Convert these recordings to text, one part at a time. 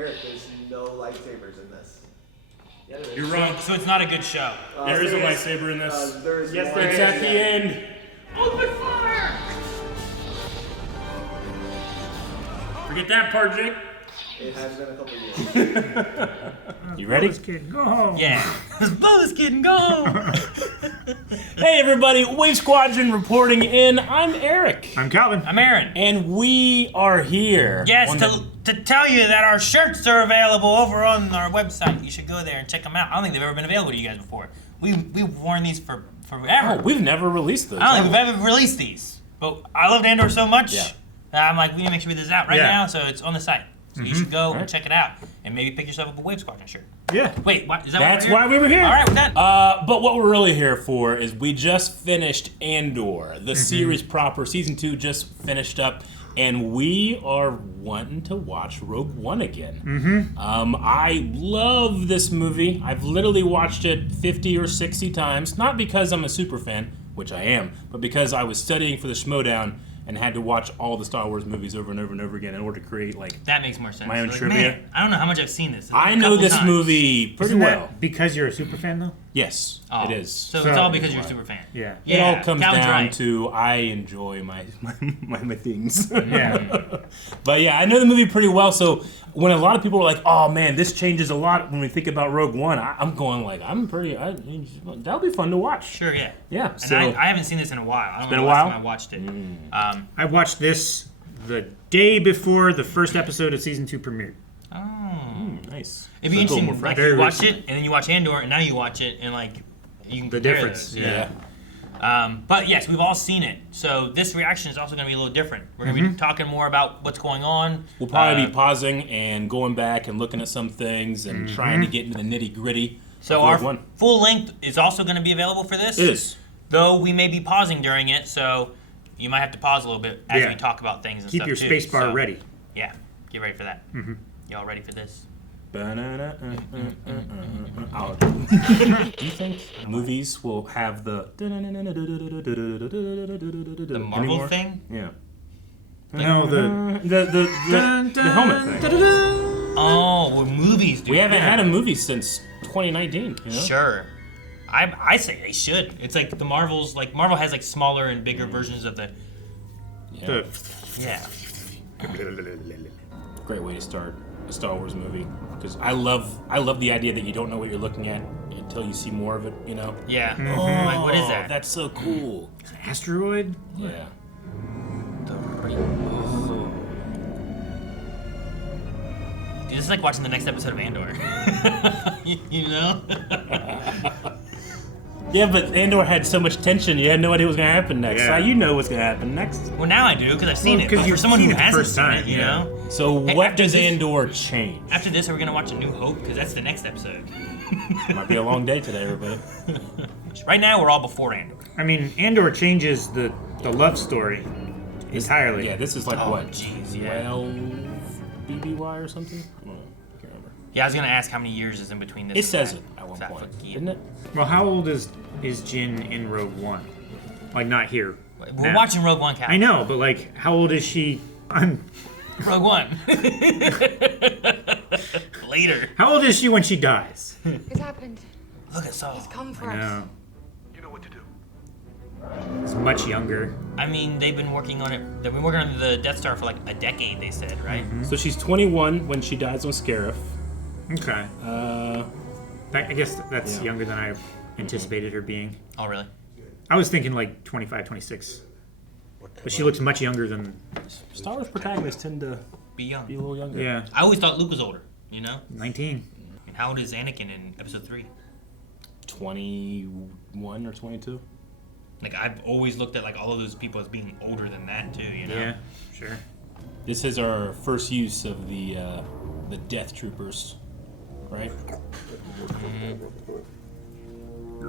Eric, there's no lightsabers in this. Yeah, there is. You're wrong. So it's not a good show. There is a lightsaber in this. There is Yes, one. there It's at the end. Open fire! Forget that part, Jake. It has been a couple years. You ready? This kid, go home. Yeah. Let's blow this kid and go home. Hey everybody, Wave Squadron reporting in. I'm Eric. I'm Calvin. I'm Aaron. And we are here. Yes, on to tell you that our shirts are available over on our website. You should go there and check them out. I don't think they've ever been available to you guys before. We've worn these for forever. Oh, we've never released those. I don't think we've ever released these. But I loved Andor so much that I'm like, we need to make sure this is out right now, so it's on the site. So you should go and check it out, and maybe pick yourself up a Wave Squadron shirt. Yeah. Wait, what? Is that That's why why we were here. All right, we're done. But what we're really here for is we just finished Andor, the series proper. Season 2 just finished up, and we are wanting to watch Rogue One again. I love this movie. I've literally watched it 50 or 60 times, not because I'm a super fan, which I am, but because I was studying for the Schmodown and had to watch all the Star Wars movies over and over and over again in order to create, like, That makes more sense. my own Like, trivia. Man, I don't know how much I've seen this. I know this movie pretty Isn't well. that because you're a super fan, though? Yes, Oh, it is. So it's all because you're a super fan. Yeah. It all comes Calvin's down right. to I enjoy my things. Yeah. But yeah, I know the movie pretty well, so when a lot of people are like, oh man, this changes a lot when we think about Rogue One, I'm going like, that'll be fun to watch. Sure, yeah. Yeah, And so I haven't seen this in a while. I don't know been a the last while? time I watched it. I watched this the day before the first episode of season 2 premiered. nice. It'd be So cool, interesting, more like, fresh. Very you watch recent. it, and then you watch Andor, and now you watch it, and, like, you can The compare difference, those. Yeah. But, yes, we've all seen it. So this reaction is also going to be a little different. We're going to be talking more about what's going on. We'll probably be pausing and going back and looking at some things and trying to get into the nitty gritty. So our full length is also going to be available for this. It is. Though we may be pausing during it, so you might have to pause a little bit as Yeah. we talk about things and Keep stuff your too. space bar So, ready. Yeah, get ready for that. Y'all ready for this? Do you think movies will have the Marvel anymore? thing? Yeah. No, The helmet thing. Oh, well, movies do. We haven't had a movie since 2019. You know? Sure. I say they should. It's like the Marvels, like Marvel has like smaller and bigger versions of the. the Yeah. Great way to start a Star Wars movie, because I love the idea that you don't know what you're looking at until you see more of it. You know. Yeah. Oh, Like, what is that? That's so cool. asteroid. Yeah. Dude, this is like watching the next episode of Andor. you know? Yeah, but Andor had so much tension. You had no idea what was gonna happen next. Yeah. You know what's gonna happen next. Well, now I do because I've seen Well, it. 'cause But for you've someone seen who it the hasn't first seen time, it, you yeah. know. So Hey, what after does this- Andor change? After this, are we gonna watch A New Hope? Because that's the next episode. Might be a long day today, everybody. Right now, we're all before Andor. I mean, Andor changes the love story entirely. Yeah, this is like Oh, what? jeez, yeah. 12 BBY or something? I don't know. I can't remember. Yeah, I was gonna ask how many years is in between this. It and says that. it at one That point, fucking- didn't it? Well, how old is Jin in Rogue One? Like, not here. We're now. watching Rogue One, Cal. I know, but like, how old is she on? Rogue One. Later. How old is she when she dies? It's happened. Look at Saul. He's come for us. No, You know what to do. it's much younger. I mean, they've been working on it. They've been working on the Death Star for like a decade. They said, right? So she's 21 when she dies on Scarif. Okay. I guess that's Yeah. younger than I anticipated her being. Oh, really? I was thinking like 25, 26. But she looks much younger than. Star Wars protagonists tend to Be young. be a little younger. Yeah, I always thought Luke was older. You know? 19. And how old is Anakin in Episode 3? 21 or 22. Like I've always looked at like all of those people as being older than that too. You know? Yeah, sure. This is our first use of the Death Troopers, right?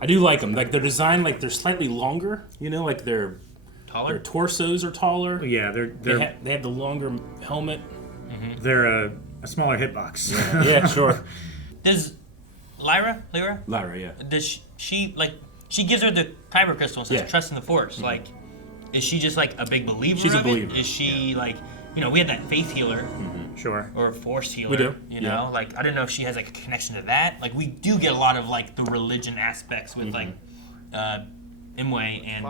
I do like them. Like they're designed like they're slightly longer. You know, like their Taller. torsos are taller. Yeah, They have the longer helmet. they're a smaller hitbox. Yeah, sure. Does Lyra? Lyra, yeah. Does she like? She gives her the kyber crystal and says, Yeah. "Trust in the Force." Like, is she just like a big believer? She's a of believer, It? Is she like, you know, we had that faith healer Sure. or a Force healer. We do, You yeah. know, like I don't know if she has like a connection to that. Like we do get a lot of like the religion aspects with like Imwe and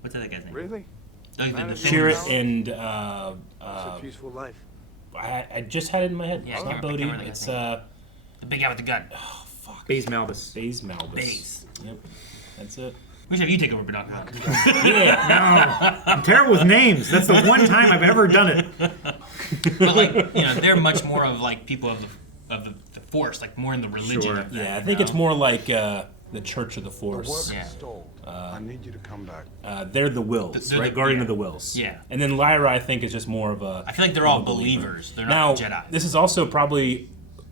what's that other guy's name? Really? The Chirrut Finns. and It's a peaceful life. I just had it in my head. Yeah, It's I not can't remember Bodhi. the It's guy's the big guy with the gun. Baze Malbus. Baze Malbus. Baze. Yep, that's it. We should have you take over, Binoc. Yeah. I'm terrible with names. That's the one time I've ever done it. But like they're much more of like people of the Force, like more in the religion. Sure. Of that, Yeah, I you think know? it's more like the Church of the The Force. work Yeah. is stalled. I need you to come back. They're the Wills, They're right? the- Guardian yeah. of the Wills. Yeah. And then Lyra, I think, is just more of a. I feel like they're all believers. They're Now, not Jedi. this is also probably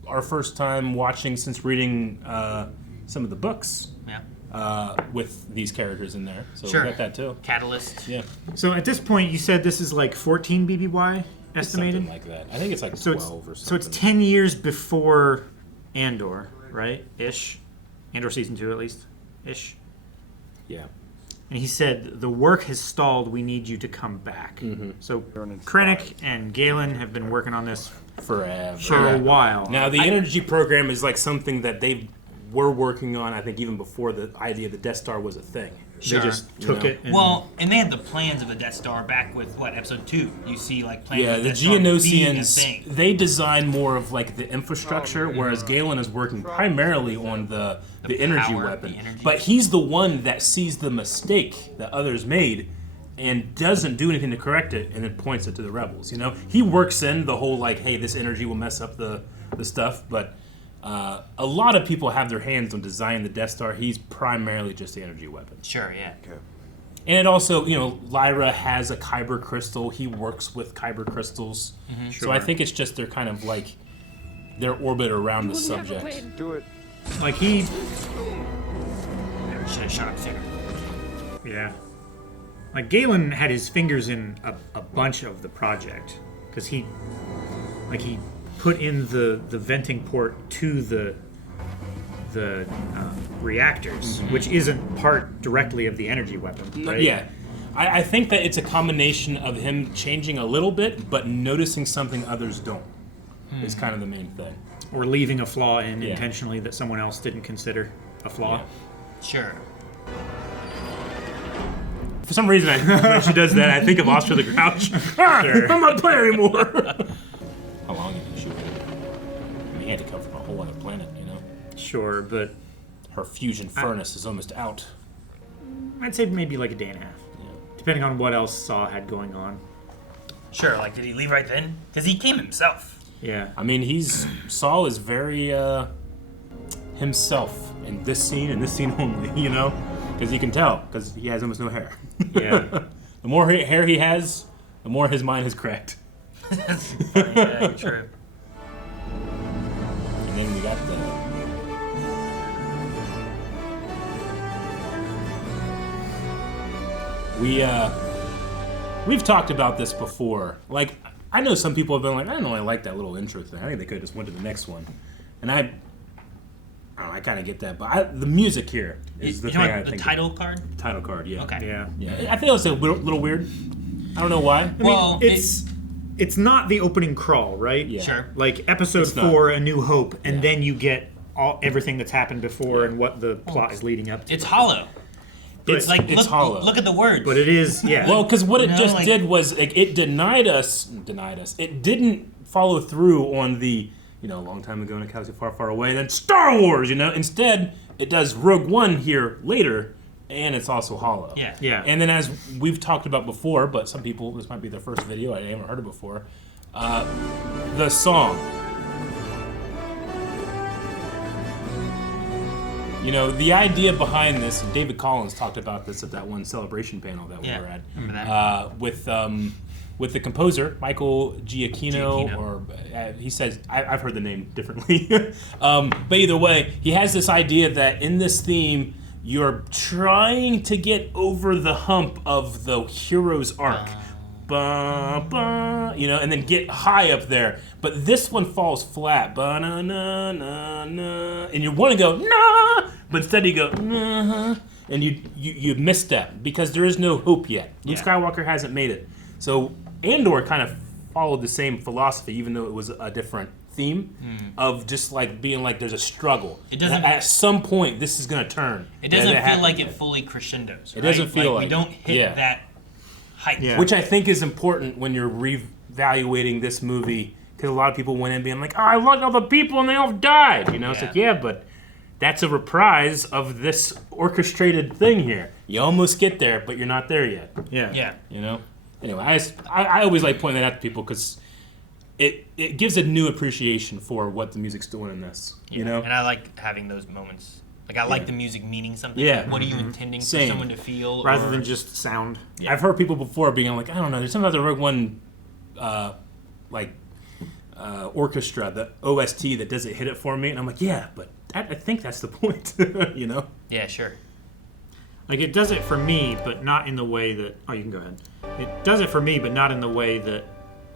our first time watching since reading some of the books Yeah. with these characters in there. So Sure. we got that too. Catalyst. Yeah. So at this point, you said this is like 14 BBY estimated? Something like that. I think it's like So 12 or it's something. 10 years before Andor, right? Ish. Andor season 2 at least. Ish. Yeah. And he said, the work has stalled, we need you to come back. So Krennic and Galen have been working on this Forever. for a while. Now, the energy program is like something that they were working on, I think, even before the idea of the Death Star was a thing. They just took know. it. And Well, and they had the plans of a Death Star back with what episode 2. You see like plans. Yeah, of the Death Star being a Geonosians, thing. they design more of like the infrastructure, whereas Galen is working primarily on the energy power, weapon. the energy. But he's the one that sees the mistake that others made and doesn't do anything to correct it and then points it to the rebels, you know? He works in the whole like, hey, this energy will mess up the stuff, but a lot of people have their hands on designing the Death Star. He's primarily just the energy weapon. Sure, yeah. Okay. And it also, Lyra has a kyber crystal. He works with kyber crystals. So I think it's just they're kind of like their orbit around the subject. Do it. like he, Should have shut up sooner. yeah. Like Galen had his fingers in a bunch of the project because he put in the venting port to the reactors, which isn't part directly of the energy weapon, right? Yeah. I think that it's a combination of him changing a little bit, but noticing something others don't is kind of the main thing. Or leaving a flaw in Yeah. intentionally that someone else didn't consider a flaw. Yeah. Sure. For some reason, when she does that, I think of Oscar the Grouch. I'm not playing anymore. How long did he shoot it? I mean, he had to come from a whole other planet, you know? Sure, but Her fusion furnace is almost out. I'd say maybe like a day and a half, Yeah. depending on what else Saw had going on. Sure, like did he leave right then? Because he came himself. Yeah. I mean, Saul is very himself in this scene and this scene only, you know? Because you can tell, because he has almost no hair. Yeah. The more hair he has, the more his mind is cracked. Yeah, true. And then we got we've talked about this before. Like, I know some people have been like, I don't know, I like that little intro thing. I think they could have just went to the next one. And I don't know, I kind of get that. But the music here is the You thing know I what, the think. title card? Title card, yeah. Okay. Yeah. Yeah, I think it was a little weird. I don't know why. I mean, Well, it's not the opening crawl, right? Yeah. Sure. Like episode It's not. 4, A New Hope, and Yeah. then you get everything that's happened before and what the plot is leading up to. It's hollow. It's Like it's look, hollow. look at the words. But it is, yeah. Well, because what it No, just like- did was it denied us. It didn't follow through on the a long time ago in a galaxy far, far away. Then Star Wars, Instead, it does Rogue One here later, and it's also hollow. Yeah. Yeah. And then as we've talked about before, but some people this might be their first video. I haven't heard it before. The song. The idea behind this, and David Collins talked about this at that one celebration panel that we were at, remember that. with the composer, Michael Giacchino, Giacchino. or he says, I've heard the name differently. But either way, he has this idea that in this theme, you're trying to get over the hump of the hero's arc. Ba, ba, and then get high up there. But this one falls flat. Ba, na, na, na, na. And you want to go, nah, but instead you go, nah. And you misstep because there is no hope yet. Luke Yeah. Skywalker hasn't made it. So Andor kind of followed the same philosophy, even though it was a different theme of just like being like there's a struggle. It doesn't. At some point, this is going to turn. It doesn't feel like it fully crescendos. It doesn't feel like we don't hit that height. Yeah. Which I think is important when you're reevaluating this movie, because a lot of people went in being like, "Oh, I loved all the people and they all died." You know, it's like, yeah, but that's a reprise of this orchestrated thing here. You almost get there, but you're not there yet. Yeah. You know. Anyway, I always like pointing that out to people because it gives a new appreciation for what the music's doing in this. Yeah. You know. And I like having those moments. Like I like the music meaning something. Yeah. Like, what are you intending for Same. someone to feel? Rather or- than just sound. Yeah. I've heard people before being like, I don't know, there's some other Rogue One, orchestra, the OST that doesn't hit it for me, and I'm like, yeah, but I think that's the point, you know? Yeah, sure. Like, it does it for me, but not in the way that... Oh, you can go ahead. It does it for me, but not in the way that,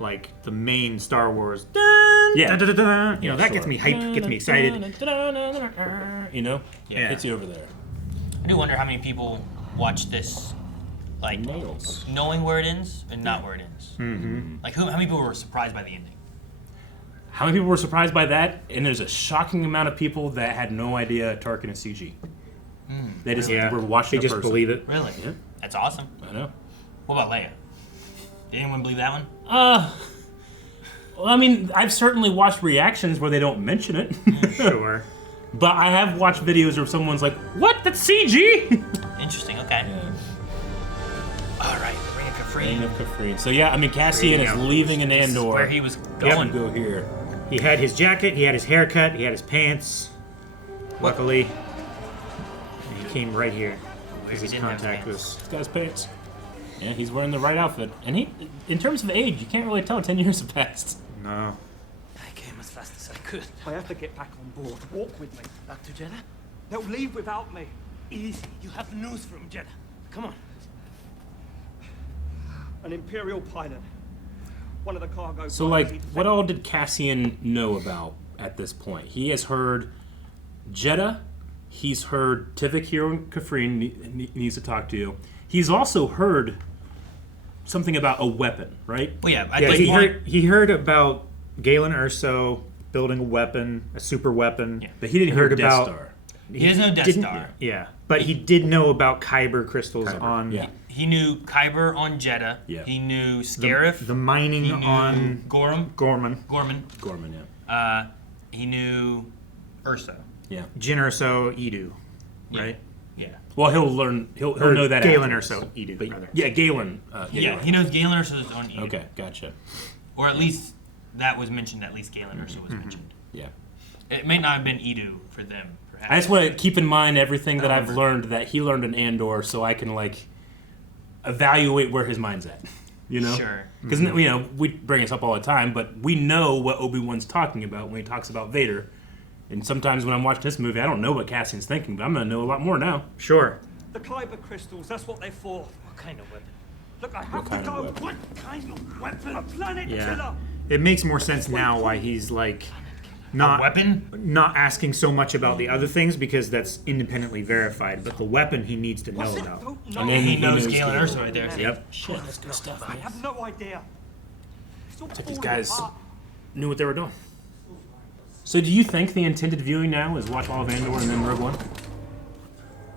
like, the main Star Wars... Dun, Yeah. dun, dun, dun, dun, you know, that gets me hyped, gets me excited. You know? Yeah. Hits you over there. I do wonder how many people watch this, like, Nails. knowing where it ends and not where it ends. Mm-hmm. Like, how many people were surprised by the ending? How many people were surprised by that? And there's a shocking amount of people that had no idea Tarkin is CG. They just were watching They just person. believe it. Really? Yeah. That's awesome. I know. What about Leia? Did anyone believe that one? Well, I mean, I've certainly watched reactions where they don't mention it. Sure. But I have watched videos where someone's like, what? That's CG? Interesting. Okay. All right. Ring of Ring Kafrine. of Kafrine. So yeah, I mean, Cassian is leaving in Andor. Where he was Going going. go here. He had his jacket, he had his haircut, he had his pants. Luckily, and he came right here because his didn't have contact pants. was... This guy's pants. Yeah, he's wearing the right outfit. And he, in terms of age, you can't really tell 10 years have passed. No. I came as fast as I could. I have to get back on board. Walk with me. Back to Jeddah? They'll leave without me. Easy. You have news from Jeddah. Come on. An Imperial pilot. One of the cargo. So, like, what all did Cassian know about at this point? He has heard Jeddah. He's heard Tivik here in Kafrine needs to talk to you. He's also heard something about a weapon, right? Well, yeah. I Yeah, think he heard about Galen Erso building a weapon, a super weapon. Yeah. But he didn't hear heard Death about- Star. he doesn't know Death Didn't- Star. Yeah, but he did know about Kyber crystals Kyber, on yeah. He knew Kyber on Jeddah. Yeah. He knew Scarif. the mining he knew on Gorman. Gorman. Gorman, yeah. He knew Urso. Yeah. Jyn Erso, Edu, Yeah. right? Yeah. Well, he'll learn. He'll Or know that. Galen afterwards. Erso, Edu, But rather. yeah, Galen. Yeah, he knows Galen Urso is on Edu. Okay, gotcha. Or at least that was mentioned. At least Galen Urso was mentioned. Yeah. It may not have been Edu for them, perhaps. I just want to keep in mind everything that I've learned that he learned in Andor, so I can like evaluate where his mind's at. You know, Sure. because you know we bring this up all the time, but we know what Obi-Wan's talking about when he talks about Vader. And sometimes when I'm watching this movie, I don't know what Cassian's thinking, but I'm gonna know a lot more now. Sure. The Kyber crystals, that's what they're for. What kind of weapon? Look, I have to kind of go. weapon? What kind of weapon? A planet Yeah. killer. It makes more sense now why he's like not Weapon? not asking so much about the other things because that's independently verified, but the weapon he needs to know What's it? about. Don't know. And then He knows knows Galen Galen. Urso right there. Yep. Shit, that's good stuff. I have no idea. It's all These falling guys apart. knew what they were doing. So, do you think the intended viewing now is watch all of Andor and then Rogue One?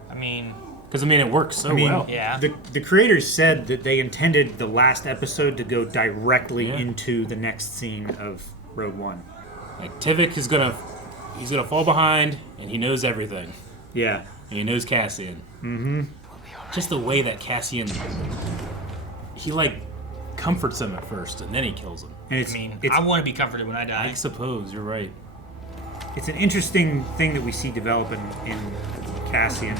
I mean, Because I mean, it works so well. yeah. The creators said that they intended the last episode to go directly Yeah. into the next scene of Rogue One. Like Tivik is he's gonna fall behind, and he knows everything. Yeah. And he knows Cassian. Mm-hmm. Just the way that Cassian, he like comforts him at first, and then he kills him. And it's I mean, it's, I want to be comforted when I die. I suppose you're right. it's an interesting thing that we see developing in Cassian.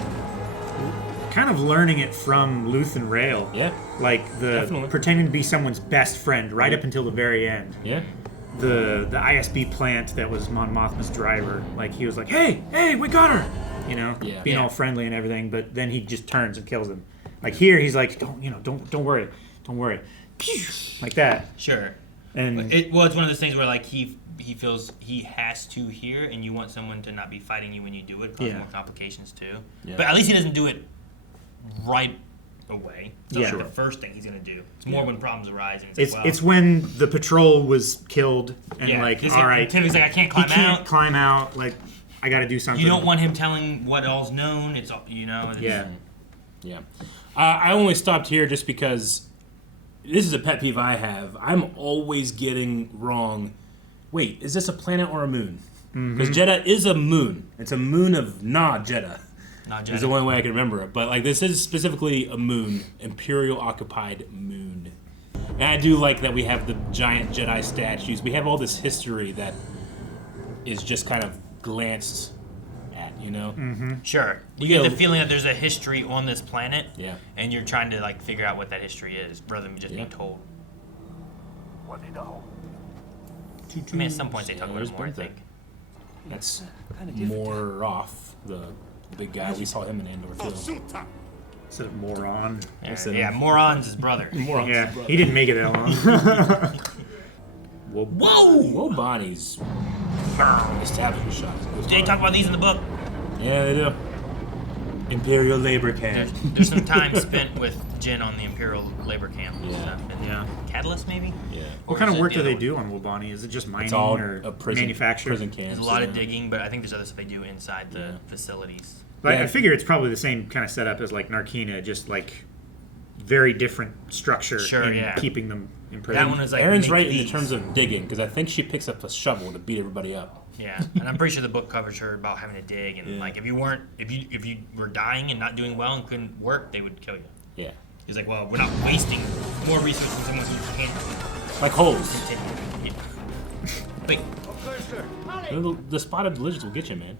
Kind of learning it from Luth and Rail. Yeah. Like the Definitely. pretending to be someone's best friend right up until the very end. Yeah. The ISB plant that was Mon Mothma's driver. Like he was like, hey, we got her. You know, Yeah. being Yeah. all friendly and everything, but then he just turns and kills him. Like here, he's like, don't worry, Pew! Like that. Sure. And It's one of those things where like he feels he has to hear, and you want someone to not be fighting you when you do it. Cause Yeah. more complications too. Yeah. But at least he doesn't do it right away. It's Yeah. not like the first thing he's gonna do. It's more when problems arise. And It's when the patrol was killed and like, he's all right, Timmy's like, I can't he climb can't out. climb out. Like, I got to do something. You don't want him telling what all's known. It's all it's- Yeah. Yeah. I only stopped here just because this is a pet peeve I have. I'm always getting wrong. Wait, is this a planet or a moon? Because Jeddah is a moon. It's a moon of Jeddah. Not Is the only way I can remember it. But like this is specifically a moon, Imperial occupied moon. And I do like that we have the giant Jedi statues. We have all this history that is just kind of glanced at, you know? Sure. You get get a- the feeling that there's a history on this planet. Yeah. And you're trying to like figure out what that history is, rather than just being told. What do you know? I mean, at some points they talk Yeah, about there's it more. I Benthic. think. That's more off the big guy. We saw him in Andor too. Instead of moron. Yeah, Moron's his brother. Yeah, he didn't make it that long. Whoa bodies. Establishment shots. They talk about these in the book. Yeah, they do. Imperial labor camp. There's some time spent with Jin on the Imperial labor camp and Yeah. stuff. And Yeah. Catalyst, maybe? Yeah. What Or kind is of it work the do other they one? do on Wobani? Is it just mining It's all or a prison, manufacture? prison camps. There's a lot yeah. of digging, but I think there's other stuff they do inside the facilities. But Yeah. I figure it's probably the same kind of setup as like Narkina, just like very different structure Sure, in yeah. keeping them in prison. That one is like Aaron's make right in the these. terms of digging, because I think she picks up a shovel to beat everybody up. Yeah, and I'm pretty sure the book covers her about having to dig, and Yeah. like if you were dying and not doing well and couldn't work, they would kill you. Yeah. He's like, well, we're not wasting more resources than someone who can't Like holes. continue. Yeah. Wait, The spotted lizards will get you, man.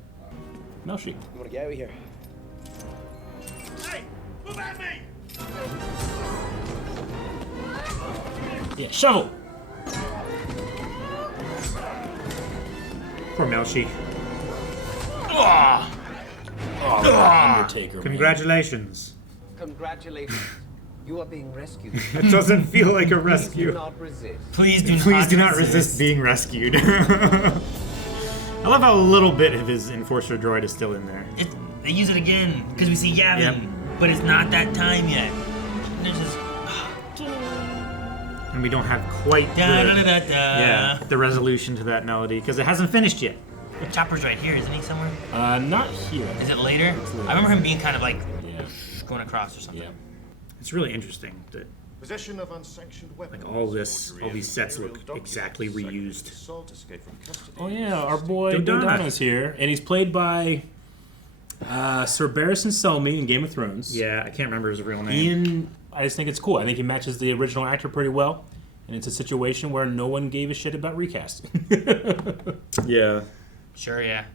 Melshi. You want to get out of here? Hey, move at me! Yeah, shovel! Poor Melshi. ah, Oh, the Undertaker, man. Congratulations. Congratulations. You are being rescued. It doesn't feel like a Please do rescue. not resist. please do Please not do not resist being rescued. I love how a little bit of his enforcer droid is still in there. They use it again because we see Yavin, Yep. but it's not that time yet. And they're just And we don't have quite da da da the, da da. yeah, the resolution to that melody because it hasn't finished yet. Chopper's right here, isn't he? Somewhere? Not here. Is it later? later. I remember him being kind of like Yeah. going across or something. Yeah. It's really interesting that Possession of unsanctioned weapons. all these sets look exactly reused. Oh yeah, our boy Dodonna. Dodonna's here, and he's played by Sir Barristan Selmy in Game of Thrones. Yeah, I can't remember his real name. Ian, I just think it's cool. I think he matches the original actor pretty well, and it's a situation where no one gave a shit about recasting. Yeah. Sure, yeah.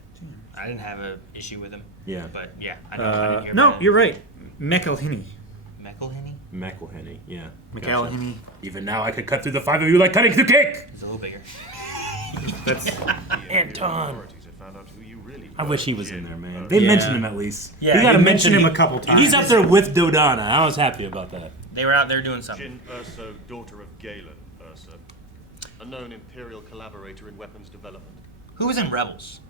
I didn't have an issue with him. Yeah. But yeah, I didn't hear No, about you're right. McElhinney. McElhinney? McElhenney, yeah. McElhinney. Even now, I could cut through the five of you like cutting through cake. He's a little bigger. That's Anton. Found out who you really I wish he was in there, man. They Yeah. mentioned him at least. Yeah, you gotta they mention mentioned him a couple times. He's up there with Dodonna. I was happy about that. They were out there doing something. Jin Erso, daughter of Galen Erso, a known Imperial collaborator in weapons development. Who was in Rebels?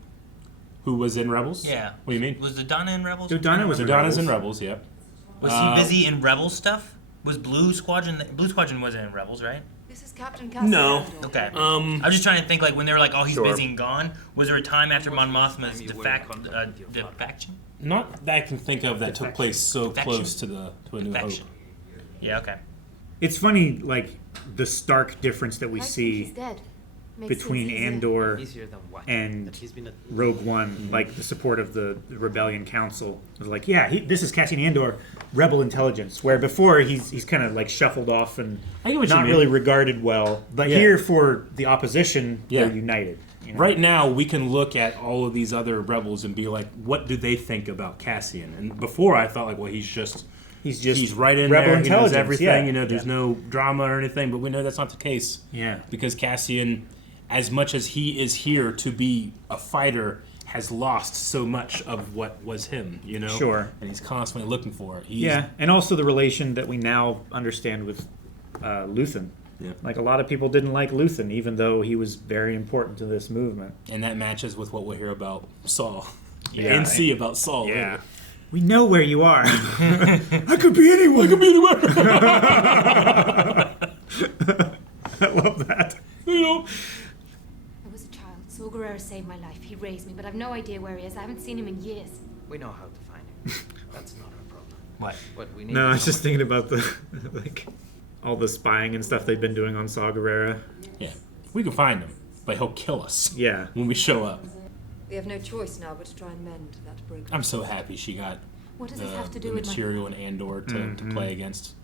Who was in Rebels? Yeah. What do you mean? Was Dodonna in Rebels? Dodonna was in Dodonna's in Rebels. Rebels, yeah. Was he busy in Rebel stuff? Was Blue Squadron wasn't in Rebels, right? This is Captain No. Cassidy. Okay. I was just trying to think, like, when they were like, "Oh, he's Sure. busy and gone." Was there a time after Mon Mothma's defection? Not that I can think of that took place so Defection. close to A New Hope. Defection. Yeah. Okay. It's funny, like the stark difference that we I think see he's dead. Makes between sense easier. Andor Easier than what? and That he's been a... Rogue One, like the support of the Rebellion Council. It was like, yeah, this is Cassian Andor, rebel intelligence. Where before he's kind of like shuffled off and I get what you not mean. really regarded well. But Yeah. here for the opposition, Yeah. they're united. You know? Right now, we can look at all of these other rebels and be like, what do they think about Cassian? And before, I thought, like, well, he's just he's right in rebel there. He knows intelligence, everything. yeah. You know, there's no drama or anything. But we know that's not the case. Yeah. Because Cassian, as much as he is here to be a fighter, has lost so much of what was him. You know. Sure. And he's constantly looking for it. He's, Yeah, and also the relation that we now understand with Luthen. Yeah. Like a lot of people didn't like Luthen, even though he was very important to this movement. And that matches with what we'll hear about Saul. Yeah. And see about Saul. Yeah. later. We know where you are. I could be anywhere. I love that. I was a child. Saul Guerrero saved my life. He raised me, but I've no idea where he is. I haven't seen him in years. We know how to find him. That's not our problem. What? What we need No, I is was just thinking about the like all the spying and stuff they've been doing on Saul Guerrero. Yeah, we can find him, but he'll kill us. Yeah. When we show up. We have no choice now but to try and mend that broken. I'm so happy she got What does the, this have to do the with material in Andor to play against.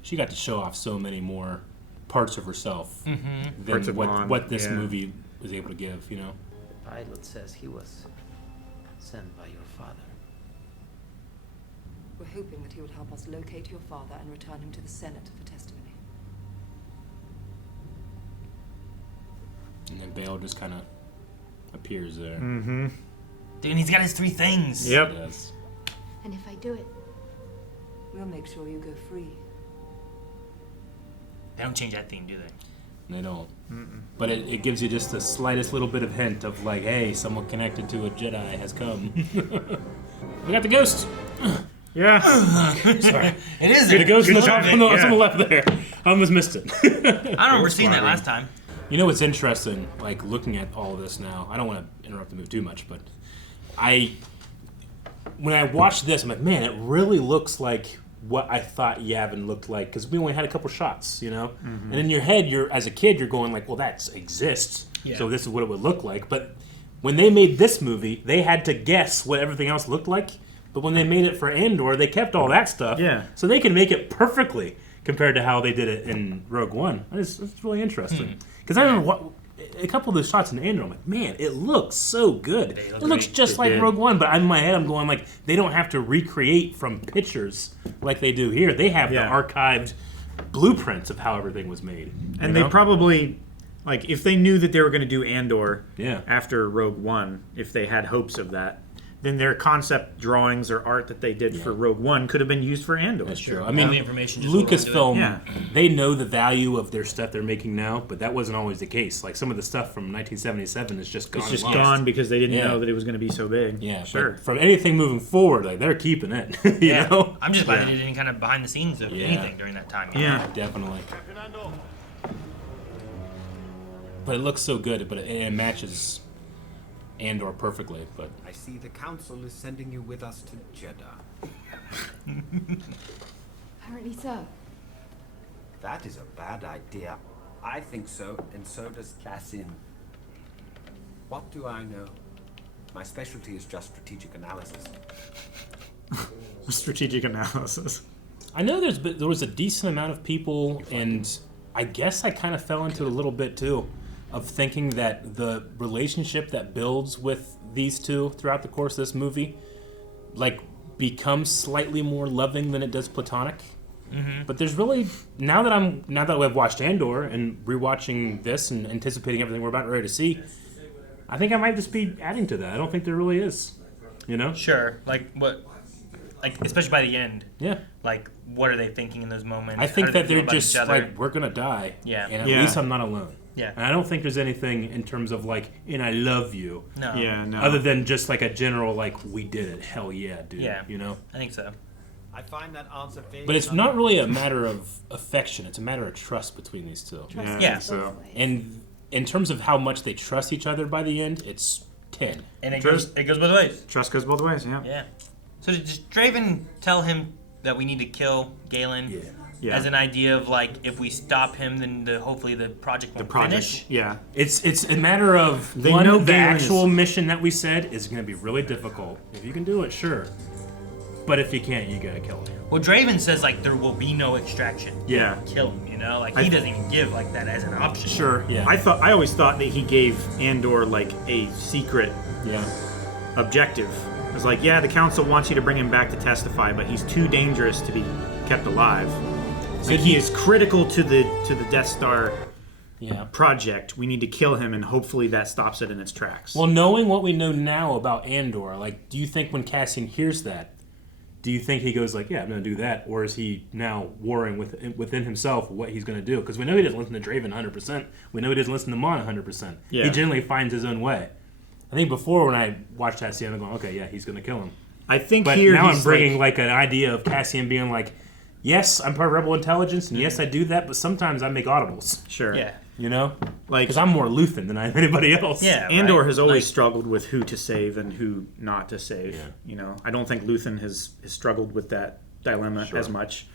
She got to show off so many more parts of herself than Parts of Vaughn, what this yeah. movie was able to give, you know? The pilot says he was sent by your father. We're hoping that he would help us locate your father and return him to the Senate for testimony. And then Bale just kind of appears there. Mm-hmm. Dude, and he's got his 3 things. Yep. Yes. And if I do it, we'll make sure you go free. They don't change that theme, do they? They don't. But it gives you just the slightest little bit of hint of like, hey, someone connected to a Jedi has come. We got the ghost. Yeah. Sorry. It is. The ghost on the top, on the Yeah. left there. I almost missed it. I don't remember seeing that last time. You know what's interesting, like looking at all of this now, I don't want to interrupt the movie too much, but when I watched this, I'm like, man, it really looks like what I thought Yavin looked like, because we only had a couple shots, you know? And in your head, as a kid, you're going like, well, that exists, so this is what it would look like. But when they made this movie, they had to guess what everything else looked like. But when they made it for Andor, they kept all that stuff, so they can make it perfectly compared to how they did it in Rogue One. It's really interesting. Because I remember a couple of the shots in Andor, I'm like, man, it looks so good. It looks just like Rogue One, but in my head I'm going like, they don't have to recreate from pictures like they do here. They have the archived blueprints of how everything was made. And they probably, like, if they knew that they were going to do Andor Yeah. after Rogue One, if they had hopes of that, then their concept drawings or art that they did for Rogue One could have been used for Andor. That's true. I All mean, the information just rolled into it. Lucasfilm, they know the value of their stuff they're making now, but that wasn't always the case. Like some of the stuff from 1977 is just gone. It's just lost. gone because they didn't know that it was going to be so big. Yeah, sure. But from anything moving forward, like they're keeping it. you know? I'm just glad they did any kind of behind the scenes of anything during that time. You know? Definitely. But it looks so good, but it matches Andor perfectly. But I see the council is sending you with us to Jeddah. Apparently so. That is a bad idea. I think so, and so does Cassin. What do I know? My specialty is just strategic analysis. Strategic analysis. I know there was a decent amount of people, and I guess I kind of fell into it a little bit too, of thinking that the relationship that builds with these two throughout the course of this movie, like, becomes slightly more loving than it does platonic. But there's really now that I've watched Andor and rewatching this and anticipating everything we're about ready to see, I think I might just be adding to that. I don't think there really is, you know? Sure. Like what? Like especially by the end. Yeah. Like what are they thinking in those moments? I think How do that they feel they're about just each other? like, we're gonna die. Yeah. And at least I'm not alone. Yeah. And I don't think there's anything in terms of like, and I love you. No. Yeah, no. Other than just like a general like, we did it. Hell yeah, dude. Yeah. You know? I think so. I find that answer vague. But it's not really a matter of affection. It's a matter of trust between these two. Yeah. So And in terms of how much they trust each other by the end, it's 10. And it goes both ways. trust goes both ways. Yeah. Yeah. So did just Draven tell him that we need to kill Galen? Yeah. As an idea of like, if we stop him, then hopefully the project won't finish. Yeah. It's a matter of They know the Galen actual is- mission that we said is going to be really difficult. If you can do it, sure. But if you can't, you gotta kill him. Well, Draven says like there will be no extraction. Yeah. Kill him, you know? Like he doesn't even give like that as an option. Sure. Yeah. I always thought that he gave Andor like a secret yeah. objective. It was like, yeah, the council wants you to bring him back to testify, but he's too dangerous to be kept alive. Like he is critical to the Death Star project. We need to kill him, and hopefully that stops it in its tracks. Well, knowing what we know now about Andor, like, do you think when Cassian hears that, do you think he goes like, yeah, I'm going to do that? Or is he now warring within himself what he's going to do? Because we know he doesn't listen to Draven 100%. We know he doesn't listen to Mon 100%. Yeah. He generally finds his own way. I think before when I watched that scene, I'm going, okay, yeah, he's going to kill him. I think But here now he's I'm bringing like, like an idea of Cassian being like, yes, I'm part of Rebel Intelligence, and yes, I do that, but sometimes I make audibles. sure. Yeah. You know? Like, Because I'm more Luthen than I am anybody else. Yeah. Andor right? has always Like, struggled with who to save and who not to save. Yeah. You know, I don't think Luthen has struggled with that dilemma Sure. as much.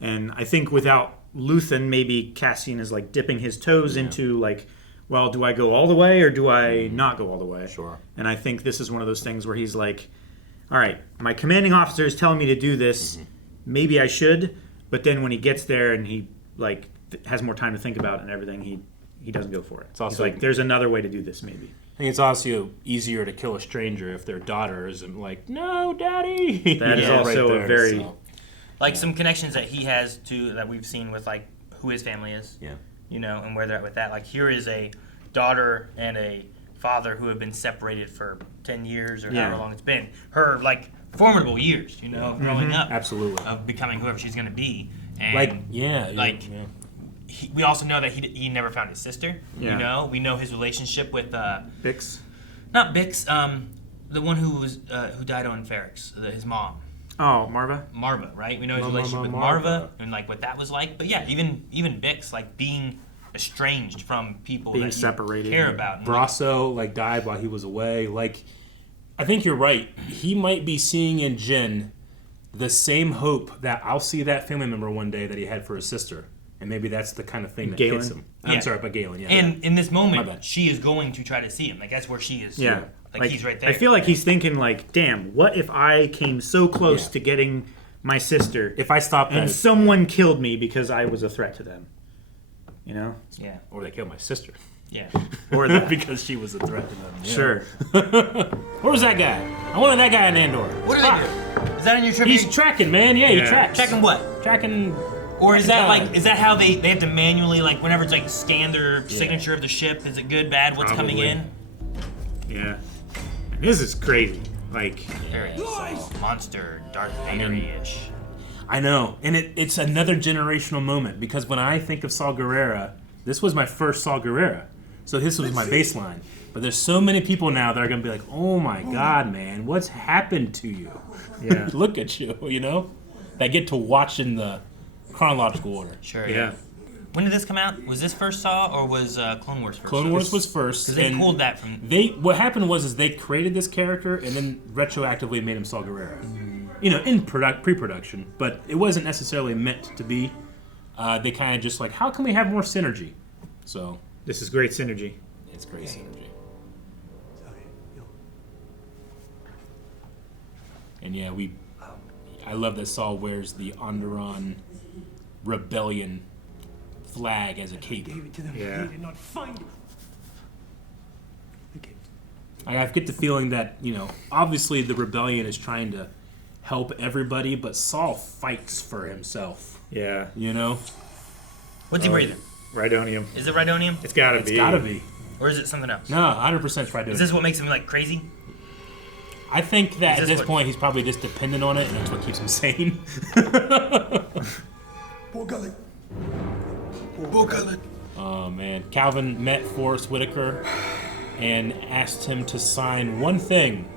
And I think without Luthen, maybe Cassian is like dipping his toes into like, well, do I go all the way or do I not go all the way? Sure. And I think this is one of those things where he's like, all right, my commanding officer is telling me to do this. Maybe I should. But then when he gets there and he like has more time to think about it and everything, he doesn't go for it. It's also he's like, there's another way to do this, maybe. I think it's also easier to kill a stranger if their daughter isn't like, no, daddy. That is also a very like some connections that he has to that we've seen with like who his family is. Yeah. You know, and where they're at with that. Like here is a daughter and a father who have been separated for 10 years or however long it's been. Her like formidable years, you know, growing up. Absolutely. Of becoming whoever she's going to be. And Like, we also know that he never found his sister. Yeah. You know, we know his relationship with Bix. not Bix, the one who died on Ferrex, his mom. Oh, Marva. Marva, right? We know his relationship with Marva and like what that was like. But yeah, even Bix, like being estranged from people Being that separated. you care about. And, Brasso like died while he was away. Like, I think you're right. He might be seeing in Jin the same hope that I'll see that family member one day that he had for his sister, and maybe that's the kind of thing that hits him. Yeah. I'm sorry, but Galen. Yeah. And in this My moment, bad. she is going to try to see him. Like that's where she is. Yeah. Like he's right there. I feel like he's thinking like, damn, what if I came so close to getting my sister If I stop and that, someone killed me because I was a threat to them? You know? Yeah. or they kill my sister Yeah. Or that. because she was a threat to them. Yeah. Sure. Where was that guy? I wanted that guy in Andor. What are they doing? Is that in your trivia? He's tracking, man. Yeah, he Yeah. tracks. checking what? Tracking. Or is that God. like is that how they have to manually like whenever it's like scan their signature of the ship? Is it good, bad? What's coming Probably. in? Yeah. And this is crazy. Like, There it is. So, monster, Darth Vader-ish. I know, and it's another generational moment because when I think of Saw Gerrera, this was my first Saw Gerrera, so this was my baseline. But there's so many people now that are gonna be like, "Oh my God, man, what's happened to you? yeah. Look at you," you know, that get to watch in the chronological order. Sure. Yeah. When did this come out? Was this first Saw or was Clone Wars first? Clone Wars was first. Because they and pulled that from. What happened was they created this character and then retroactively made him Saw Gerrera. You know, in pre-production, but it wasn't necessarily meant to be. They kind of just like, how can we have more synergy? So This is great synergy. it's great synergy. And yeah, I love that Saul wears the Onderon Rebellion flag as a cape. Yeah. did not find it. Okay. I get the feeling that, you know, obviously the rebellion is trying to help everybody, but Saul fights for himself. Yeah. You know? What's he breathing? Rhydonium. Is it Rhydonium? It's gotta It's be. gotta be. Or is it something else? No, 100% try doing Is this what makes him like crazy? I think that Is at this this what- point he's probably just dependent on it, and that's what keeps him sane. Poor gullet. Oh man, Calvin met Forrest Whitaker and asked him to sign one thing.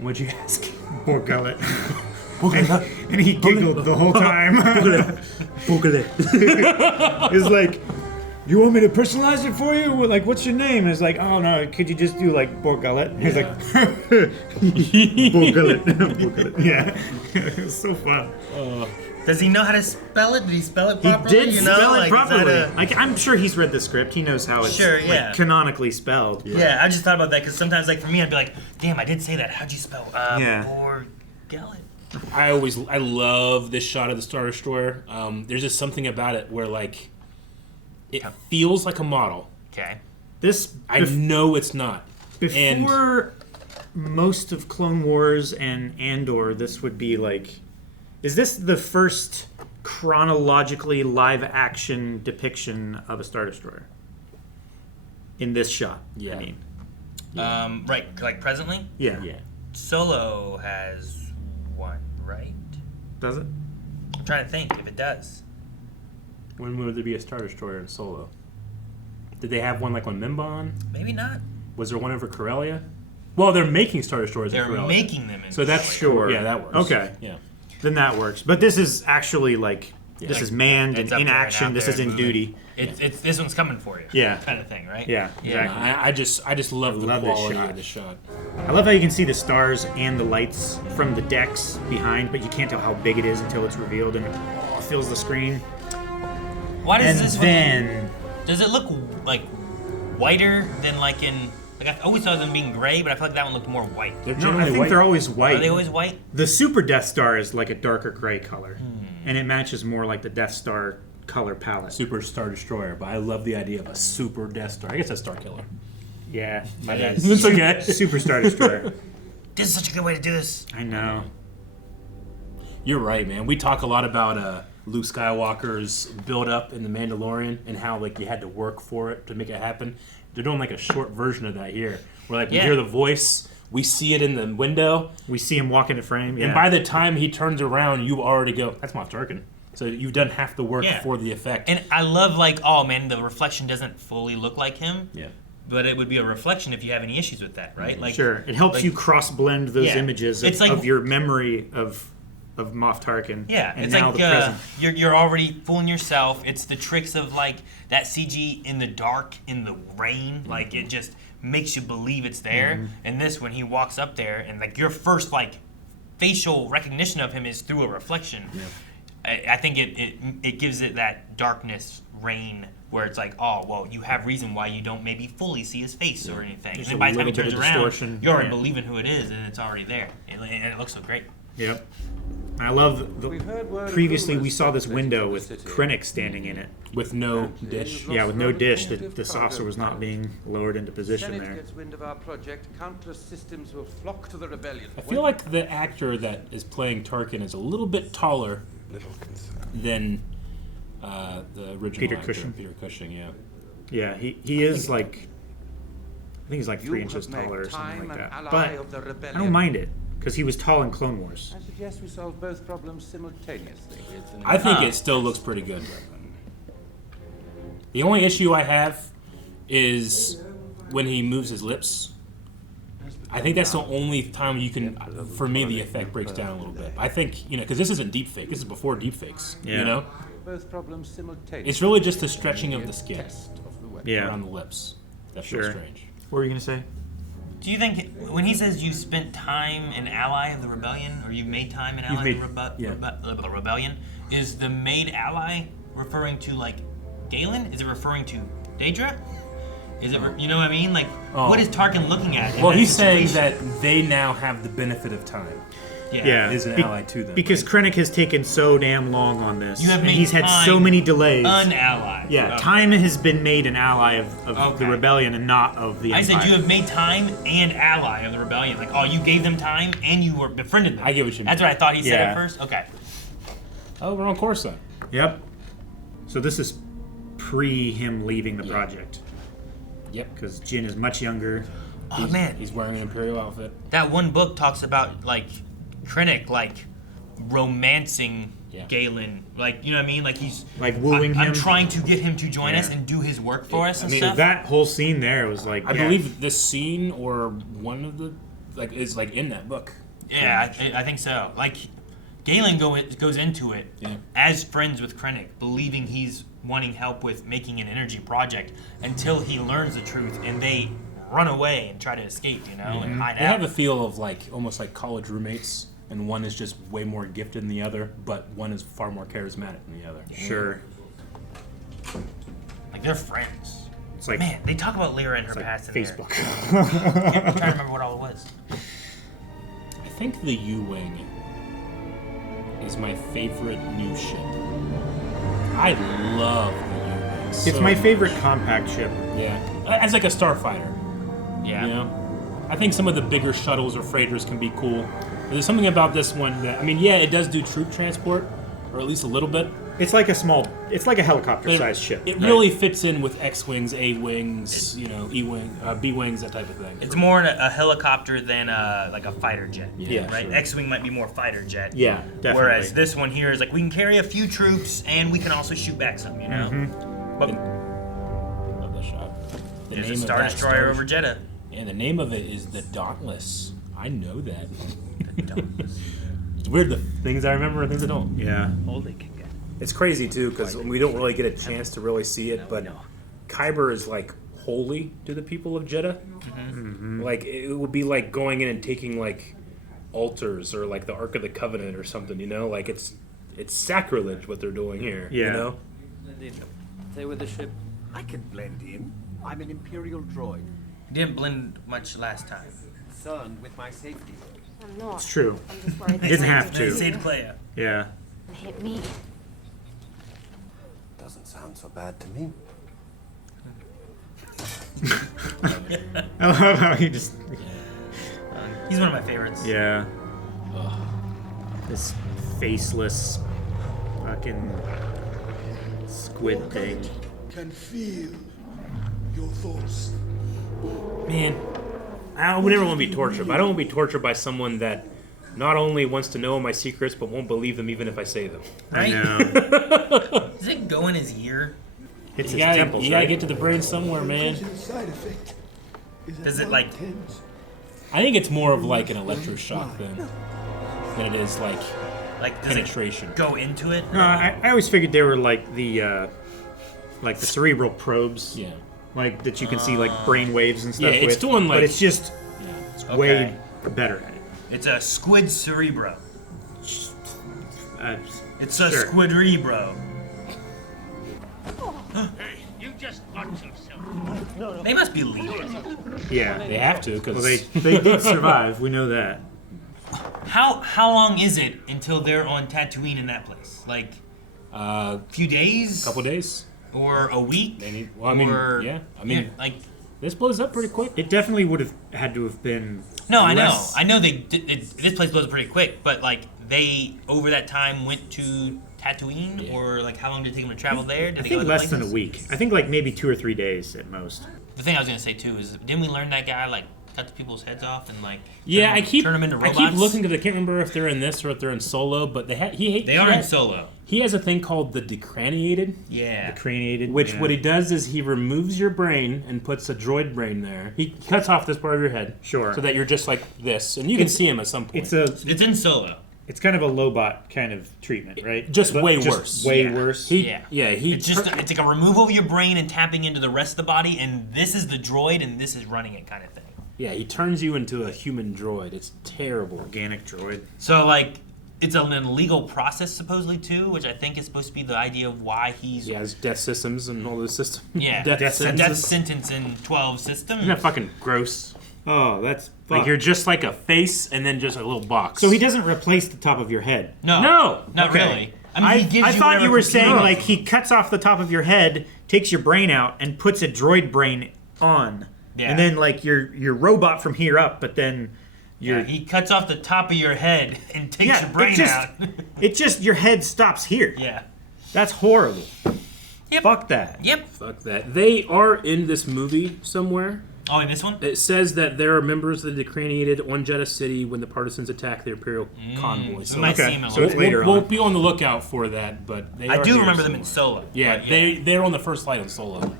What'd you ask? Poor gullet. And he giggled the whole time. He's like, you want me to personalize it for you? Like, what's your name? And it's like, oh no, could you just do like Borgullet? He's like, Borgullet. Borgullet. Yeah. It was so fun. Does he know how to spell it? Did he spell it He properly? did you know? spell it Like, is that properly. a- Like, I'm sure he's read the script. He knows how it's Sure, yeah. like, canonically spelled. Yeah, I just thought about that because sometimes, like for me, I'd be like, "Damn, I did say that. How'd you spell Yeah. Borgullet?" I love this shot of the Star Destroyer. There's just something about it where like it feels like a model. Okay. This I know it's not. And before most of Clone Wars and Andor, this would be like, is this the first chronologically live action depiction of a Star Destroyer? In this shot, Yeah. I mean. Right, like presently, Yeah. yeah, Solo has one, right? Does it? I'm trying to think if it does. when would there be a Star Destroyer in Solo? Did they have one like on Mimban? Maybe not. Was there one over Corellia? Well, they're making Star Destroyers. They're in Corellia. making them in So that's Sure. Yeah, that works. Okay. Yeah. Then that works. But this is actually like this is manned It's and up in there and action. out This there is in moving. duty. It's this one's coming for you. Yeah. Kind of thing, right? Yeah, exactly. I just love the love this quality shot. of the shot. I love how you can see the stars and the lights from the decks behind, but you can't tell how big it is until it's revealed and it fills the screen. Why does And this then one? Does it look like whiter than like in? Like I always saw them being gray, but I feel like that one looked more white. They're no, generally I think white. they're always white. Are they always white? The Super Death Star is like a darker gray color, and it matches more like the Death Star color palette. Super Star Destroyer, but I love the idea of a Super Death Star. I guess that's Star Killer. Yeah, my bad. It's okay. Super Star Destroyer. This is such a good way to do this. I know. You're right, man. We talk a lot about Luke Skywalker's build up in The Mandalorian and how like you had to work for it to make it happen. They're doing like a short version of that here, where like we hear the voice, we see it in the window, We see him walk into frame, and by the time he turns around, you already go, "That's Moff Tarkin." So you've done half the work Yeah. for the effect. And I love like, oh man, the reflection doesn't fully look like him. Yeah. But it would be a reflection if you have any issues with that, right? Like sure, it helps like- you cross blend those Yeah. images of, It's like- of your memory of Moff Tarkin. Yeah, and it's now like the present. you're already fooling yourself. It's the tricks of like that CG in the dark, in the rain. Like it just makes you believe it's there. And this, when he walks up there, and like your first like facial recognition of him is through a reflection. I think it gives it that darkness, rain, where it's like, oh well, you have reason why you don't maybe fully see his face or anything. There's And then a by the time he little bit turns of around, distortion. you're already Yeah. believing who it is, and it's already there, and it looks so great. Yep. I love We've heard word of previously we rumors saw this circulating window through with the city. Krennic standing in it. with no dish. Yeah, with no dish. The saucer was not being lowered into position Senate there. gets wind of our project, countless systems will flock to the rebellion. I feel like the actor that is playing Tarkin is a little bit taller than the original Peter actor, Cushing? Peter Cushing, yeah. Yeah, he is like, I think he's like 3 You inches have made taller or something time like an that. ally But of the I rebellion. don't mind it because he was tall in Clone Wars. I suggest we solve both problems simultaneously. I think it still looks pretty good. The only issue I have is when he moves his lips. I think that's the only time you can, for me, the effect breaks down a little bit. I think, because this isn't deepfake. This is before deepfakes, Yeah. Both problems simultaneously. It's really just the stretching of the skin Yeah. around the lips. That feels Sure. strange. What were you gonna say? Do you think when he says you spent time an ally of the rebellion, or you made time an ally made- of the yeah. rebellion, is the made ally referring to like Galen? Is it referring to Daedra? Is it, you know what I mean? Like, what is Tarkin looking at? in Well, that he's saying situation? that they now have the benefit of time. Yeah, Is an ally to them. because Krennic has taken so damn long on this, You have and made he's had so time many delays. An ally. Yeah, Okay. time has been made an ally of the Okay. rebellion and not of the I Empire. said you have made time and ally of the rebellion. Like, oh, you gave them time and you were befriended them. I get what you mean. That's what I thought he said Yeah. at first. Okay. Oh, we're on course then. Yep. So this is pre him leaving the project Yep. because Jin is much younger. Oh man, He's wearing an Imperial outfit. that one book talks about like Krennic like romancing Yeah. Galen, like you know what I mean? Like he's Like wooing I'm him. trying to get him to join us Yeah. and do his work for us and So stuff. that whole scene there was like, I yeah. believe this scene or one of the is like in that book. Yeah, I think so. Like Galen goes into it Yeah. as friends with Krennic, believing he's wanting help with making an energy project until he learns the truth and they run away and try to escape, and hide They out. have a feel of like almost like college roommates, and one is just way more gifted than the other, but one is far more charismatic than the other. Sure. Like they're friends. It's like Man, they talk about Lyra and her it's like past in Facebook. there. I'm trying to remember what all it was. I think the U-Wing is my favorite new ship. I love the U-Wing. It's so my much. favorite compact ship. Yeah, as like a starfighter. Yeah. You know, I think some of the bigger shuttles or freighters can be cool. But there's something about this one that, I mean, yeah, it does do troop transport, or at least a little bit. It's like a helicopter-sized ship. It really fits in with X-wings, A-wings, E-wing, B-wings, that type of thing. It's more a helicopter than like a fighter jet. Yeah, Right? sure. X-wing might be more fighter jet. Yeah, definitely. Whereas this one here is like we can carry a few troops and we can also shoot back some. Mm-hmm. But Love that shot. The there's name a of Star that Destroyer over Jeddah. And the name of it is The Dauntless. I know that. The Dauntless. It's weird, the things I remember and things I don't. Yeah. All they can get. It's crazy, too, because we don't really get a chance to really see it, but Kyber is, like, holy to the people of Jeddah. Mm-hmm. Like, it would be like going in and taking, like, altars or, like, the Ark of the Covenant or something, you know? Like, it's sacrilege what they're doing here, you know? Stay with the ship. I can blend in. I'm an Imperial droid. You didn't blend much last time. Concerned with my safety. I'm not. It's true. I'm just worried Didn't have to. Saved Clea. Yeah. It hit me. Doesn't sound so bad to me. I love how he just... He's one of my favorites. Yeah. This faceless fucking squid thing. Can feel your thoughts. Man, I would never want to be tortured. But I don't want to be tortured by someone that not only wants to know my secrets, but won't believe them even if I say them. Right? I know. Does it go in his ear? It's You his gotta, temples, you gotta right? get to the brain somewhere, man. Side effect is Does it, like- I think it's more of like an electroshock than it is like Like, does penetration. it go into it? No, I always figured they were like the cerebral probes. Yeah. Like that you can see like brain waves and stuff Yeah, it's with. doing, like- but it's just it's way better at it. It's a squid cerebro. It's a Sure. squidrebro. Hey, you just watch yourself. They must be leaders. Yeah. They have to, because Well, they did survive. We know that. How long is it until they're on Tatooine in that place? Like a few days? couple days. Or a week? Maybe. Well, I mean, Or- yeah. I mean, Yeah, like this blows up pretty quick. It definitely would have had to have been. no, I know, less- I know. This place blows up pretty quick, but like they over that time went to Tatooine, or like how long did it take them to travel there? Did I they think go to less than a places? week. I think like maybe 2 or 3 days at most. The thing I was gonna say too is, didn't we learn that guy like cut the people's heads off and like Yeah, turn them into I robots? keep looking because I can't remember if they're in this or if they're in Solo, but they are in Solo. He has a thing called the decraniated, Yeah. Craniated. which yeah. what he does is he removes your brain and puts a droid brain there. He cuts off this part of your head, Sure. so that you're just like this, and you can see him at some point. It's in Solo. It's kind of a Lobot kind of treatment, right? Just But way worse. Way Yeah. worse. he, Yeah. he. It's just it's like a removal of your brain and tapping into the rest of the body, and this is the droid, and this is running it kind of thing. Yeah, he turns you into a human droid. It's terrible. Organic droid. So like, it's an illegal process supposedly too, which I think is supposed to be the idea of why he's He has death systems and all those systems. yeah death a systems. death sentence in 12 systems. Isn't that fucking gross? Oh, that's Like you're just like a face and then just a little box. So he doesn't replace the top of your head. No, No! not Okay. really. I mean, he gives I you thought whatever you were computer- saying like he cuts off the top of your head, takes your brain out, and puts a droid brain on. Yeah. And then like you're robot from here up, but then you're Yeah, he cuts off the top of your head and takes Yeah, your brain it just, out. it just your head stops here. Yeah. That's horrible. Yep. Fuck that. Yep. Fuck that. They are in this movie somewhere. Oh, in this one? It says that there are members of the decraniated on Jeddah City when the partisans attack the Imperial convoy. we might see him in so it's one. later we'll on. be on the lookout for that, but they I are do here remember them in somewhere. Solo. Yeah, but they're on the first flight on Solo.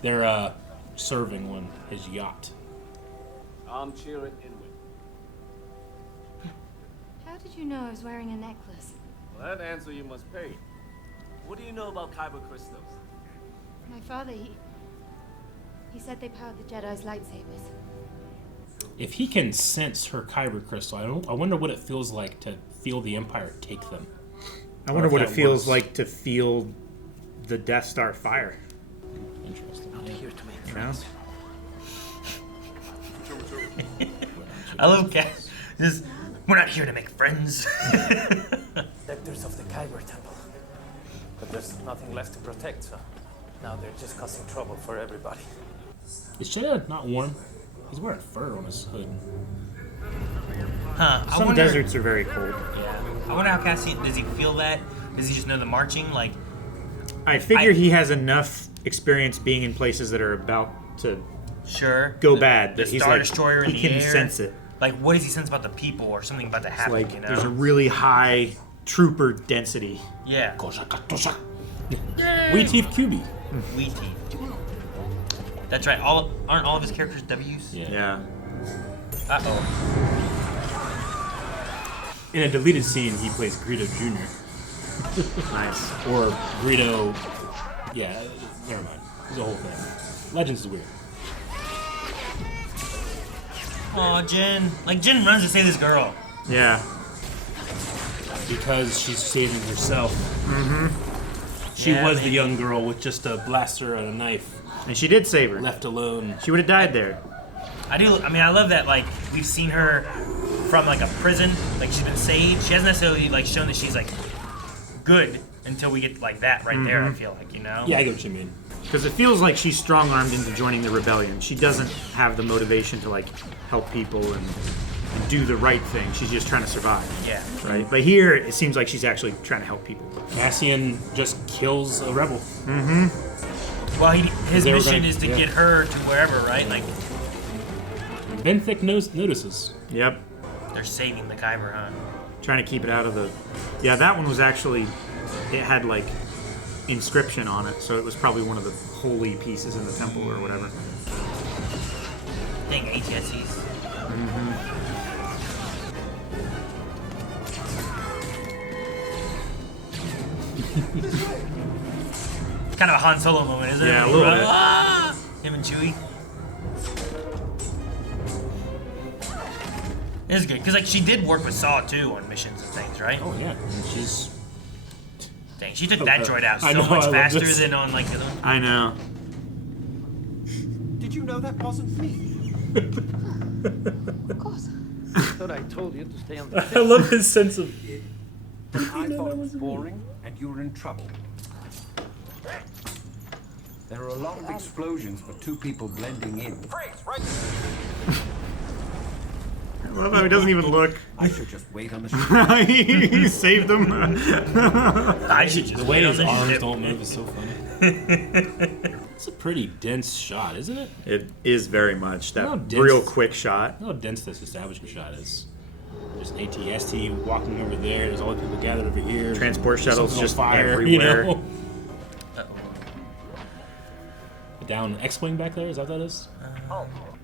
They're serving on his yacht. I'm cheering inward. How did you know I was wearing a necklace? Well, that answer you must pay. What do you know about kyber crystals? My father, he said they powered the Jedi's lightsabers. If he can sense her kyber crystal, I wonder what it feels like to feel the Empire take them. I wonder if what it that feels works. like to feel the Death Star fire. Interesting. I'm here to make You know? I love Cass. Just, we're not here to make friends. Protectors of the Kyber Temple. But there's nothing left to protect, so now they're just causing trouble for everybody. Is Jeddah not warm? He's wearing fur on his hood. Huh. I Some wonder, deserts are very cold. Yeah. I wonder how Cassie, does he feel that? Does he just know the marching? Like, I figure he has enough experience being in places that are about to sure. go the, bad The that he's Star like Destroyer in he the can air. sense it. Like, what does he sense about the people or something about to happen, Like you know? there's a really high trooper density. yeah. Wee teeth QB. Wheaty. That's right. Aren't all of his characters W's? Yeah. Uh-oh. In a deleted scene, he plays Greedo Jr. Nice. Or Greedo... Yeah, never mind. It's a whole thing. Legends is weird. Aw, Jen. Like, Jen runs to save this girl. Yeah. Because she's saving herself. She Yeah, was maybe. the young girl with just a blaster and a knife. And she did save her. Left alone. She would have died there. I mean, I love that, like, we've seen her from, like, a prison. Like, she's been saved. She hasn't necessarily, like, shown that she's, like, good until we get, like, that right there, I feel like, you know? Yeah, I get what you mean. Because it feels like she's strong-armed into joining the rebellion. She doesn't have the motivation to, like, help people and do the right thing. She's just trying to survive. Yeah. Right? But here, it seems like she's actually trying to help people. Cassian just kills a rebel. Well, his They were mission gonna- is to yeah. get her to wherever, right? Like, Ben Thick notices. Yep. they're saving the Kyber, huh? Trying to keep it out of the... Yeah, that one was actually... It had, like, inscription on it, so it was probably one of the holy pieces in the temple or whatever. Dang, ATSCs. Kind of a Han Solo moment, isn't it? Yeah, a little bit. Ah! Him and Chewie. This is good, because, like, she did work with Saw, too, on missions and things, right? Oh, yeah. And she's... Dang, she took that droid out I so know, much I love faster this. than on, like, the other one. I know. Did you know that wasn't me? Of course. Thought I told you to stay on the I love his sense of... I thought it was boring, and you were in trouble. There are a lot of explosions for two people blending in. I love how he doesn't even look. I should just wait on the ship. He saved them. I should just The way wait on his this arms ship. don't move is so funny. It's a pretty dense shot, isn't it? It is very much that How dense- real quick shot. How dense this establishment shot is. There's an ATST walking over there. There's all the people gathered over here. Transport There's shuttles something on just fire, everywhere. You know? Uh-oh. A down X-wing back there. Is that what that is?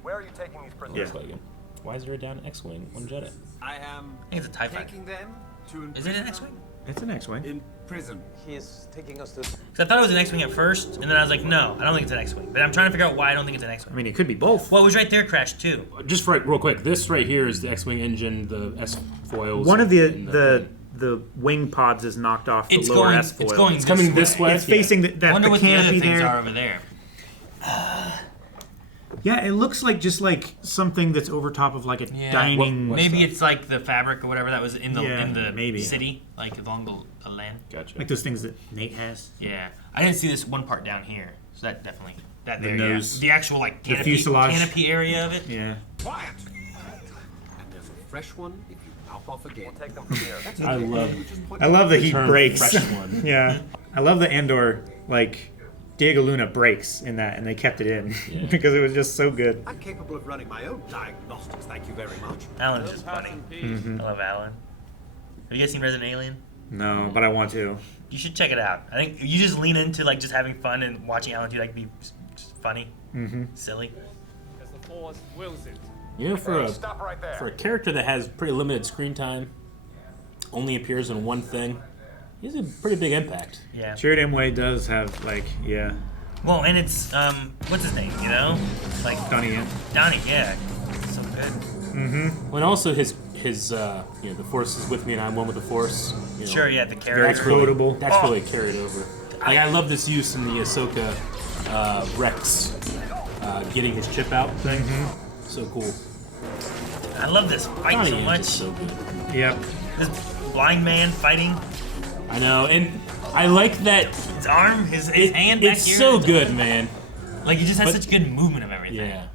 Where are you taking these prisoners? Yeah. Looks like it. Why is there a down X-wing on Jeddah? I am I think it's a TIE fighter. taking them to Is it an X-Wing? It's an X-wing. in prison. He's taking us to... Because I thought it was an X-Wing at first, and then I was like, no, I don't think it's an X-Wing. But I'm trying to figure out why I don't think it's an I X-Wing. mean, it could be both. Well, it was right there, crashed too. Just for, real quick, this right here is the X-wing engine, the S foils. One of and the wing pods is knocked off the It's lower going. S foil. It's going. It's coming this way. It's facing I that wonder the what the other canopy things there. are over there. Yeah, it looks like just like something that's over top of like a Yeah. dining. Maybe it's like the fabric or whatever that was in the Yeah, maybe. city, like along the land. Gotcha. like those things that Nate has. Yeah, I didn't see this one part down here, so that definitely that The there. nose. Yeah. The actual like The canopy, fuselage. canopy area of it. Yeah. Quiet! And there's a fresh one if you mouth off again. We'll take them from here. I love I love that he term breaks. fresh one. Yeah. I love that Andor like Diego Luna breaks in that, and they kept it in Yeah. because it was just so good. I'm capable of running my own diagnostics, thank you very much. Alan's just funny. Mm-hmm. I love Alan. Have you guys seen Resident Alien? No, but I want to. You should check it out. I think you just lean into like just having fun and watching Alan do like be funny, silly. As the Force wills it. You know, for Stop right there. a character that has pretty limited screen time, only appears in one thing, he has a pretty big impact. Yeah. Jared Imway does have like Well, and it's what's his name? You know, like Donnie Yen. Donnie. Yeah, so good. When also his you know, the Force is with me and I'm one with the Force. You know, Sure. Yeah, the That's character. really, quotable. that's really carried over. Like, I love this use in the Ahsoka Rex getting his chip out thing. So cool. I love this fight Donnie so Yen's much. just so good. Yep. This blind man fighting I know, and I like that. his arm, his hand back It's here. so good, man. Like he just has But- such good movement of everything. Yeah.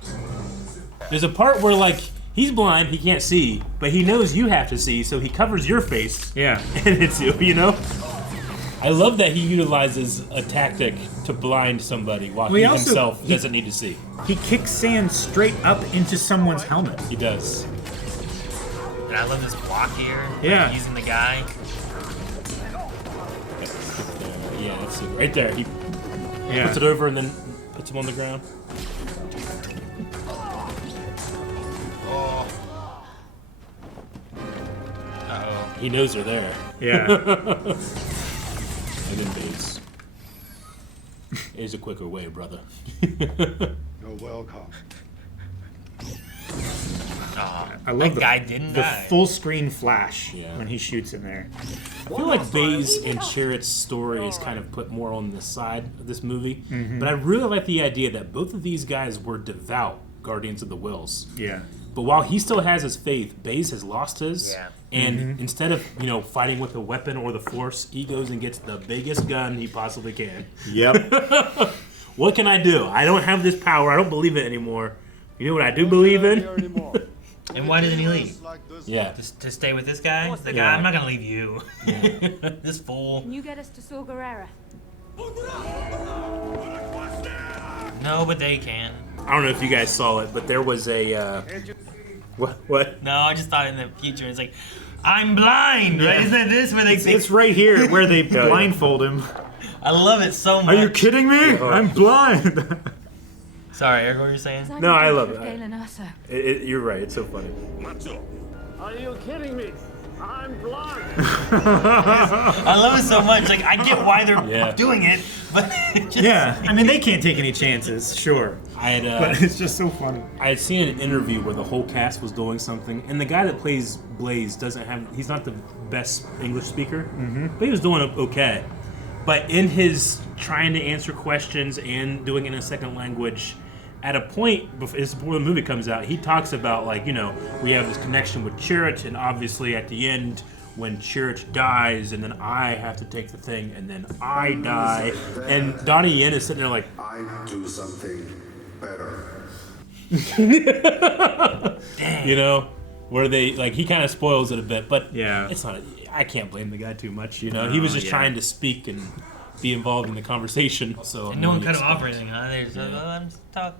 There's a part where like he's blind, he can't see, but he knows you have to see, so he covers your face Yeah. and it's you know. I love that he utilizes a tactic to blind somebody while Well, he he also- himself doesn't need to see. He kicks sand straight up into someone's helmet. He does. And I love this block here. Yeah. Like, using the guy. Yeah, that's it. Right there. He Yeah. puts it over and then puts him on the ground. He knows they're there. Yeah. And then base. Is a quicker way, brother. You're welcome. I love that guy didn't the die. full screen flash when he shoots in there. I feel like Baze and Chirrut's story is kind of put more on the side of this movie, but I really like the idea that both of these guys were devout Guardians of the Wills. Yeah. But while he still has his faith, Baze has lost his. Yeah. And instead of, fighting with a weapon or the Force, he goes and gets the biggest gun he possibly can. Yep. What can I do? I don't have this power. I don't believe it anymore. You know what I do believe in? And why doesn't he leave? Yeah. To stay with this guy? The guy, I'm not gonna leave you. This fool. Can you get us to Saw Gerrera? No, but they can. I don't know if you guys saw it, but there was a... What? No, I just thought in the future, it's like, I'm blind, right? Isn't it this where they say... It's right here where they blindfold him. I love it so much. Are you kidding me? I'm blind. Sorry, Eric, what were you saying? No, I love it. Galen Urso. You're right. It's so funny. Are you kidding me? I'm blind. I love it so much. Like, I get why they're doing it, but it just... Yeah, I mean, they can't take any chances, sure. But it's just so funny. I had seen an interview where the whole cast was doing something, and the guy that plays Blaze he's not the best English speaker, but he was doing okay. But in his trying to answer questions and doing it in a second language, at a point before the movie comes out, he talks about, we have this connection with Chirrut, and obviously at the end, when Chirrut dies, and then I have to take the thing, and then I die. And Donnie Yen is sitting there like, I do something better. where they, he kind of spoils it a bit, but yeah, it's not, I can't blame the guy too much, he was just trying to speak and be involved in the conversation. So and no one cut him off or anything, huh? They're just like, let him talk.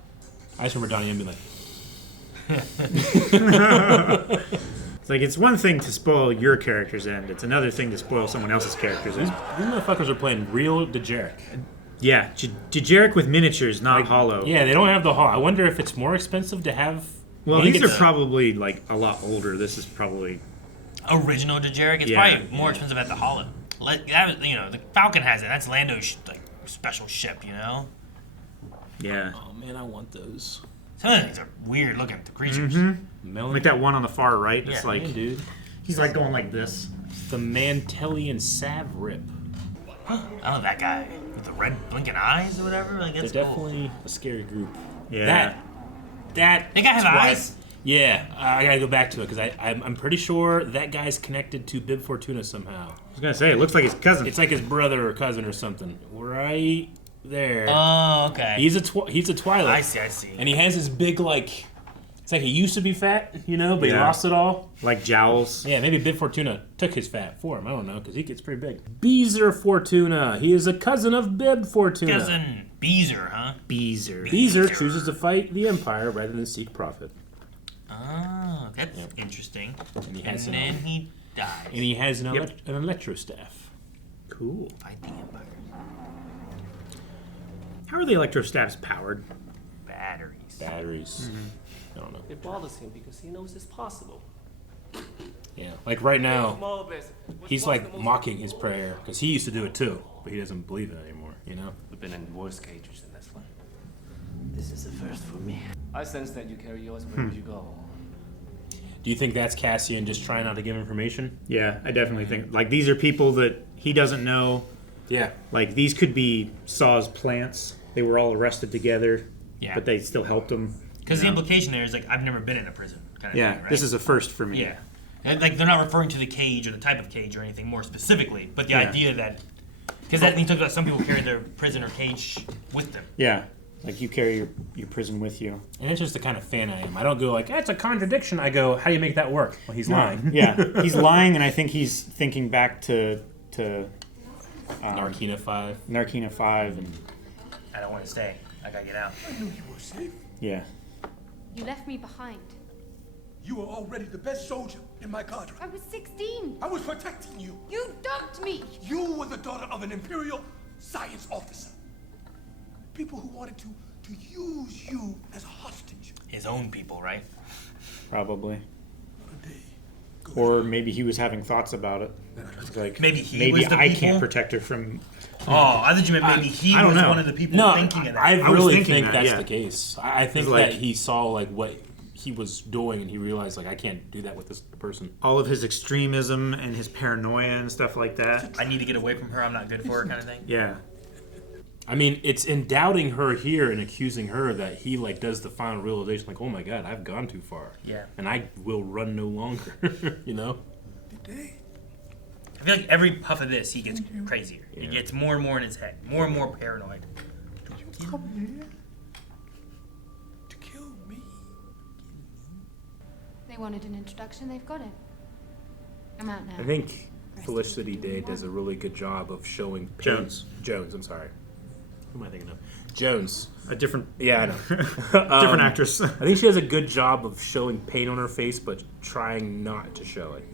I just remember Donnie Yen being like, it's like, it's one thing to spoil your character's end. It's another thing to spoil someone else's character's end. These motherfuckers are playing real Dejeric. Yeah, Dejeric with miniatures, not hollow. Yeah, they don't have the hollow. I wonder if it's more expensive to have... Well, these are probably, a lot older. This is probably... Original Dejeric? It's probably more expensive at the hollow. The Falcon has it. That's Lando's, special ship, Yeah. Oh, man, I want those. Some of the things are weird looking, the creatures. Like that one on the far right. It's dude. He's going like this. The Mantellian Sav Rip. I love that guy with the red blinking eyes or whatever. They're definitely a scary group. Yeah. They gotta have eyes. Yeah, I gotta go back to it because I'm pretty sure that guy's connected to Bib Fortuna somehow. I was gonna say, it looks like his cousin. It's like his brother or cousin or something. Right there. Oh, okay. He's a Twi'lek. I see. And he has this big it's like he used to be fat, but he lost it all. Like jowls. Yeah, maybe Bib Fortuna took his fat for him. I don't know, because he gets pretty big. Beezer Fortuna. He is a cousin of Bib Fortuna. Cousin Beezer, huh? Beezer chooses to fight the Empire rather than seek profit. Oh, that's interesting. And then he dies. And he has an electro staff. Cool. Fight the Empire. How are the electro staffs powered? Batteries. I don't know. It bothers him because he knows it's possible. Yeah, like right now, he's mocking his prayer because he used to do it too, but he doesn't believe it anymore. We've been in worse cages than this one. This is a first for me. I sense that you carry yours wherever you go. Do you think that's Cassian just trying not to give information? Yeah, I definitely think these are people that he doesn't know. Yeah. These could be Saw's plants. They were all arrested together. Yeah. But they still helped him. Because the implication there is I've never been in a prison kind of thing, right? This is a first for me. Yeah. And they're not referring to the cage or the type of cage or anything more specifically, but the idea that because he talks about some people carry their prison or cage with them. Yeah. You carry your prison with you. And it's just the kind of fan I am. I don't go that's a contradiction. I go, how do you make that work? Well, he's lying. Yeah, he's lying, and I think he's thinking back to Narkina 5. Narkina 5. And I don't want to stay. I gotta get out. I knew you were safe. Yeah. You left me behind. You were already the best soldier in my cadre. I was 16. I was protecting you. You dumped me. You were the daughter of an Imperial science officer. People who wanted to use you as a hostage. His own people, right? Probably. Not a day Or maybe he was having thoughts about it. Like Maybe he was the I people? can't protect her from. Oh, I thought you meant maybe he I don't was know. one of the people thinking of that. I was really thinking think that, that's yeah. the case. I think like- that he saw like what he was doing, and he realized like I can't do that with this person. All of his extremism and his paranoia and stuff like that. I need to get away from her. I'm not good for her, kind of thing. Yeah. I mean, it's in doubting her here and accusing her that he like does the final realization, like, oh my god, I've gone too far. Yeah. And I will run no longer. You know. I feel like every puff of this, he gets crazier. He gets more and more in his head, more and more paranoid. Did you come here to kill me? They wanted an introduction, they've got it. I'm out now. I think Felicity Day does a really good job of showing pain. Jones, I'm sorry. Who am I thinking of? Jones. A different. Yeah, I know. Different actress. I think she does a good job of showing pain on her face, but trying not to show it.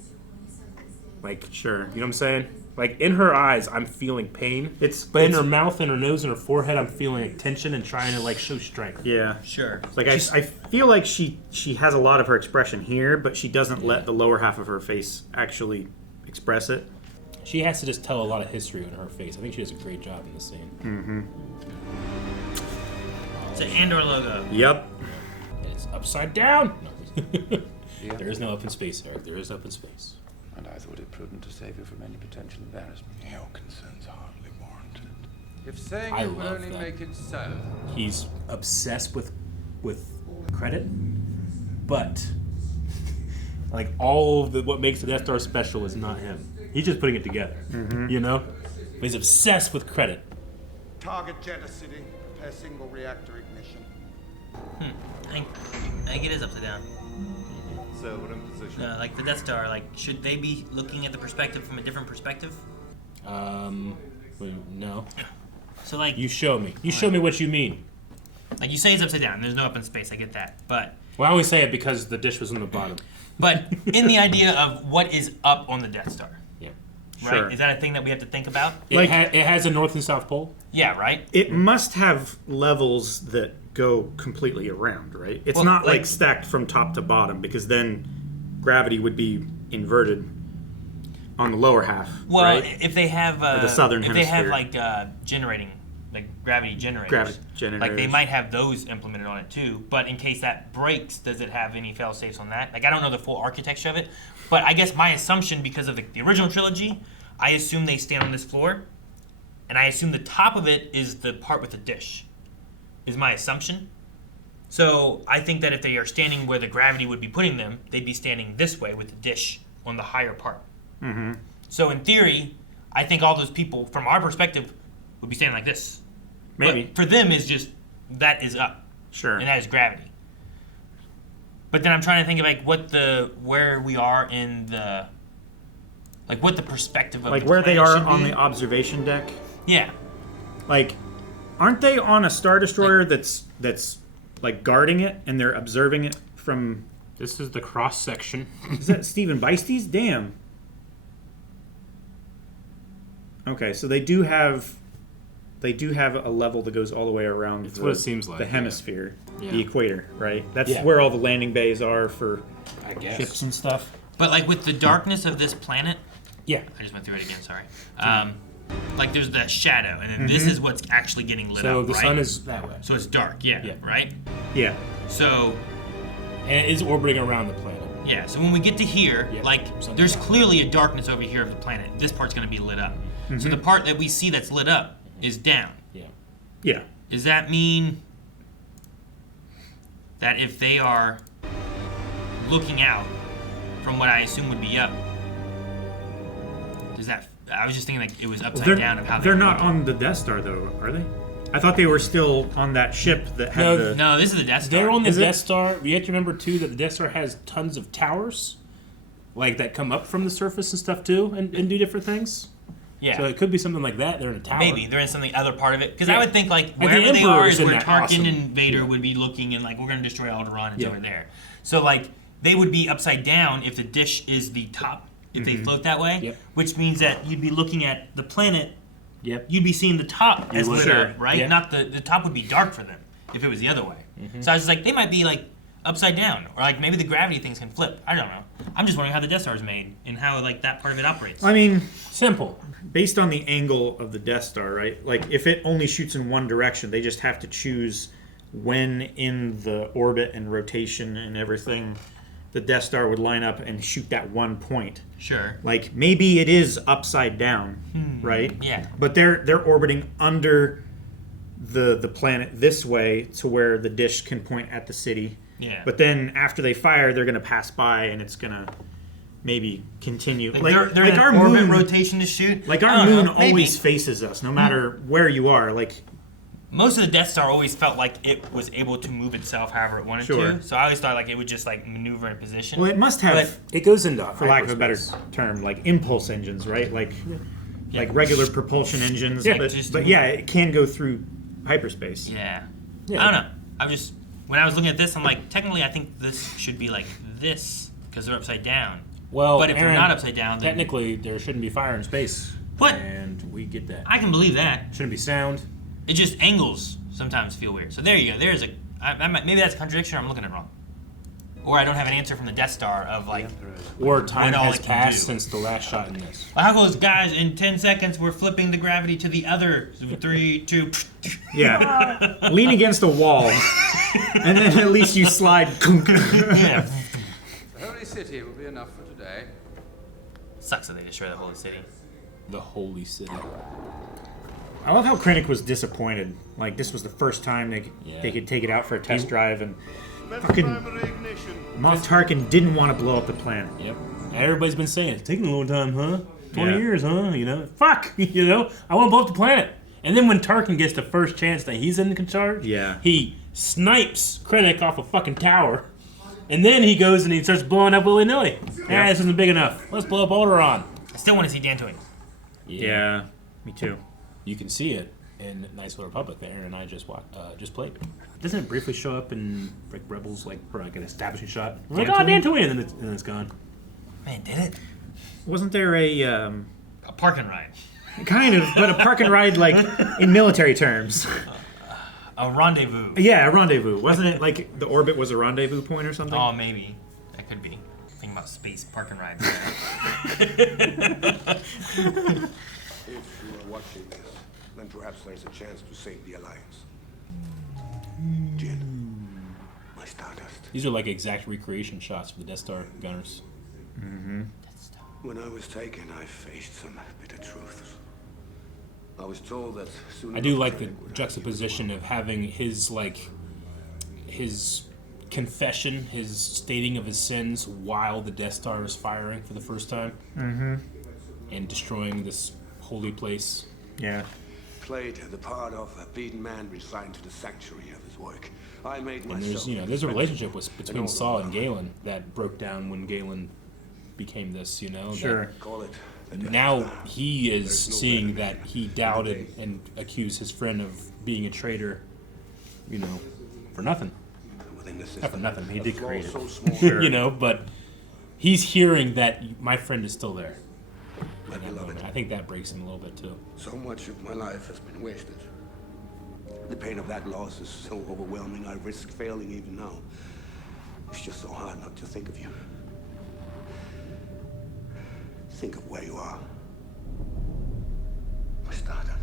Like, Sure. you know what I'm saying? Like, in her eyes, I'm feeling pain. But in her mouth and her nose and her forehead, I'm feeling like tension and trying to like show strength. Yeah. Sure. Like I feel like she has a lot of her expression here, but she doesn't let the lower half of her face actually express it. She has to just tell a lot of history on her face. I think she does a great job in the scene. Mm-hmm. It's an Andor logo. Yep. It's upside down. No. There is no up in space, Eric. There is up in space. And I thought it prudent to save you from any potential embarrassment. Your concern's hardly warranted. If saying I it would love only that. make it so. He's obsessed with credit, but like all of what makes the Death Star special is not him. He's just putting it together, you know. But he's obsessed with credit. Target Jeddah City. Prepare single reactor ignition. I think it is upside down. So we're in position. Like the Death Star, like should they be looking at the perspective from a different perspective? No. So like You show me. You show me what you mean. like you say it's upside down. There's no up in space. I get that, but Well, I always say it because the dish was on the bottom. in the idea of what is up on the Death Star, Yeah. right? Sure. Is that a thing that we have to think about? Like- It has a north and south pole. Yeah, right. It must have levels that go completely around, right? It's Well, not like like- stacked from top to bottom because then gravity would be inverted on the lower half. Well, right? if they have the southern if they have hemisphere. like generating, like gravity generators, Gravity like generators. they might have those implemented on it too. But in case that breaks, does it have any fail safes on that? Like I don't know the full architecture of it, but I guess my assumption because of the original trilogy, I assume they stand on this floor, and I assume the top of it is the part with the dish. Is my assumption. So I think that if they are standing where the gravity would be putting them, they'd be standing this way with the dish on the higher part. Mm-hmm. So in theory, I think all those people, from our perspective, would be standing like this. Maybe. But for them, is just that is up, Sure. and that is gravity. But then I'm trying to think of like where we are in the, like what the perspective of Like the where they planet are should on be. the observation deck. Yeah. Like, aren't they on a Star Destroyer that's like guarding it and they're observing it from? This is the cross section. Is that Stephen Beisty's? Damn. Okay, so they do have a level that goes all the way around. It's what it seems like, the yeah. hemisphere, Yeah. the equator, right? That's Yeah. where all the landing bays are for I guess. ships and stuff. But like with the darkness of this planet, Yeah. I just went through it again. Sorry. Like there's that shadow, and then this is what's actually getting lit So up. the right? sun is that way. So it's dark. Yeah. Yeah. Right. Yeah. So And it is orbiting around the planet. yeah. So when we get to here, Yeah, like something there's about it. clearly a darkness over here of the planet. This part's going to be lit up. So the part that we see that's lit up is down. Yeah. Yeah. Does that mean that if they are looking out from what I assume would be up, does that? I was just thinking like it was upside down of how they're they not on the Death Star though, are they? I thought they were still on that ship that had No, the. No, this is the Death Star. They're on the Is it? Death Star. You have to remember too that the Death Star has tons of towers, like that come up from the surface and stuff too, and do different things. Yeah. So it could be something like that. They're in a tower. Maybe they're in something other part of it because I Yeah. would think like And the wherever they Emperor are is is in where that Tarkin awesome- and Vader yeah. would be looking and like we're gonna destroy Alderaan. It's Yeah. over there. So like they would be upside down if the dish is the top. If they float that way, Yep. which means that you'd be looking at the planet. Yep. You'd be seeing the top as would. lit Sure. up, right? Yeah. Not the top would be dark for them if it was the other way. So I was like, they might be like upside down, or like maybe the gravity things can flip. I don't know. I'm just wondering how the Death Star is made and how like that part of it operates. I mean, simple. Based on the angle of the Death Star, right? Like if it only shoots in one direction, they just have to choose when in the orbit and rotation and everything the Death Star would line up and shoot that one point. Sure. Like maybe it is upside down, right? Yeah. But they're orbiting under the planet this way to where the dish can point at the city. Yeah. But then after they fire, they're gonna pass by and it's gonna maybe continue. Like they're in our an orbit moon rotation to shoot. Like I our don't moon know, maybe. always faces us, no matter where you are. Like most of the Death Star always felt like it was able to move itself however it wanted Sure. to. So I always thought like it would just like maneuver in position. Well, it must have. But it goes into, for lack of a better term, like impulse engines, right? Like regular propulsion engines. Yeah, but yeah, it can go through hyperspace. Yeah. I don't know. I'm just when I was looking at this, I'm like, technically, I think this should be like this because they're upside down. Well, but if Aaron, they're not upside down, then technically there shouldn't be fire in space. What? And we get that. I can believe that. Shouldn't be sound. It just angles sometimes feel weird. So there you go. There's maybe that's a contradiction. Or I'm looking at it wrong, or I don't have an answer from the Death Star of like. Or time what all has it can passed do. since the last shot in this. Well, how goes, guys? In 10 seconds, we're flipping the gravity to the other 3, 2. Yeah. Lean against a wall, and then at least you slide. Yeah. The holy city will be enough for today. Sucks that they destroy the holy city. The holy city. I love how Krennic was disappointed. Like this was the first time they could take it out for a test drive, and fucking Moff Tarkin didn't want to blow up the planet. Yep. Everybody's been saying it's taking a long time, huh? 20 Yeah. years, huh? You know, fuck. You know, I want to blow up the planet. And then when Tarkin gets the first chance that he's in charge, he snipes Krennic off a fucking tower, and then he goes and he starts blowing up willy nilly. Ah, this isn't big enough. Let's blow up Alderaan. I still want to see Dantooine. Yeah, me too. You can see it in Knights of the Republic that Aaron and I just played. Doesn't it briefly show up in like Rebels, like for like an establishing shot? We're like, oh, Dantooine, and then it's gone. Man, did it? Wasn't there a park and ride? Kind of, but a park and ride like in military terms. A rendezvous. Yeah, a rendezvous. Wasn't it like the orbit was a rendezvous point or something? Oh, maybe. That could be. Thinking about space park and ride. If you are watching this, then perhaps there's a chance to save the Alliance. Jin, my Stardust. These are like exact recreation shots for the Death Star gunners. Mm-hmm. When I was taken, I faced some bitter truths. I was told that soon I do enough like the Krennic would juxtaposition of having his confession, his stating of his sins while the Death Star is firing for the first time. Mm-hmm. And destroying this holy place. Yeah. played the part of a beaten man resigned to the sanctuary of his work. I made And myself. there's a relationship between Saul and Galen that broke down when Galen became this, Sure. Call it. Now he is seeing that he doubted and accused his friend of being a traitor, for nothing. Not for nothing. He did create it. But he's hearing that my friend is still there. In that moment. I think that breaks him a little bit too. So much of my life has been wasted. The pain of that loss is so overwhelming, I risk failing even now. It's just so hard not to think of you. Think of where you are. My Stardust.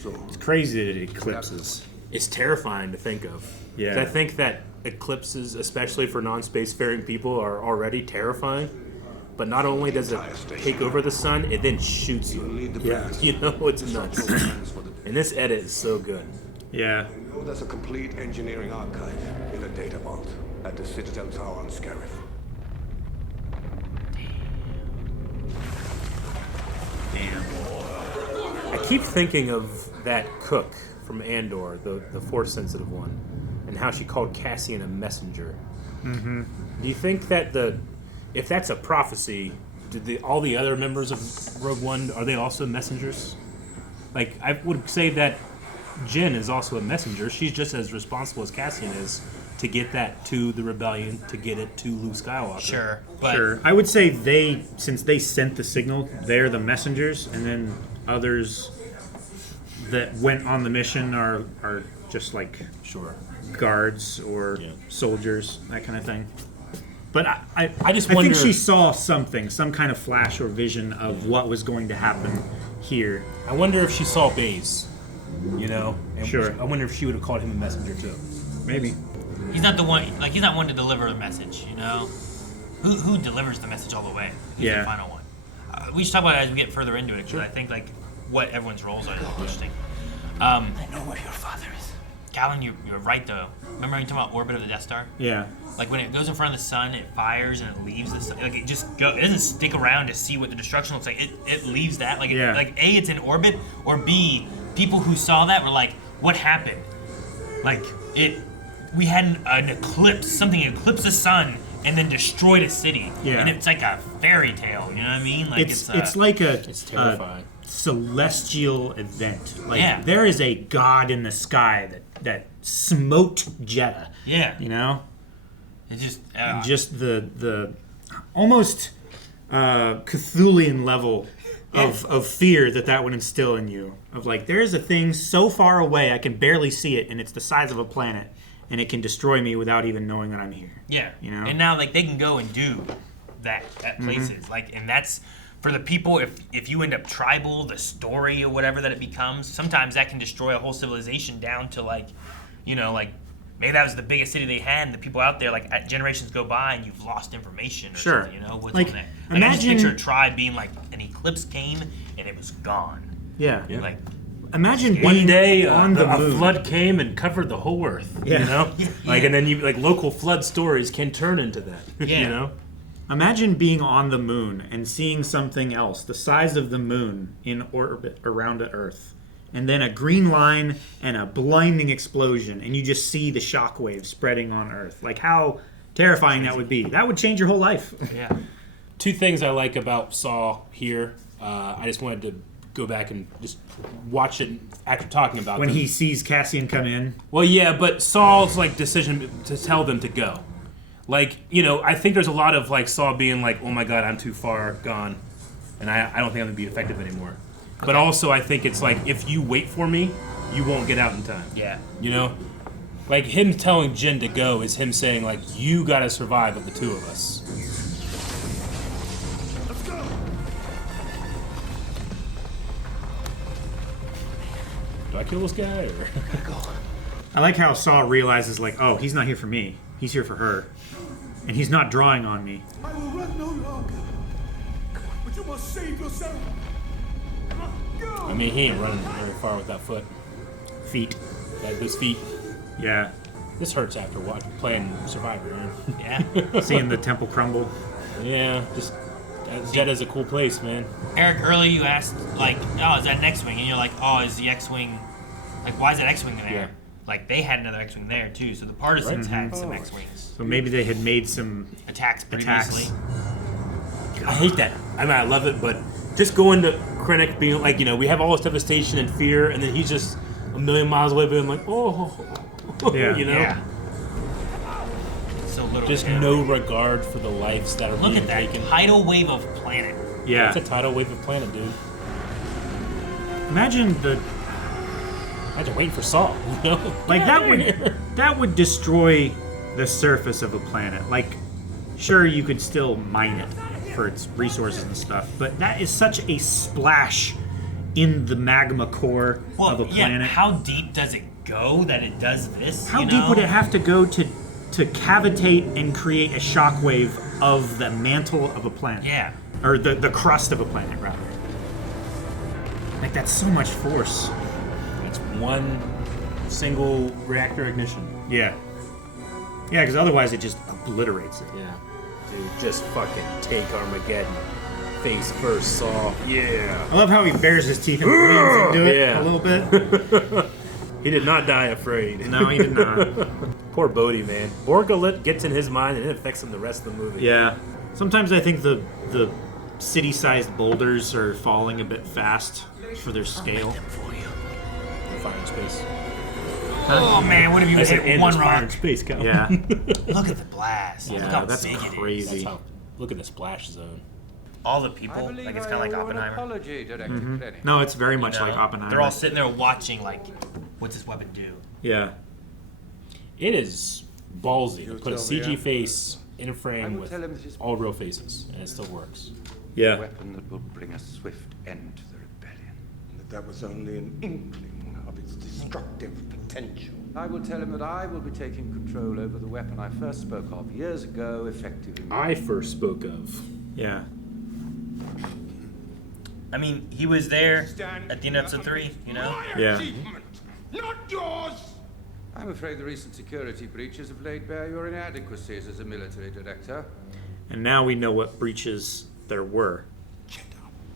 So It's crazy that it eclipses. It's terrifying to think of. Yeah. 'Cause I think that eclipses, especially for non-spacefaring people, are already terrifying. But not only does it take over the sun, it then shoots you. Yeah. It's nuts. And this edit is so good. Yeah. Oh, there's a complete engineering archive in a data vault at the Citadel Tower on Scarif. I keep thinking of that cook from Andor, the Force-sensitive one, and how she called Cassian a messenger. Mm-hmm. Do you think that if that's a prophecy, did all the other members of Rogue One, are they also messengers? Like, I would say that Jyn is also a messenger. She's just as responsible as Cassian is to get that to the rebellion, to get it to Luke Skywalker. Sure, but Sure. I would say since they sent the signal, they're the messengers, and then others that went on the mission are just like Sure. guards or soldiers, that kind of thing. But I just I wonder think she if- saw something, some kind of flash or vision of what was going to happen here. I wonder if she saw Baze, you know? And Sure. I wonder if she would have called him a messenger too. Maybe. He's not the one. Like he's not one to deliver a message. You know, who delivers the message all the way? Who's Yeah. the final one? We should talk about it as we get further into it because I think like what everyone's roles are is interesting. I know where your father is. Calvin, you're right though. Remember you talking about orbit of the Death Star? Yeah. Like when it goes in front of the sun, it fires and it leaves the sun. Like it just go. It doesn't stick around to see what the destruction looks like. It leaves that. Like Yeah. like A, it's in orbit, or B, people who saw that were like, what happened? Like we had an eclipse. Something eclipsed the sun and then destroyed a city. Yeah. And it's like a fairy tale. You know what I mean? Like It's like It's a terrifying. celestial event. Like Yeah. there is a god in the sky that smote Jeddah. Yeah. You know? It's just And just the almost Cthulian level of fear that would instill in you. Of like, there's a thing so far away I can barely see it, and it's the size of a planet, and it can destroy me without even knowing that I'm here. Yeah. You know? And now like they can go and do that at places. Like and that's for the people if you end up tribal, the story or whatever that it becomes, sometimes that can destroy a whole civilization down to like, you know, like maybe that was the biggest city they had and the people out there like generations go by and you've lost information or Sure. something, you know, what's Like, on there. Like I just imagine- picture a tribe being like an eclipse came and it was gone. Yeah. Like Imagine being One day, on the a moon. flood came and covered the whole earth. Yeah. You know, like, and then you like local flood stories can turn into that. Yeah. You know, Imagine being on the moon and seeing something else the size of the moon in orbit around the Earth. And then a green line and a blinding explosion, and you just see the shockwave spreading on Earth. Like how terrifying that would be. That would change your whole life. Yeah. two things I like about Saw here. I just wanted to go back and just watch it after talking about When them. he sees Cassian come in. Well, yeah, but Saul's like decision to tell them to go. Like, you know, I think there's a lot of like Saul being like, "Oh my God, I'm too far gone, and I don't think I'm gonna be effective anymore." But also, I think it's like if you wait for me, you won't get out in time. Yeah. You know, like him telling Jin to go is him saying like, "You gotta survive of the two of us." Let's go! Do I kill this guy or? I like how Saul realizes, like, oh, he's not here for me. He's here for her. And he's not drawing on me. I will run no longer. But you must save yourself. Come on, go! I mean, he ain't running very far with that foot. Feet. Those feet. Yeah. This hurts after playing Survivor, man. Yeah. Seeing the temple crumble. Yeah, just Jeddah's a cool place, man. Eric, earlier you asked, like, oh, is that an X-Wing? And you're like, oh, is the X-Wing, like, why is that X-Wing there? Yeah. Like, they had another X-Wing there, too, so the Partisans had some X-Wings. So maybe they had made some Attacks previously. I hate that. I mean, I love it, but just going to Krennic being like, you know, we have all this devastation and fear, and then he's just a million miles away being like, oh, Yeah. you know? Yeah. So little. Just yeah. no regard for the lives that are Look being at that taken. tidal wave of planet. Yeah. It's a tidal wave of planet, dude. Imagine Imagine waiting for Saul, you know? like that would destroy the surface of a planet. Like, sure, you could still mine it for its resources and stuff, but that is such a splash in the magma core Well, of a yeah, planet. how deep does it go that it does this? How you deep know? would it have to go to cavitate and create a shockwave of the mantle of a planet? Yeah. Or the crust of a planet, rather. Like, that's so much force. It's one single reactor ignition. Yeah. Yeah, because otherwise it just obliterates it. Yeah. Dude, just fucking take Armageddon. Face first, Saul. Yeah. I love how he bares his teeth and leans into it Yeah. a little bit. He did not die afraid. No, he did not. Poor Bodhi, man. Borgalit gets in his mind and it affects him the rest of the movie. Yeah. Sometimes I think the city-sized boulders are falling a bit fast for their scale. Fire in space. Oh man, what if you I said, hit and one there's fire rock? in space, Cal. Yeah. Look at the blast. Look Yeah, how that's big it is. crazy. Look at the splash zone. All the people, like it's kind of like Oppenheimer. Apology, Director Krennic. No, it's very much you know? like Oppenheimer. They're all sitting there watching, like, what's this weapon do? Yeah. It is ballsy to You put a tell CG me, face in a I frame will with tell him that his all real faces, and it still works. a Yeah. weapon that will bring a swift end to the rebellion. And that was only an inkling of its destructive potential. I will tell him that I will be taking control over the weapon I first spoke of years ago, effective in... I first spoke of. Yeah. I mean, he was there at the end of episode 3, you know? Yeah. Not yours! I'm afraid the recent security breaches have laid bare your inadequacies as a military director. And now we know what breaches there were. Jeddah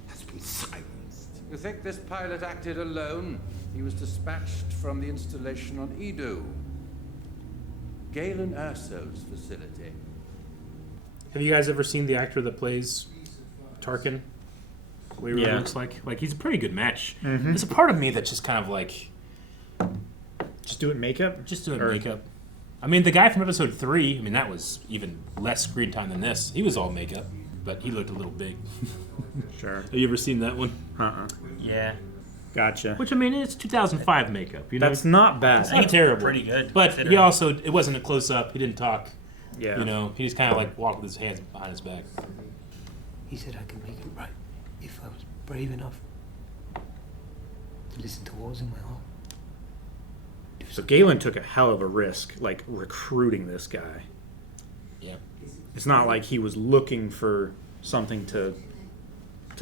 has been silenced. You think this pilot acted alone? He was dispatched from the installation on Edo, Galen Erso's facility. Have you guys ever seen the actor that plays Tarkin? What he really Yeah. looks like? Like, he's a pretty good match. Mhm. There's a part of me that's just kind of like... Just doing makeup? Just doing Or- makeup. I mean, the guy from episode 3, I mean, that was even less screen time than this. He was all makeup, but he looked a little big. Sure. Have you ever seen that one? Uh-uh. Yeah. Gotcha. Which, I mean, it's 2005 makeup. You know? That's not bad. It's not terrible. pretty good, But he considering. also, it wasn't a close-up. He didn't talk. Yeah. You know, he just kind of like walked with his hands behind his back. He said I could make it right if I was brave enough to listen to what was in my heart. So Galen took a hell of a risk, like, recruiting this guy. Yeah. It's not like he was looking for something to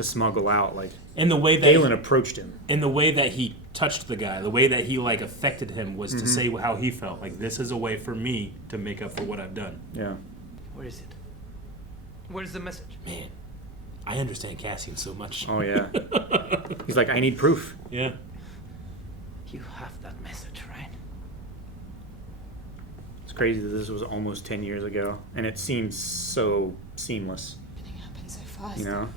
smuggle out. Like, And the way that Galen approached him. And the way that he touched the guy, the way that he like affected him was to Mhm. say how he felt. Like, this is a way for me to make up for what I've done. Yeah. Where is it? Where's the message? Man, I understand Cassian so much. Oh, yeah. He's like, I need proof. Yeah. You have that message, right? It's crazy that this was almost 10 years ago, and it seems so seamless. Everything happened so fast. You know?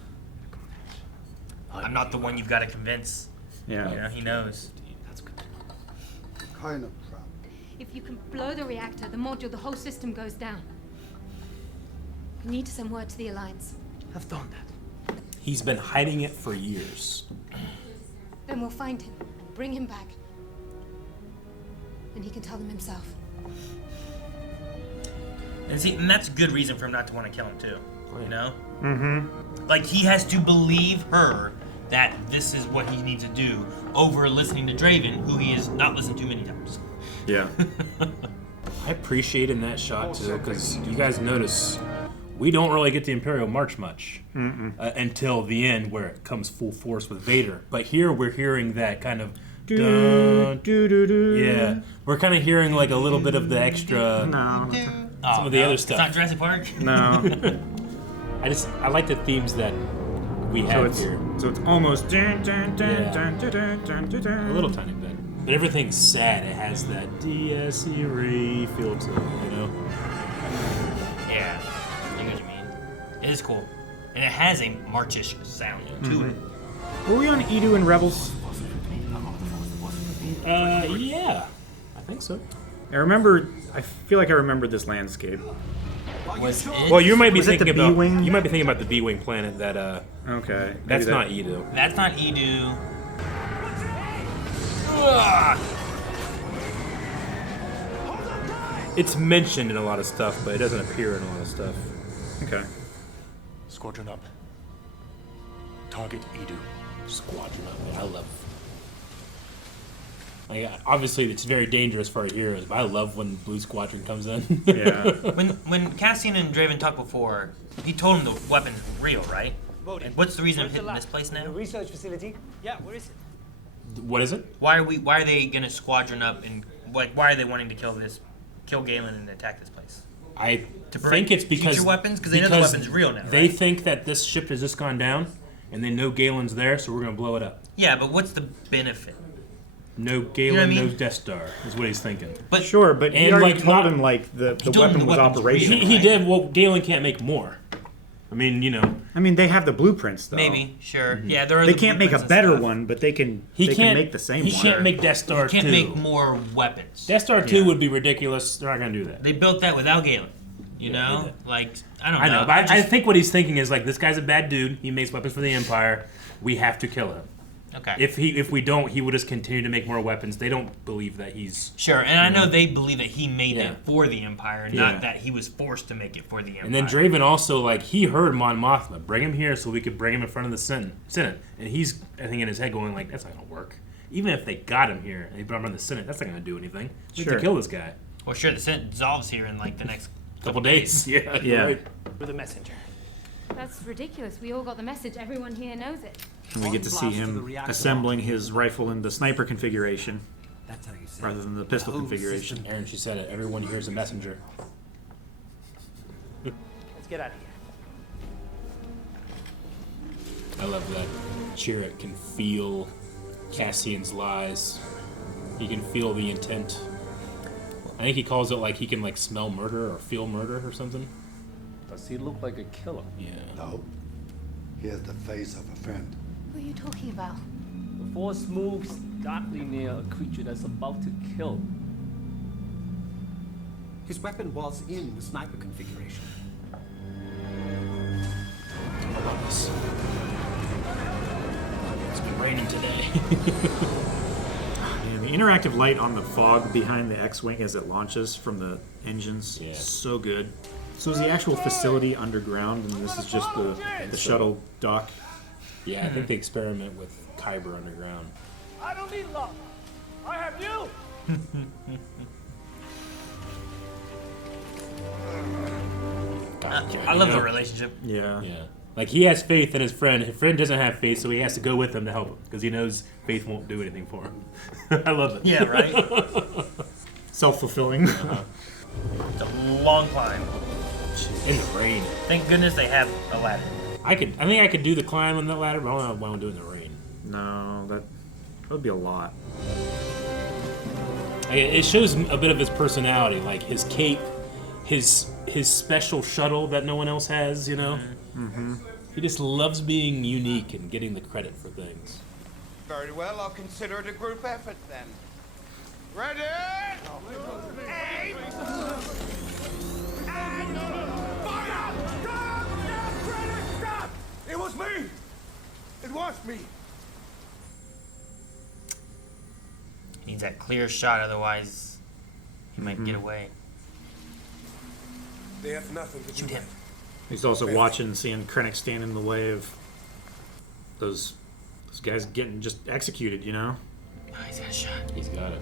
I'm not the one you've got to convince. Yeah. You know, he knows. That's good to know. Kind of proud. If you can blow the reactor, the module, the whole system goes down. We need to send word to the Alliance. I've done that. He's been hiding it for years. Then we'll find him and bring him back. And he can tell them himself. And see, and that's a good reason for him not to want to kill him too. You know? Mm-hmm. Like, he has to believe her that this is what he needs to do over listening to Draven, who he has not listened to many times. Yeah. I appreciate in that shot too, because you guys notice we don't really get the Imperial March much until the end, where it comes full force with Vader. But here we're hearing that kind of dun, yeah, we're kind of hearing like a little bit of the extra, some of the other stuff. It's not Jurassic Park? No. I like the themes that we have here. So it's almost A little tiny bit. But everything's sad. It has that DSE feel to it, you know? Yeah. I know what you mean. It is cool. And it has a Marchish sound to it. Were we on Edu and Rebels? Yeah. I think so. I feel like I remembered this landscape. Was it? Well, you might be Was it the thinking about B-Wing? you might be thinking about the B-Wing planet that Okay. maybe that's that- not Edo. That's not Edu. Ugh. It's mentioned in a lot of stuff, but it doesn't appear in a lot of stuff. Okay. Squadron up. Target Edu. Squadron up, man. I love. Like, obviously, it's very dangerous for our heroes, but I love when Blue Squadron comes in. Yeah. When Cassian and Draven talked before, he told him the weapon's real, right? And what's the reason of hitting this place now? The research facility? Yeah, where is it? What is it? Why are they gonna squadron up and why are they wanting to kill Galen and attack this place? I To bring think it's because future weapons? 'Cause they know the weapon's real now, They right? think that this ship has just gone down, and they know Galen's there, so we're gonna blow it up. Yeah, but what's the benefit? No Galen, You know what I mean? no Death Star is what he's thinking. But Sure, but he And, already like, told not- him, like, the told him weapon the was weapon's operational. real. He Right. did. Well, Galen can't make more. I mean, you know, I mean, they have the blueprints, though. maybe, sure. Yeah, there are They the can't make a blueprints and better stuff. one, but they can he they can't can make the same He one. can't make Death Star You can't 2. make more weapons. Death Star 2 Yeah. would be ridiculous. They're not gonna do that. They built that without Galen. You Yeah, know? they did. Like, I don't know. I know, but I just- think what he's thinking is like, this guy's a bad dude. He makes weapons for the Empire. We have to kill him. Okay. If we don't, he would just continue to make more weapons. They don't believe that he's sure, and I know they believe that he made it for the Empire, Yeah. not that he was forced to make it for the Empire. And then Draven also, like, he heard Mon Mothma, bring him here so we could bring him in front of the Senate. And he's, I think, in his head going like, that's not going to work. Even if they got him here and they brought him in the Senate, that's not going to do anything. We have to kill this guy. Well, sure, the Senate dissolves here in, like, the next couple days. Yeah. Right. With a messenger. That's ridiculous. We all got the message. Everyone here knows it. And we get to see him assembling his rifle in the sniper configuration That's how you say rather than the pistol configuration. Aaron, she said it. Everyone hears a messenger. Let's get out of here. I love that Chirrut can feel Cassian's lies. He can feel the intent. I think he calls it like he can like smell murder or feel murder or something. Does he look like a killer? Yeah. No. He has the face of a friend. Who are you talking about? The Force moves darkly near a creature that's about to kill. His weapon was in the sniper configuration. It's been raining today. And the interactive light on the fog behind the X-Wing as it launches from the engines, so good. So is the actual facility underground, and this is just the shuttle dock? Yeah, I think they experiment with Kyber underground. I don't need love. I have you. I love the relationship. Yeah. Yeah. Like, he has faith in his friend. His friend doesn't have faith, so he has to go with him to help him because he knows faith won't do anything for him. I love it. Yeah, right? Self-fulfilling. It's a long climb. In the rain. Thank goodness they have a ladder. I think I could do the climb on that ladder, but I don't know why I'm doing the rain. No, that would be a lot. It shows a bit of his personality, like his cape, his special shuttle that no one else has, you know? Mm-hmm. He just loves being unique and getting the credit for things. Very well, I'll consider it a group effort then. Ready? Aim! And fire! Stop! Stop! It was me! It was me! He needs that clear shot, otherwise he might get away. They have nothing to shoot him. He's also watching and seeing Krennic stand in the way of those guys getting just executed, you know? Oh, he's got a shot. He's got it.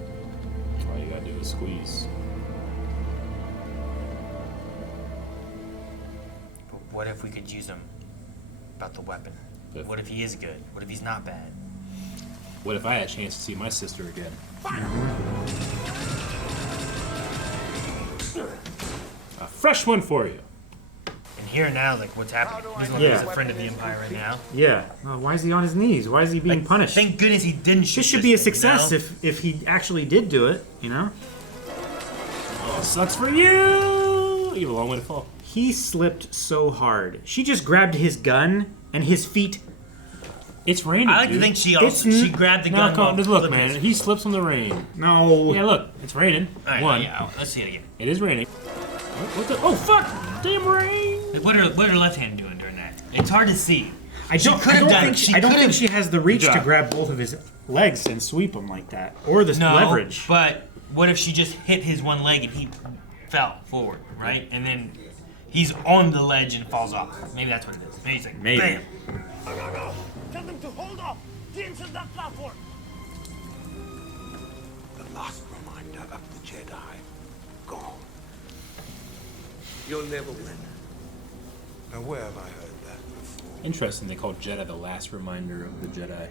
All you gotta do is squeeze. But what if we could use him about the weapon? What if he is good? What if he's not bad? What if I had a chance to see my sister again? A fresh one for you. And here now, like, what's happening? He's a friend of the Empire right now. Yeah. Why is he on his knees? Why is he being punished? Thank goodness he didn't shoot This should be a thing, you success know? if he actually did do it, you know? Oh, sucks for you! You have a long way to fall. He slipped so hard. She just grabbed his gun and his feet. It's raining. I like to dude. think she grabbed the No, gun. come on, while just look, flipping man. his- He slips on the rain. No. Yeah, look, it's raining. All right, One. yeah, let's see it again. It is raining. What the? Oh fuck! Damn rain! Like, what are her left hand doing during that? It's hard to see. I don't think she has the reach Good to job. grab both of his legs and sweep him like that, or the No, leverage. but what if she just hit his one leg and he fell forward, right? And then he's on the ledge and falls off. Maybe that's what it is. Maybe he's like, Maybe. bam. Tell them to hold off. The inside of that platform. The last reminder of the Jedi. Gone. You'll never win. Now where have I heard that before? Interesting. They call Jedi the last reminder of the Jedi.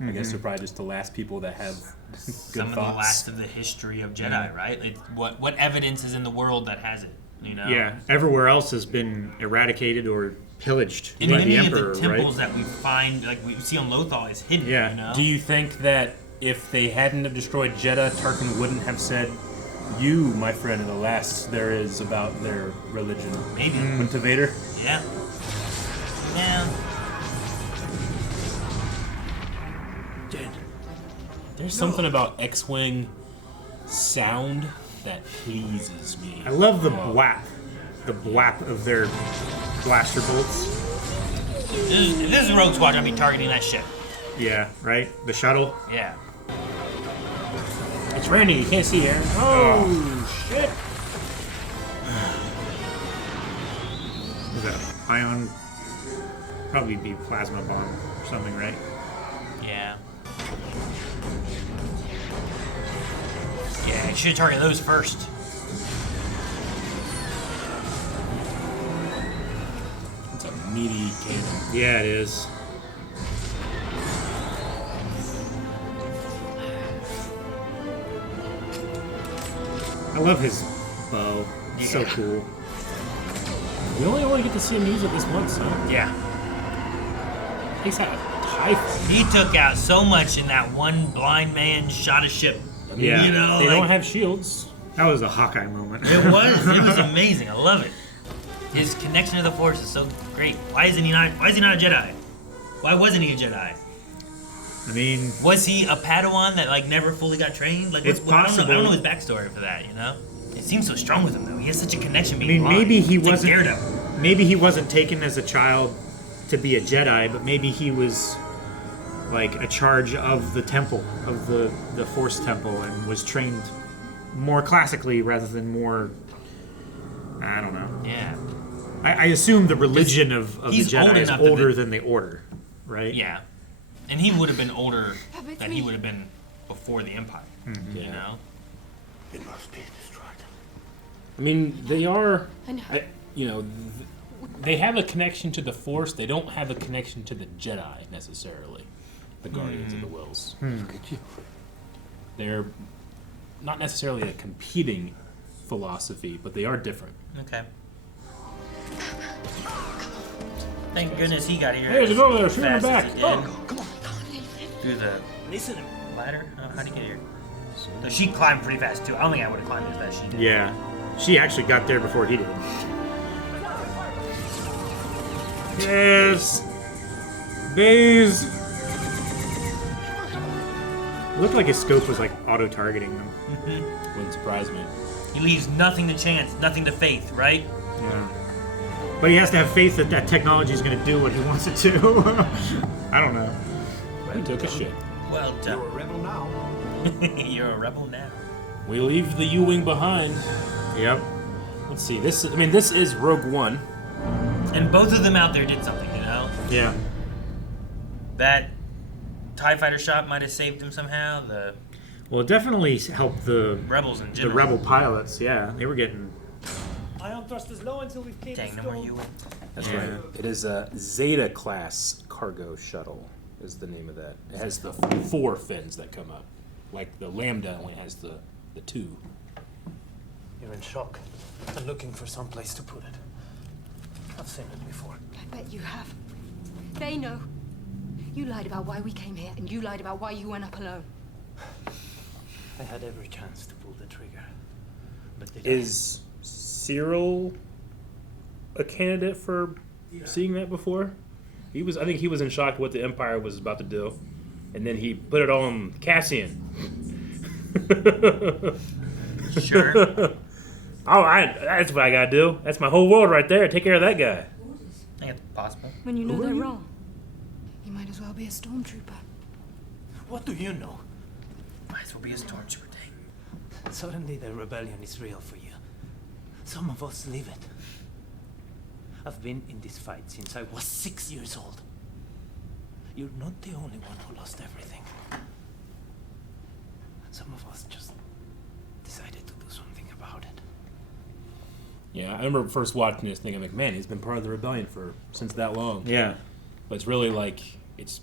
I guess they're probably just the last people that have good Some of thoughts. the last of the history of Jedi, right? It's what evidence is in the world that has it? You know? Yeah, everywhere else has been eradicated or pillaged And by many the Emperor, of the temples right? that we find, like we see on Lothal, is hidden. Yeah. You know? Do you think that if they hadn't have destroyed Jeddah, Tarkin wouldn't have said, "You, my friend, are the last there is about their religion"? Maybe. Went to Vader. Yeah. Yeah. There's something about X-Wing sound that pleases me. I love the blap of their blaster bolts. If this is Rogue Squadron, I'd be targeting that ship. Yeah, right? The shuttle. Yeah. It's raining. You can't see Aaron. Oh, shit. Is that ion? Probably be plasma bomb or something, right? Yeah. Yeah, you should target those first. It's a meaty cannon. Yeah, it is. I love his bow. It's so cool. We only get to see him use it this once, huh? Yeah. He's had a typhoon. He took out so much in that one blind man shot a ship. I mean, Yeah. You know, they like, don't have shields. That was a Hawkeye moment. It was amazing. I love it. His connection to the Force is so great. Why is he not a Jedi? Why wasn't he a Jedi? I mean, was he a Padawan that like never fully got trained? Like, it's possible. I don't know his backstory for that. You know, it seems so strong with him though. He has such a connection. I Being mean, blind. maybe he It's like wasn't. Daredevil. Maybe he wasn't taken as a child to be a Jedi, but maybe he was like a charge of the temple, of the Force temple, and was trained more classically rather than more. I don't know. Yeah. I assume the religion of the he's old Jedi is enough to older be- than the Order, right? Yeah, and he would have been older than he would have been before the Empire. Mm-hmm. You know. It must be destroyed. I mean, they are. I know. You know, they have a connection to the Force. They don't have a connection to the Jedi necessarily. The Guardians of the Wills. Look at you. They're not necessarily a competing philosophy, but they are different. Okay. Thank goodness he got here. Hey, there's a girl there. as Shoot her fast back. as he did. Oh, Come on. Through the ladder? How'd he get here? So she climbed pretty fast too. I don't think I would have climbed as fast as she did. Yeah. She actually got there before he did. Yes. Baze. It looked like his scope was like auto-targeting them. Wouldn't surprise me. He leaves nothing to chance, nothing to faith, right? Yeah. But he has to have faith that that technology is going to do what he wants it to. I don't know. He took a shit. Well done. You're a rebel now. You're a rebel now. We leave the U-wing behind. Yep. Let's see. This is Rogue One. And both of them out there did something, you know? Yeah. That TIE fighter shot might have saved him somehow. The Well, it definitely helped the rebels in the general. rebel pilots. Yeah, they were getting. Ion thrusters low until we've cleared Dang, the no more storm. you. That's right. It is a Zeta class cargo shuttle. Is the name of that? It has the 4 fins that come up, like the Lambda only has the 2. You're in shock and looking for some place to put it. I've seen it before. I bet you have. They know. You lied about why we came here, and you lied about why you went up alone. I had every chance to pull the trigger. But did Is Cyril a candidate for seeing that before? I think he was in shock at what the Empire was about to do, and then he put it on Cassian. Sure. That's what I gotta do. That's my whole world right there. Take care of that guy. I think it's possible. When you know they're wrong, you might as well be a stormtrooper. What do you know? Might as well be a stormtrooper thing. Suddenly the rebellion is real for you. Some of us live it. I've been in this fight since I was 6 years old. You're not the only one who lost everything. Some of us just decided to do something about it. Yeah, I remember first watching this thinking, like, man, he's been part of the rebellion since that long. Yeah. But it's really like it's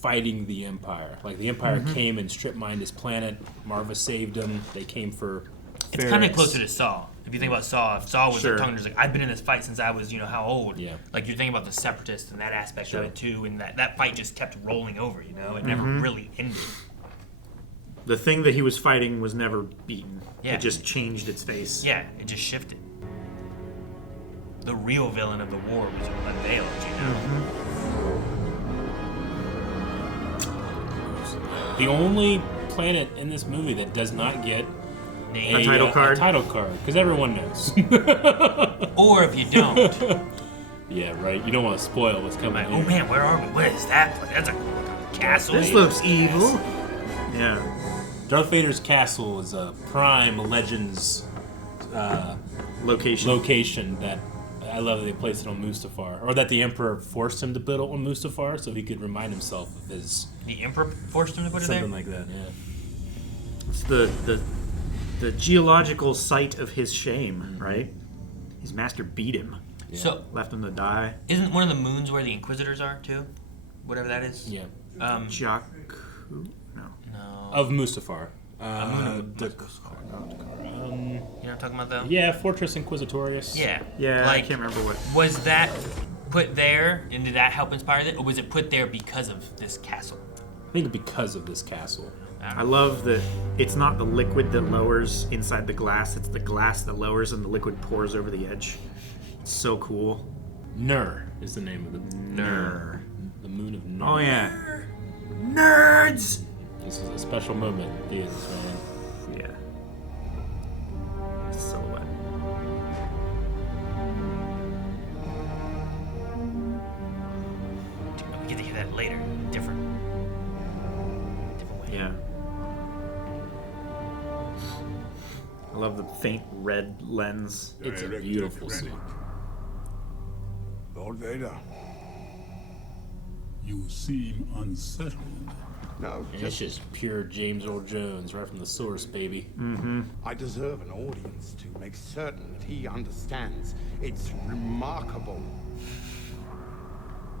fighting the Empire. Like the Empire came and strip mined his planet. Marva saved him. They came for. It's kind of closer to Saw. If you think about Saw, if Saw was Sure. a tongue, like I've been in this fight since I was, how old. Yeah. Like you're thinking about the Separatists and that aspect Sure. of it too, and that fight just kept rolling over. It never really ended. The thing that he was fighting was never beaten. Yeah. It just changed its face. Yeah, it just shifted. The real villain of the war was unveiled. The only planet in this movie that does not get A title card? A title card, because everyone knows. Or if you don't, Yeah, right. You don't want to spoil what's coming. like, oh man, where are we? What is that place? That's a castle. This looks evil. Yeah. Darth Vader's castle is a prime Legends location that I love that they placed it on Mustafar, or that the Emperor forced him to put it on Mustafar so he could remind himself of his. The Emperor forced him to put it there. Something like that. Yeah. It's the geological site of his shame, right? His master beat him. Yeah. So left him to die. Isn't one of the moons where the Inquisitors are too? Whatever that is. Yeah. Jakku? No. Of Mustafar. You know what I'm talking about though? Yeah, Fortress Inquisitorius. Yeah. Yeah, like, I can't remember what. Was that put there, and did that help inspire it, or was it put there because of this castle? I think because of this castle. I love that it's not the liquid that lowers inside the glass, it's the glass that lowers and the liquid pours over the edge. It's so cool. Nur is the name of the Nur. The moon of Nur. Oh yeah. Nerds! This is a special moment in theaters, man. Yeah. Silhouette. We get to hear that later. Different way. Yeah. I love the faint red lens. It's a beautiful scene. Lord Vader, you seem unsettled. No, And it's just pure James Earl Jones right from the source, baby. Mm-hmm. I deserve an audience to make certain that he understands its remarkable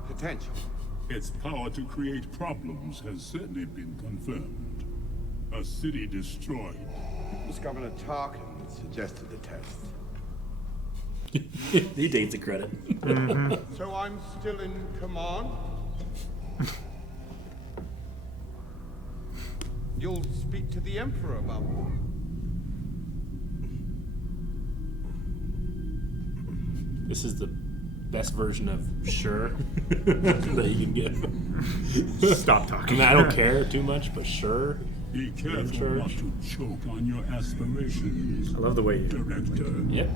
potential. Its power to create problems has certainly been confirmed. A city destroyed. It was Governor Tarkin that suggested the test. He takes the credit. Mm-hmm. So I'm still in command? You'll speak to the Emperor about it. This is the best version of sure that you can get. Stop talking. I mean, I don't care too much, but sure. Be careful not to choke on your aspirations. I love the way you Director. Yep.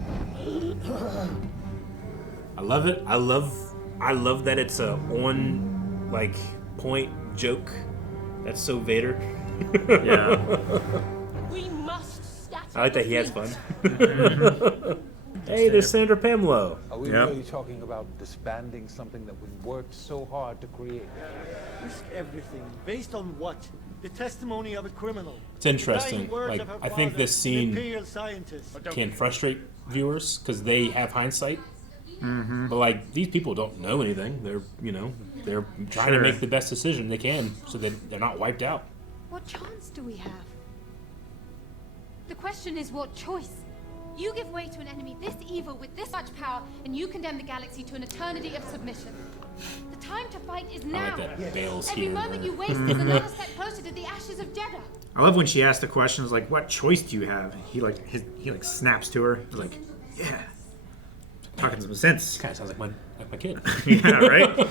I love it. I love that it's a on like point joke. That's so Vader. Yeah. We must scatter. I like that he has fun. Hey, there's Sandra Pamelo. Are we really talking about disbanding something that we worked so hard to create? Risk everything. Based on what? The testimony of a criminal. It's interesting. Dying words Like, of her I think father, this scene an imperial scientist. can frustrate viewers because they have hindsight. Mm-hmm. But like these people don't know anything. They're they're trying to make the best decision they can so that they're not wiped out. What chance do we have? The question is, what choice? You give way to an enemy this evil with this much power, and you condemn the galaxy to an eternity of submission. The time to fight is now. I like that Bale's Every here. moment you waste is another step closer to the ashes of Jeddah. I love when she asked the questions like, "What choice do you have?" He snaps to her. He's like, "Yeah, talking some sense." Kind of sounds like my kid. Yeah, right. You're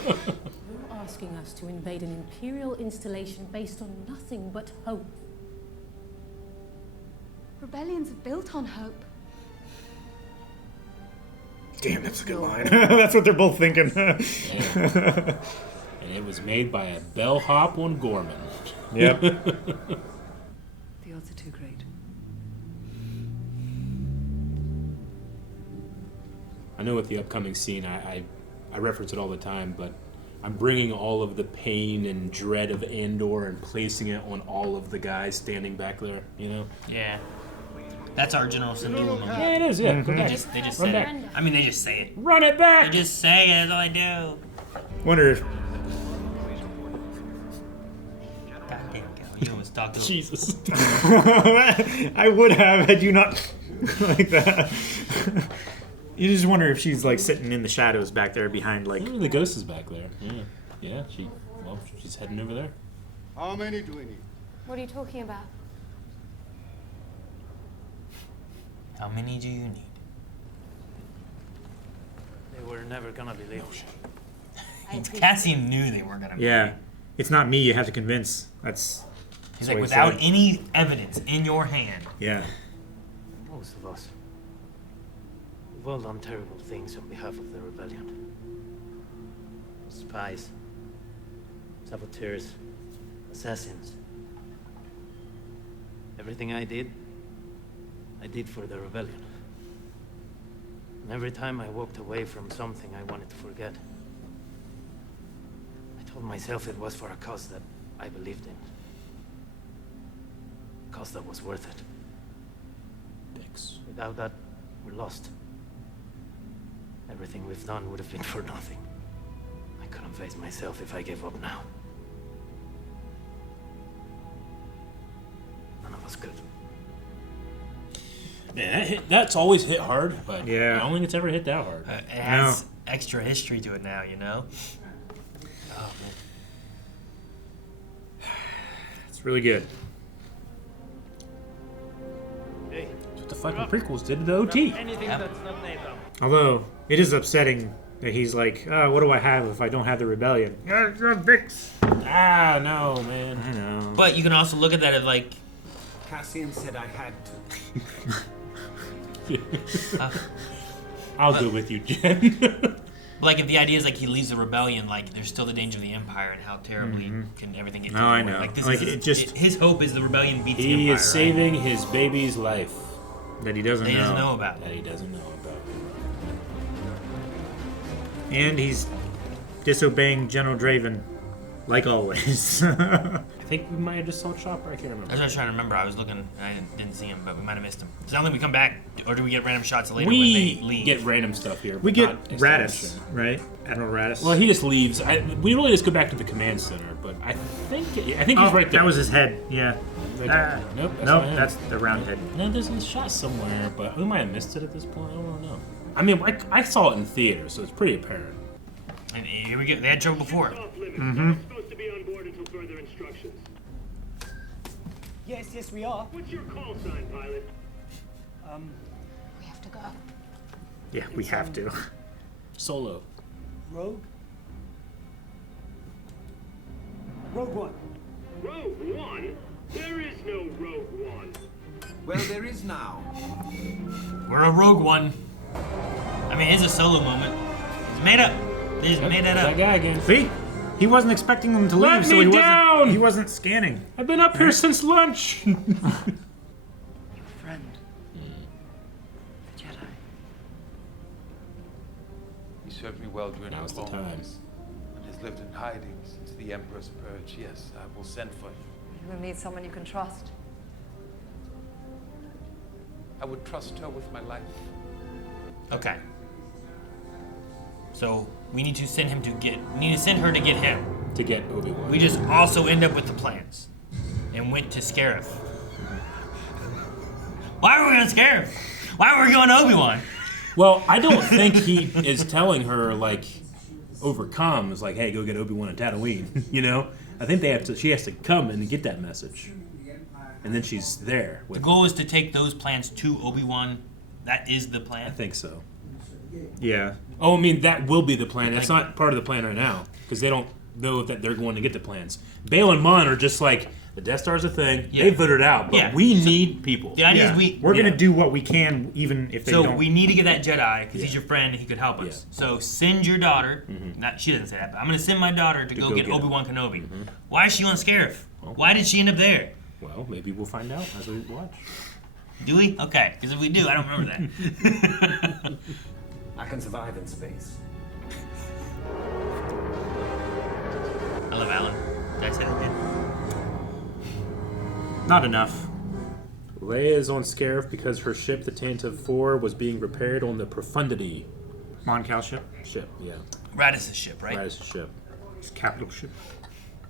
asking us to invade an imperial installation based on nothing but hope. Rebellions are built on hope. Damn, that's a good line. That's what they're both thinking. And it was made by a bellhop on Gorman. Yep. The odds are too great. I know with the upcoming scene, I reference it all the time, but I'm bringing all of the pain and dread of Andor and placing it on all of the guys standing back there, you know? Yeah. That's our General Syndulla moment. Yeah, it is, yeah. Mm-hmm. They just Run say back. it. I mean, they just say it. Run it back! They just say it, that's all I do. Wonder if Goddamn, Cal. You almost talked to Jesus. I would have had you not like that. You just wonder if she's like sitting in the shadows back there behind like. The ghost is back there. Yeah, yeah. She's heading over there. How many do we need? What are you talking about? How many do you need? They were never gonna believe me. Cassian knew they weren't gonna. Yeah, it's not me. You have to convince. That's. He's what like, he without said. any evidence in your hand. Yeah. Most of us. We've all done terrible things on behalf of the rebellion. Spies. Saboteurs. Assassins. Everything I did for the rebellion. And every time I walked away from something I wanted to forget, I told myself it was for a cause that I believed in. A cause that was worth it. Thanks. Without that, we're lost. Everything we've done would have been for nothing. I couldn't face myself if I gave up now. None of us could. Man, that's always hit hard, but yeah. I don't think it's ever hit that hard. It has extra history to it now, you know? Oh, man. It's really good. Hey. That's what the fucking prequels did to the OT. Anything that's not NATO. Although, it is upsetting that he's like, what do I have if I don't have the rebellion? Vix. Ah, no, man. I know. But you can also look at that as like... Cassian said I had to. I'll go with you, Jen. Like, if the idea is like he leaves the rebellion, like there's still the danger of the Empire and how terribly can everything get taken I away. know. Like, this Like, is his hope is the rebellion beats the Empire. He is saving his baby's life. That he doesn't know. That he doesn't know about. That he doesn't know about. And he's disobeying General Draven, like always. I think we might have just saw Chopper. I can't remember. That's what I was trying to remember. I was looking and I didn't see him, but we might have missed him. So I don't think we come back, or do we get random shots later when We they leave? get random stuff here. We but get not Radis, establishing. right? Admiral Radis. Well, he just leaves. We really just go back to the command center, but I think he's right there. That was his head. Yeah. Right there. Nope. That's Nope. not him. That's the round head. No, there's a shot somewhere, but we might have missed it at this point. I don't know. I mean, I saw it in theater, so it's pretty apparent. And here we go. They had trouble before. Mm-hmm. Supposed to be on board until further instructions. Yes, we are. What's your call sign, pilot? We have to go. Yeah, we have to. Solo. Rogue? Rogue One. Rogue One? There is no Rogue One. Well, there is now. We're a Rogue One. I mean, it's a solo moment. It's made up. They just made that up. That guy again. See? He wasn't expecting them to Let leave, so me down! he wasn't scanning. I've been up here since lunch. Your friend. The Jedi. He served me well during Now's our the time. wars, and has lived in hiding since the Emperor's purge. Yes, I will send for him. You will need someone you can trust. I would trust her with my life. Okay. So we need to send him to get. We need to send her to get him. To get Obi-Wan. We just also end up with the plans, and went to Scarif. Why were we on Scarif? Why were we going to Obi-Wan? Well, I don't think he is telling her like overcomes like, hey, go get Obi-Wan and Tatooine. You know, I think they have to. She has to come and get that message, and then she's there. The goal is to take those plans to Obi-Wan. That is the plan. I think so. Yeah. Oh, I mean that will be the plan. That's not part of the plan right now because they don't know that they're going to get the plans. Bale and Mon are just like the Death Star's a thing. Yeah. They voted out, but we need people. The idea is we're gonna do what we can, even if they so don't. we need to get that Jedi because he's your friend and he could help us. So send your daughter. Not she doesn't say that, but I'm gonna send my daughter to go get Obi-Wan Kenobi. Why is she on Scarif? Why did she end up there? Well, maybe we'll find out as we watch. Do we? Okay, because if we do, I don't remember that. I can survive in space. I love Alan. Did I say that again? Not enough. Leia is on Scarif because her ship, the Tantive 4, was being repaired on the Profundity. Mon Cal ship? Ship, yeah. Radis' ship, right? Radis' ship. It's capital ship.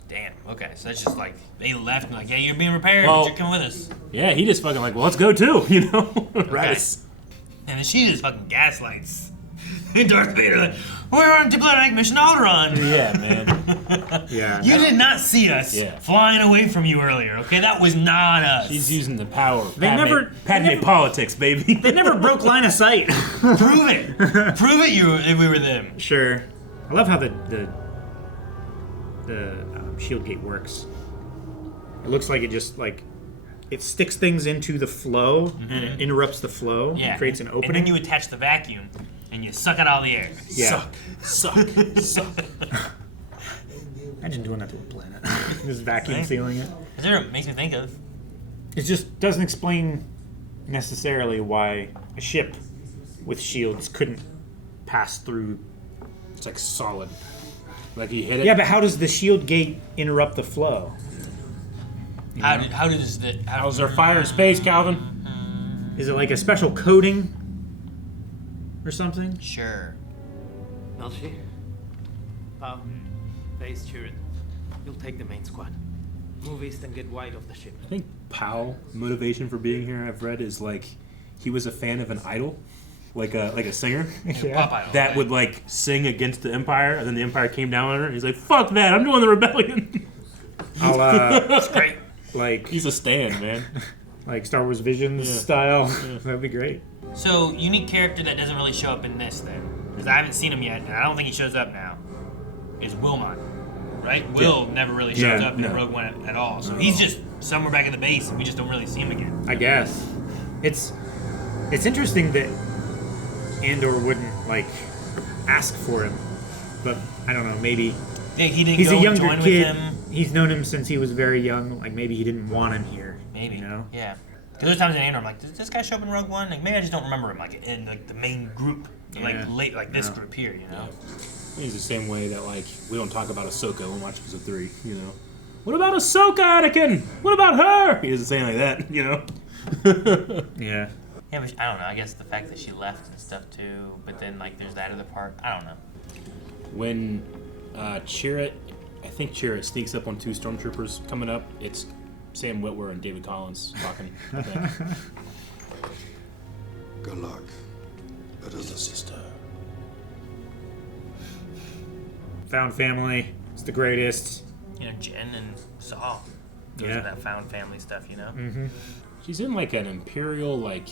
Damn. Okay, so that's just like they left and like, yeah, you're being repaired. Well, but you're coming with us. Yeah, he just fucking like, well, let's go too, you know? Radis. And then she just fucking gaslights. And Darth Vader like, we're on diplomatic mission Alderaan. Yeah, man. Yeah. You did not see us flying away from you earlier, okay? That was not us. She's using the power of Padme politics, baby. They never broke line of sight. Prove it. Prove it if we were them. Sure. I love how the shield gate works. It looks like it just like it sticks things into the flow and it interrupts the flow. Yeah. And creates an opening. And then you attach the vacuum and you suck out all the air. Yeah. Suck. Imagine doing that to a planet. Just vacuum sealing it. That's what it makes me think of. It just doesn't explain necessarily why a ship with shields couldn't pass through. It's like solid. Like you hit it. Yeah, but how does the shield gate interrupt the flow? How's there fire in space, Calvin? Is it like a special coating or something? Sure. Melchi, Pao, Face, Turin. You'll take the main squad. Move east and get wide of the ship. I think Powell motivation for being here, I've read, is like he was a fan of an idol, like a singer that would like sing against the Empire, and then the Empire came down on her. And he's like, "Fuck that! I'm doing the rebellion." That's great. Like he's a stan, man. Like Star Wars Visions style. Yeah. That'd be great. So, unique character that doesn't really show up in this then, because I haven't seen him yet, and I don't think he shows up now, is Wilmot, right? Will never really shows up in Rogue One at all, so he's just somewhere back in the base, and we just don't really see him again. I guess. It's interesting that Andor wouldn't, like, ask for him, but I don't know, maybe... Yeah, he didn't he's go a younger join kid. with him. He's known him since he was very young, like, maybe he didn't want him here. Maybe, you know? yeah. Because there's times in Andor I'm like, did this guy show up in Rogue One? Like, maybe I just don't remember him, like, in like the main group, like this group here, you know? He's the same way that like we don't talk about Ahsoka when we watch episode 3, you know. What about Ahsoka, Anakin? What about her? He doesn't say like that, you know. Yeah. Yeah, but I don't know. I guess the fact that she left and stuff too, but then like there's that other part. I don't know. When Chirrut, I think Chirrut sneaks up on 2 stormtroopers coming up. It's Sam Witwer and David Collins talking. I think. Good luck. That is a sister. Found family. It's the greatest. You know, Jen and Saw. Those are that found family stuff, you know? Mm-hmm. She's in like an Imperial, like,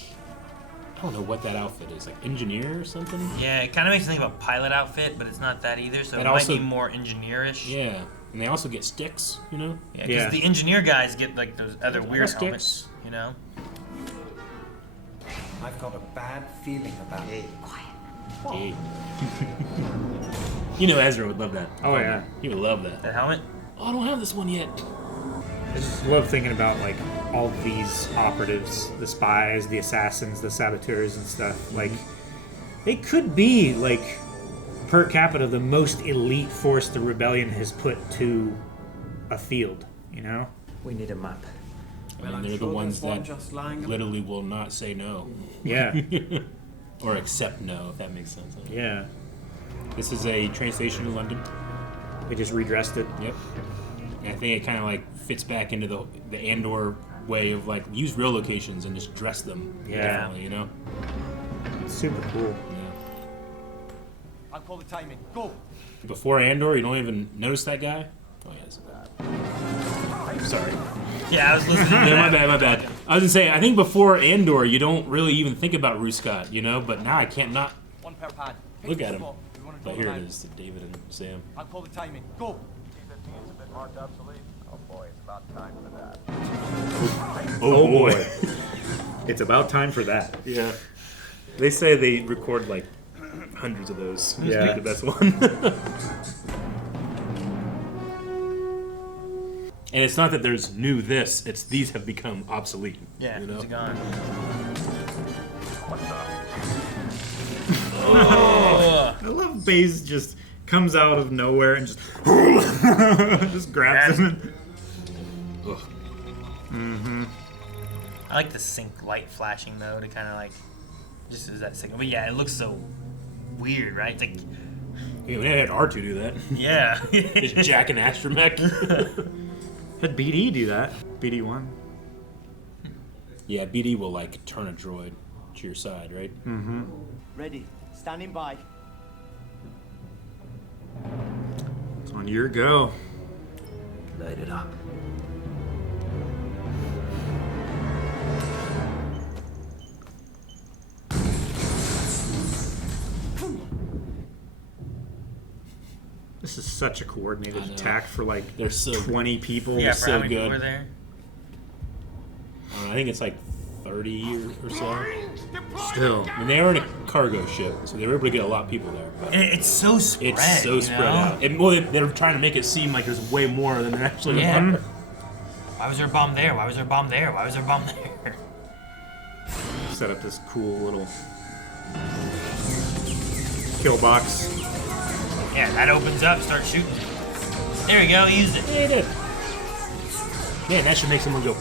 I don't know what that outfit is, like engineer or something? Yeah, it kind of makes me think of a pilot outfit, but it's not that either, so That it also- might be more engineerish. Yeah, and they also get sticks, you know? Yeah, because the engineer guys get like those other I weird got helmets, sticks. you know? I've got a bad feeling about it. Hey. You know Ezra would love that. Oh, yeah. He would love that. That helmet? Oh, I don't have this one yet. I just love thinking about like all these operatives, the spies, the assassins, the saboteurs and stuff. Like they could be like per capita the most elite force the rebellion has put to a field, you know? We need a map. I mean, they're the ones that literally will not say no. Yeah. Or accept no, if that makes sense. Yeah. This is a train station in London. They just redressed it. Yep. And I think it kind of like fits back into the Andor way of like use real locations and just dress them differently, you know? It's super cool. I'll call the timing. Go! Before Andor, you don't even notice that guy? Oh, yes. Sorry. Yeah, I was listening to Yeah, that. my bad. I was gonna say, I think before Andor, you don't really even think about Ruscott, you know? But now I can't not One pair pad. look at him. We want to But draw here the it line. is, David and Sam. I'll call the timing. Go! T-15's a bit marked obsolete. Oh boy, it's about time for that. Oh boy. It's about time for that. Yeah. They say they record like hundreds of those. Yeah. Pick the best one. And it's not that there's new this, it's these have become obsolete. Yeah, you know? it's gone. I love Baze just comes out of nowhere and just just grabs him. Mm-hmm. I like the sync light flashing though to kind of like just as that signal. But yeah, it looks so weird, right? It's like Yeah, they had R2 do that. Yeah. Just jack an astromech. Had BD do that. BD1. Yeah, BD will like turn a droid to your side, right? Mm-hmm. Ready. Standing by. It's on your go. Light it up. This is such a coordinated I know. attack for like They're so 20 people. yeah, They're for so how many good. people were there? I think it's like 30 or so. Still. I mean, they are in a cargo ship, so they were able to get a lot of people there. But It's so spread. it's so spread out. Well, they're trying to make it seem like there's way more than there actually are. Why was there a bomb there? Why was there a bomb there? Why was there a bomb there? Set up this cool little kill box. Yeah, that opens up. Start shooting. There we go. Used it. Yeah, he did. Man, that should make someone go.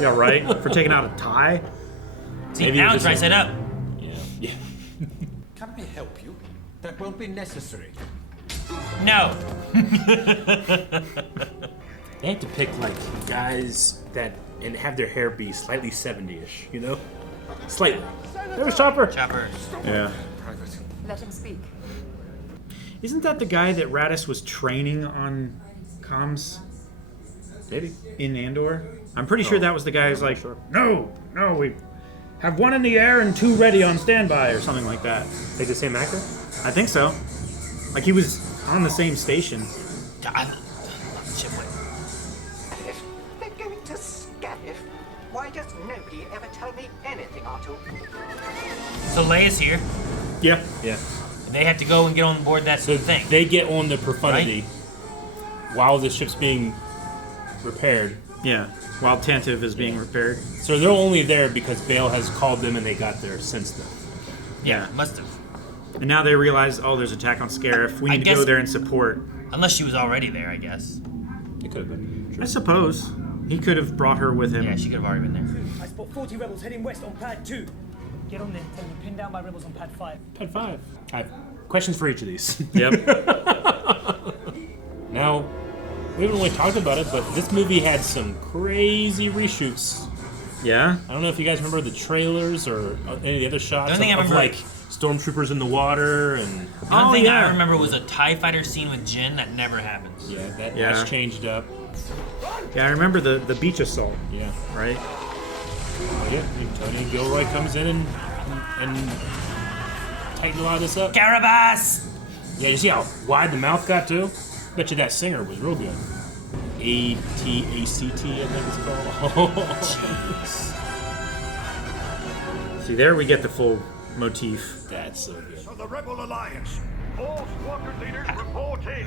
Yeah, right. For taking out a tie. See, Maybe now it it's was right side up. Yeah. Can I help you? That won't be necessary. No. They have to pick like guys that and have their hair be slightly 70-ish, you know? Slightly. There was Chopper. Chopper. Yeah. Let him speak. Isn't that the guy that Radis was training on comms? Maybe. In Andor? I'm pretty sure that was the guy who's like, no, we have 1 in the air and 2 ready on standby or something like that. Like the same actor? I think so. Like he was on the same station. I love the chiplet. If they're going to Scaff, why does nobody ever tell me anything, R2? So Leia's here. Yeah. Yeah. They have to go and get on board that thing. They get on the Profundity while the ship's being repaired. Yeah, while Tantive is being repaired. So they're only there because Bale has called them and they got there since then. Yeah, must have. And now they realize, oh, there's attack on Scarif. We need to go there and support. Unless she was already there, I guess. It could have been. I suppose. He could have brought her with him. Yeah, she could have already been there. I spot 40 rebels heading west on pad 2. Get on there, tell them to pin down my rebels on pad 5. Pad 5. I have questions for each of these. Yep. Now, we haven't really talked about it, but this movie had some crazy reshoots. Yeah? I don't know if you guys remember the trailers or any of the other shots The only thing I of remember- like stormtroopers in the water and. The only thing I remember was a TIE fighter scene with Jyn that never happens. Yeah, that's changed up. Yeah, I remember the beach assault. Yeah. Right? Yeah, Tony Gilroy comes in and tighten a lot of this up. Carabas! Yeah, you see how wide the mouth got too? Bet you that singer was real good. A-T-A-C-T, I think it's called. See, there we get the full motif. That's so good. So the Rebel Alliance. All squadron leaders report in.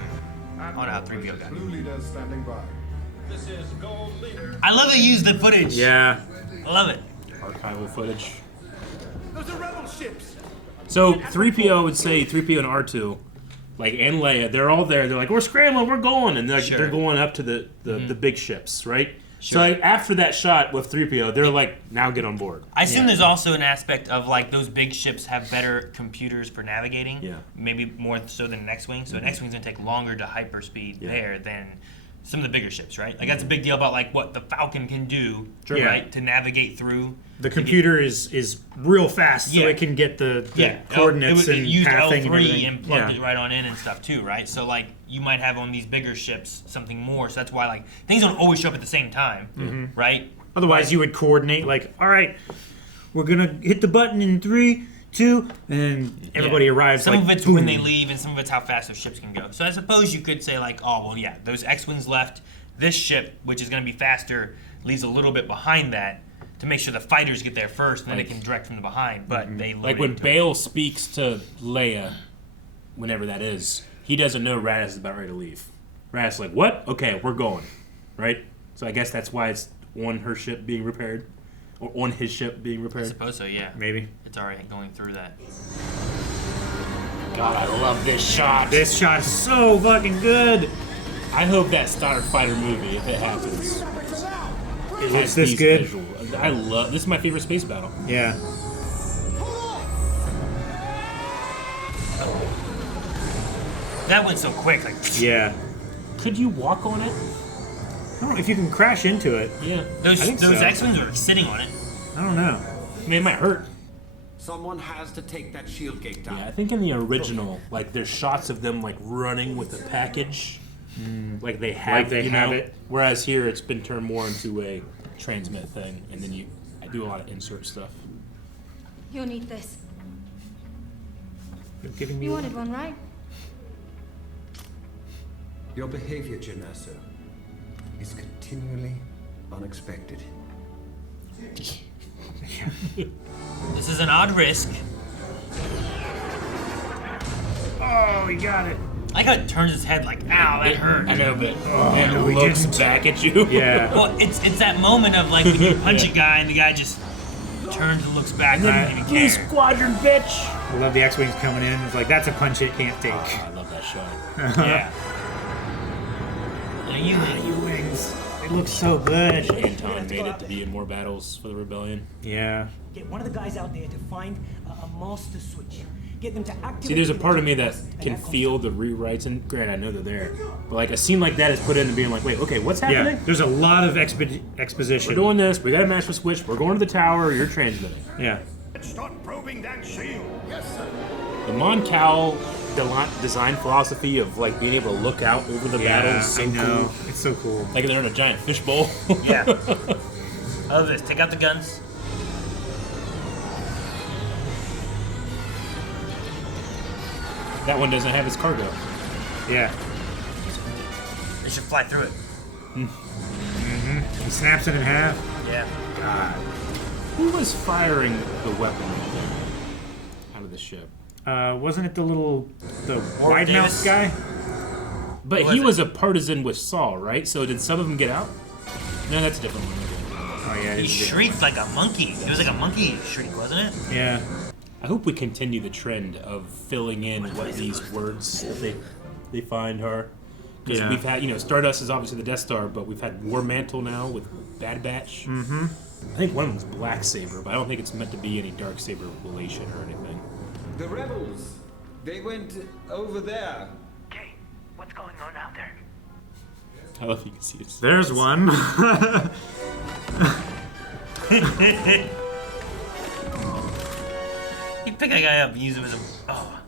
Oh no, 3PO guy. Blue leaders standing by. This is Gold Leader. I love they use the footage. Yeah. I love it. Archival footage. Those are Rebel ships. So 3PO would say 3PO and R2, like and Leia, they're all there. They're like, we're scrambling, we're going, and they're going up to the big ships, right? Sure. So like, after that shot with 3PO, they're like, now get on board. I assume there's also an aspect of like those big ships have better computers for navigating. Yeah. Maybe more so than an X-wing. So an X-wing's gonna take longer to hyperspeed there than some of the bigger ships, right? Like that's a big deal about like what the Falcon can do, Sure. right? To navigate through. The computer is real fast, so it can get the coordinates it and used pathing and L3 everything. and plugged it right on in and stuff too, right? So like you might have on these bigger ships something more. So that's why like things don't always show up at the same time, Mhm. right? Otherwise, you would coordinate like, all right, we're gonna hit the button in 3, 2, and everybody arrives. Some like, of it's boom. when they leave, and some of it's how fast those ships can go. So I suppose you could say like, oh well, yeah, those X-wings left. This ship, which is going to be faster, leaves a little bit behind that to make sure the fighters get there first, and then it can direct from the behind. But they load Like when into Bale speaks to Leia, whenever that is, he doesn't know Radis is about ready to leave. Radis is like, what? Okay, we're going. Right? So I guess that's why it's on her ship being repaired. Or on his ship being I repaired. suppose so, yeah. Maybe. It's already going through that. God, I love this shot. This shot is so fucking good. I hope that Starfighter movie, if it happens, It has looks this these good. visuals. I love. This is my favorite space battle. Yeah. That went so quick, like Yeah. Could you walk on it? I don't know if you can crash into it. Yeah. those I think so. X-wings are sitting on it. I don't know. I mean, it might hurt. Someone has to take that shield gate down. Yeah, I think in the original, like there's shots of them like running with the package, like they have, Like they you have know? it. Whereas here, it's been turned more into a transmit thing, and then I do a lot of insert stuff. You'll need this. You're giving me You one. wanted one, right? Your behavior, Janasso, is continually unexpected. This is an odd risk. Oh, he got it. I like how it turns its head like, ow, that hurt. I know, but it looks back at you. Yeah. Well, it's that moment of like when you punch a guy and the guy just turns and looks back and doesn't even care. Squadron, bitch! I love the X-Wings coming in. It's like, that's a punch it can't take. Oh, I love that shot. Yeah. The U-Wings. They look so good. Anton made it to be in more battles for the rebellion. Yeah. Get one of the guys out there to find a master switch. Get them to activate. See, there's a part of me that can feel the rewrites, and granted, I know they're there. But like a scene like that is put into being like, wait, okay, what's happening? Yeah, there's a lot of exposition. We're doing this. We got to match the switch. We're going to the tower. You're transmitting. Yeah. Let's start probing that shield. Yes, sir. The Mon Cal design philosophy of like being able to look out over the battle is so cool. It's so cool. Like they're in a giant fishbowl. Yeah. I love this. Take out the guns. That one doesn't have its cargo. Yeah. They should fly through it. He snaps it in half. Yeah. God. Who was firing the weapon out of the ship? Wasn't it the Warwick wide mouth Davis? guy? But he was a partisan with Saul, right? So did some of them get out? No, that's a different one. Oh yeah. He shrieked like a monkey. It was like a monkey shriek, wasn't it? Yeah. I hope we continue the trend of filling in what these words that they find are. Because we've had, Stardust is obviously the Death Star, but we've had War Mantle now with Bad Batch. Mm-hmm. I think one of them's Black Saber, but I don't think it's meant to be any Dark Saber relation or anything. The rebels, they went over there. Okay, what's going on out there? I love you can see it. There's one. You pick a guy up and use him as a. Oh.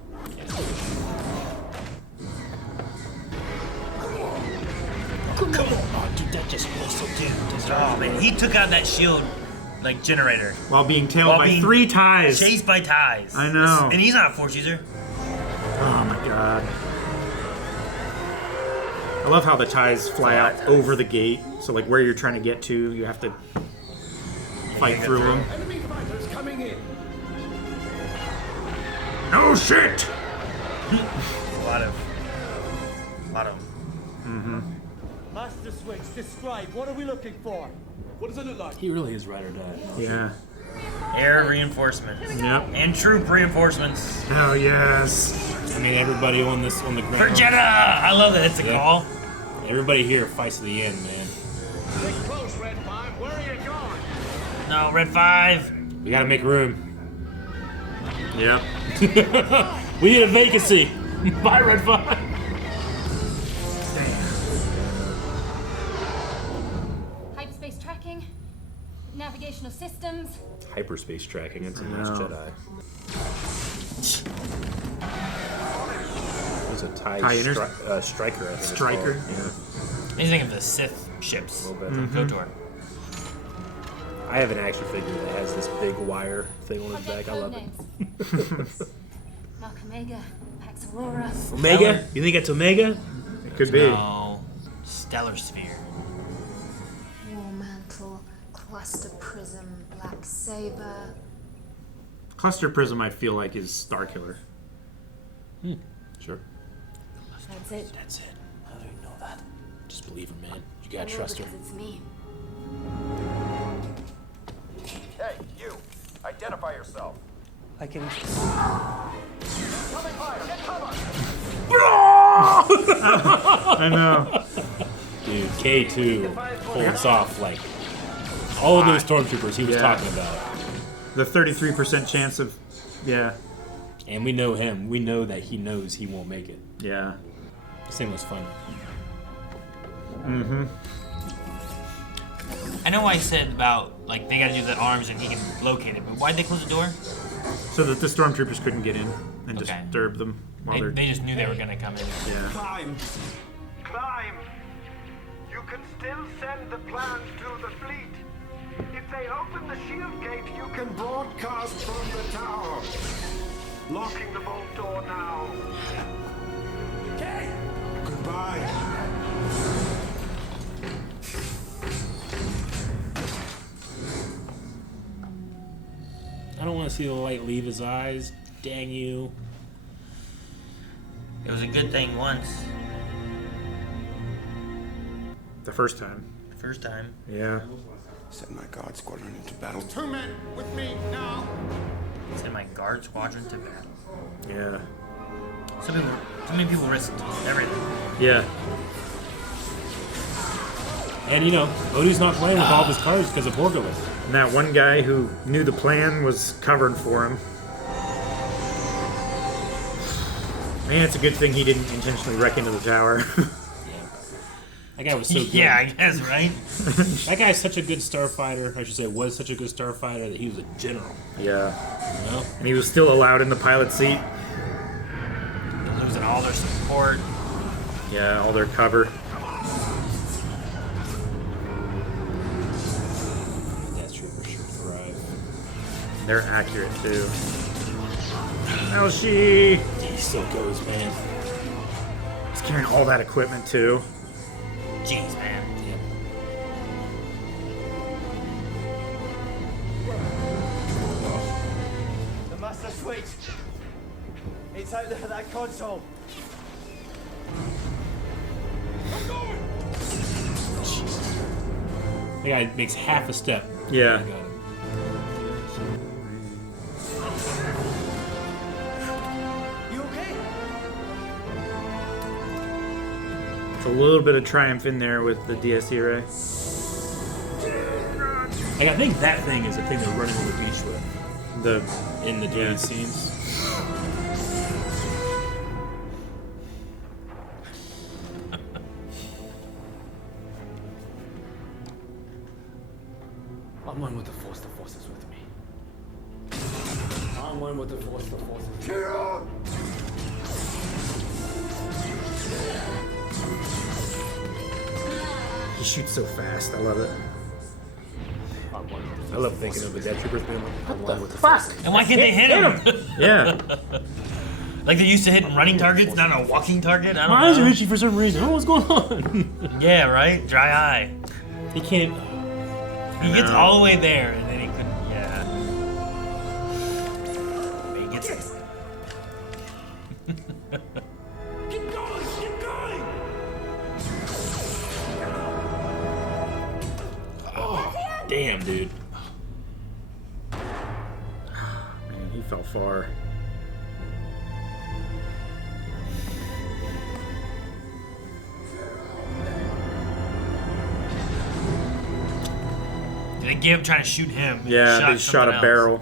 Come on. Oh, dude, that just whistled, dude. Oh, man. He took out that shield, like, generator. While being tailed by 3 ties. Chased by ties. I know. And he's not a Force user. Oh, my God. I love how the ties fly out over the gate. So, like, where you're trying to get to, you have to fight through them. Enemy fighters coming in. Oh, shit! A lot of them. Mm-hmm. Master Switch, describe. What are we looking for? What does it look like? He really is ride or die. Yeah. Air reinforcements. Yep. And troop reinforcements. Oh, yes. I mean, everybody on the ground. For Jeddah! I love that. It's a call. Everybody here fights to the end, man. Stay close, Red 5. Where are you going? No, Red 5. We gotta make room. Yep. We need a vacancy. Bye, Red 5. Hyperspace tracking, navigational systems. Hyperspace tracking. It's a Last Jedi. There's a TIE Striker. I think Striker. It's called. You think of the Sith ships from KOTOR. I have an action figure that has this big wire thing on its back. I love it. Mark Omega, Pax Aurora. Omega? You think it's Omega? It could be. No. Stellar Sphere. War Mantle, Cluster Prism, Black Saber. Cluster Prism, I feel like, is Starkiller. Sure. That's it. That's it. How do you know that? Just believe her, man. You I gotta know trust her. because it's me. Hey, you! Identify yourself. I can. Coming fire! Get cover! I know. Dude, K2 holds off like all of those stormtroopers he was talking about. The 33% chance of, And we know him. We know that he knows he won't make it. Yeah. This thing was fun. Mm-hmm. I know I said about, like, they gotta do the arms and he can locate it, but why'd they close the door? So that the stormtroopers couldn't get in and disturb them while They just knew they were gonna come in. Yeah. Climb! Climb! You can still send the plans to the fleet. If they open the shield gate, you can broadcast from the tower. Locking the vault door now. Okay. Goodbye. see the light leave his eyes. Dang you. It was a good thing once. The first time. First time. Yeah. Send my guard squadron into battle. 2 men with me now. Send my guard squadron to battle. Yeah. So many people risked everything. Yeah. And you know, Odu's not playing with all of his cards because of Borgolith. And that one guy who knew the plan was covering for him. Man, it's a good thing he didn't intentionally wreck into the tower. That guy was so good. Yeah, I guess, right? That guy's such a good starfighter. I should say, was such a good starfighter that he was a general. Yeah. You know? And he was still allowed in the pilot seat. They're losing all their support. Yeah, all their cover. Death Troopers sure thrive. They're accurate too. Elshi! He still goes, man. He's carrying all that equipment too. Jeez, man. The master switch. It's out there, that console. That guy makes half a step. Yeah. I got him. You okay? It's a little bit of triumph in there with the DSE ray. Like, I think that thing is the thing they're running on the beach with. In the deleted scenes. I'm one with the Force is with me. I'm one with the Force is with me. He shoots so fast. I love it. I love thinking of the Death Troopers being like, What the fuck? And why can't they hit him? Yeah. Like they used to hit running targets, not a walking target. I don't My eyes know. are itchy for some reason. Oh, what's going on? Yeah, right? Dry eye. He can't. He gets all the way there and then he couldn't. Yeah. But he gets it. Keep going! Keep going! Oh, damn, dude. Man, he fell far. Did they give him trying to shoot him? Yeah, they shot a barrel.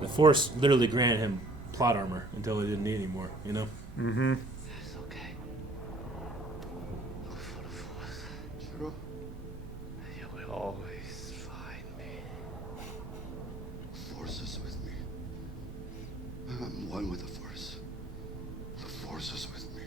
The Force literally granted him plot armor until he didn't need anymore, you know? Mm-hmm. It's okay. Look for the Force. Sure. You will always find me. The Force is with me. I'm one with the Force. The Force is with me.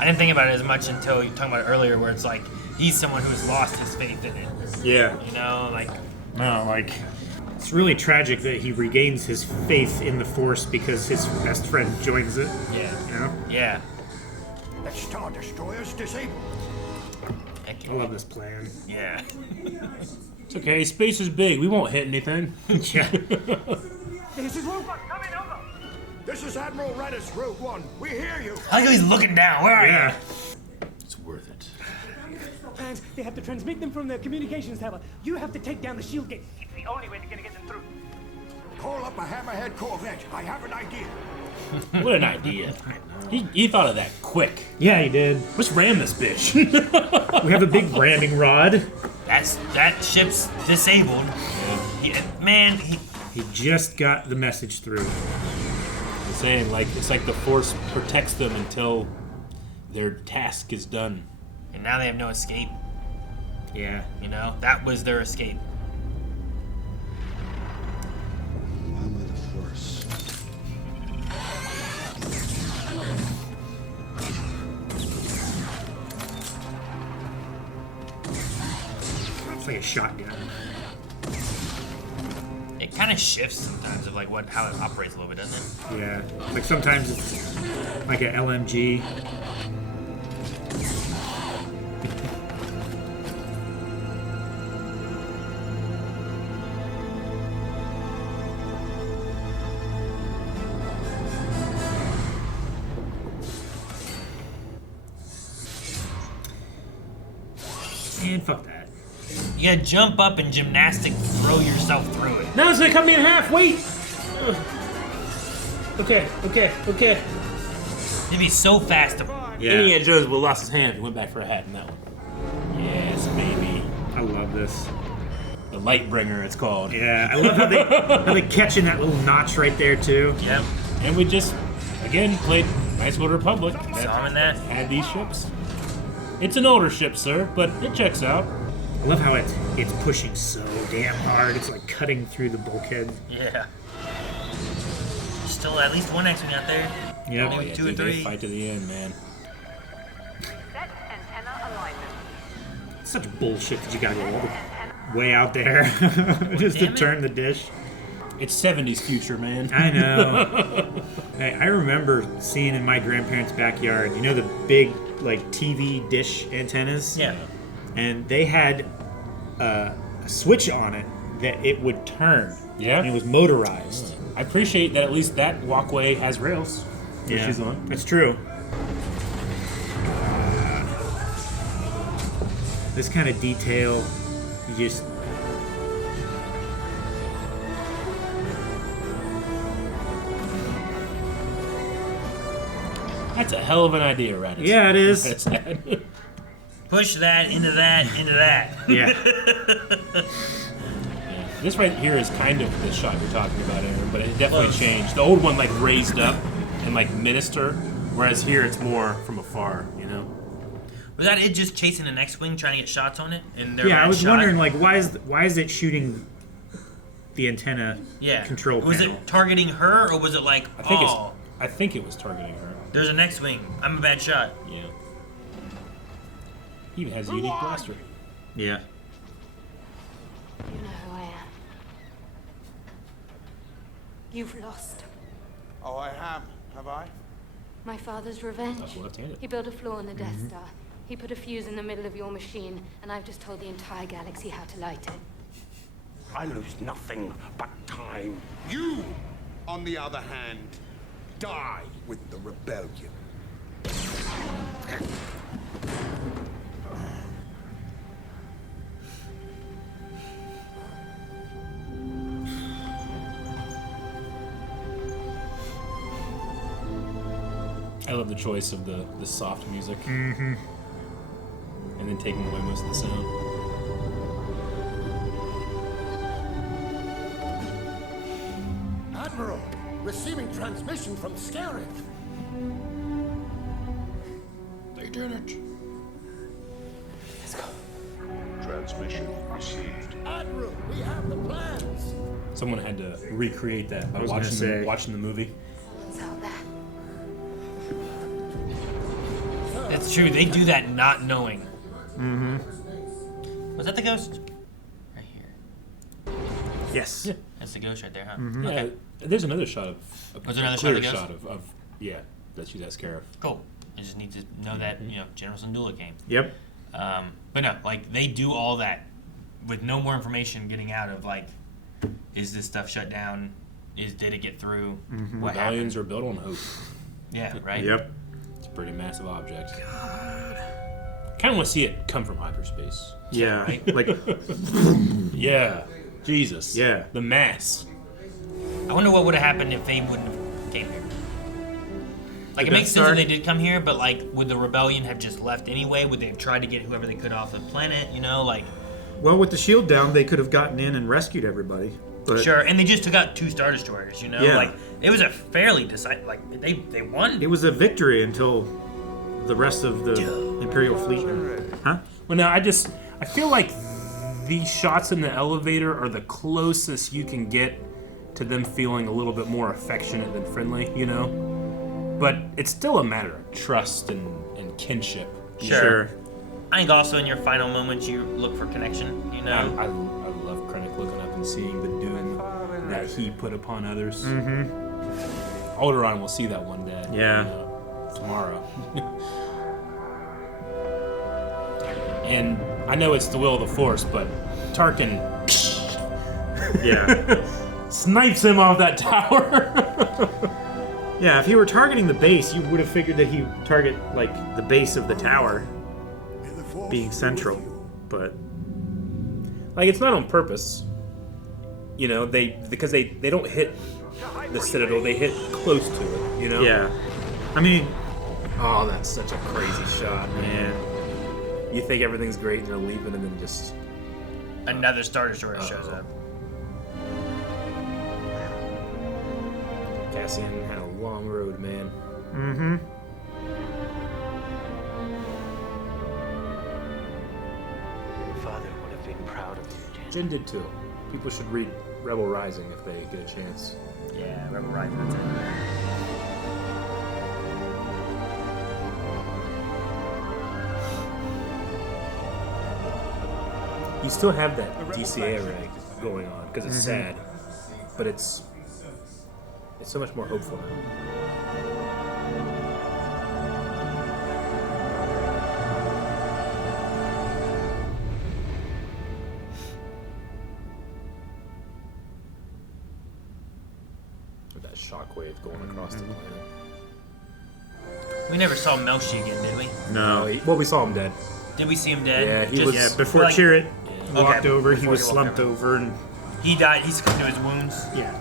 I didn't think about it as much until you were talking about it earlier, where it's like he's someone who has lost his faith in it. Yeah. You know, like. No, like. It's really tragic that he regains his faith in the Force because his best friend joins it. Yeah. You know? Yeah. The Star Destroyer's disabled. I love this plan. Yeah. It's okay, space is big. We won't hit anything. Yeah. This is Rogue One, coming over. This is Admiral Redis, Rogue One. We hear you. I think he's looking down. Where are you? It's worth it. Plans, they have to transmit them from the communications tower. You have to take down the shield gate. It's the only way they're gonna get them through. Call up a Hammerhead Corvette. I have an idea. What an idea. He thought of that quick. Yeah, he did. Let's ram this bitch. We have a big branding rod. That ship's disabled. He just got the message through. I'm saying, like, it's like the Force protects them until their task is done. And now they have no escape. Yeah. You know, that was their escape. One with the Force. It's like a shotgun. It kind of shifts sometimes of like how it operates a little bit, doesn't it? Yeah. Like sometimes it's like an LMG. Man, fuck that. You gotta jump up and gymnastic throw yourself through it. No, it's gonna cut me in half. Wait. Okay. It'd be so fast. Indiana Jones would have lost his hand if he went back for a hat in that one. Yes, baby. I love this. The Lightbringer, it's called. Yeah, I love how they catch in that little notch right there too. Yep. And we just, again, played Knights of the Republic. Saw him in that. Had these ships. It's an older ship, sir, but it checks out. I love how it's pushing so damn hard. It's like cutting through the bulkhead. Yeah. Still at least one X-Wing out there. Yeah. Maybe two or They three. fight to the end, man. Set antenna alignment. It's such bullshit that you gotta go all the way out there just to turn the dish. It's 70s future, man. I know. Hey, I remember seeing in my grandparents' backyard, you know, the big like TV dish antennas? Yeah. And they had a switch on it that it would turn. Yeah. And it was motorized. I appreciate that at least that walkway has rails. Yeah, She's on. that's true. This kind of detail, you just... That's a hell of an idea, Raditz. Yeah, it is. Push that into that into that. Yeah. This right here is kind of the shot you're talking about, Aaron, but it definitely changed. The old one like raised up and like minister, whereas here it's more from afar, you know? Was that it just chasing an X-Wing trying to get shots on it? And Yeah, I was wondering, like, why is it shooting the antenna control Was panel? it targeting her, or was it like, I think it was targeting her. there's an X-Wing. I'm a bad shot. Yeah. He even has a unique blaster. Yeah. You know who I am. You've lost. Oh, I have I? My father's revenge. That's left-handed. He built a flaw in the Death Star. He put a fuse in the middle of your machine, and I've just told the entire galaxy how to light it. I lose nothing but time. You, on the other hand, die. With the rebellion. I love the choice of the soft music. Mm-hmm. And then taking away most of the sound. Admiral, receiving transmission from Scarif. They did it. Let's go. Transmission received. Admiral, we have the plans. Someone had to recreate that by I was gonna say. watching the movie. It's out there. That's true. They do that not knowing. Mm-hmm. Was that the ghost? Right here. Yes. Yeah. That's the ghost right there, huh? Mm-hmm. Yeah, Okay. there's another shot of Was there another clear shot of the shot ghost? of yeah, that she's at Scarif. Cool. I just need to know that, General Syndulla came. Yep. But no, like, they do all that with no more information getting out of, like, is this stuff shut down? Did it get through? Mm-hmm. What Rebellions happened? are built on hope. Yeah, right? Yep. It's a pretty massive object. Kind of want to see it come from hyperspace. Yeah. Right? Like. Yeah. Jesus. Yeah. The mass. I wonder what would have happened if they wouldn't have came here. Like, The it makes Death sense Star? that they did come here, but, like, would the rebellion have just left anyway? Would they have tried to get whoever they could off the planet, Like, Well, with the shield down, they could have gotten in and rescued everybody. But sure, and they just took out 2 Star Destroyers, Yeah. Like, it was a fairly decisive, like, they won. It was a victory until the rest of the Imperial fleet. Huh? Well, now I feel like these shots in the elevator are the closest you can get to them feeling a little bit more affectionate than friendly, But it's still a matter of trust and kinship. Sure. I think also in your final moments you look for connection, I love Krennic looking up and seeing the doom that he put upon others. Mm-hmm. Alderaan will see that one day. Yeah. Tomorrow. And I know it's the will of the Force, but Tarkin Yeah. snipes him off that tower. Yeah, if he were targeting the base, you would have figured that he would target, like, the base of the tower being central. but like it's not on purpose. You know, because they don't hit the Citadel, they hit close to it. You know. Yeah. I mean, oh, that's such a crazy shot, man. You think everything's great and they're leaving, and then just another Star Destroyer shows up. Cassian had a long road, man. Mm-hmm. Father would have been proud of you, Jen did too. People should read Rebel Rising if they get a chance. Yeah, Rebel Rising. That's it. You still have that DCA array going on because it's sad, but it's so much more hopeful now. With that shockwave going across the planet. We never saw Melshi again, did we? No. Well, we saw him dead. Did we see him dead? Yeah, he was. Yeah, before like- Chirrut walked Okay, over, he before was he walked slumped over, and He died. He succumbed to his wounds. yeah.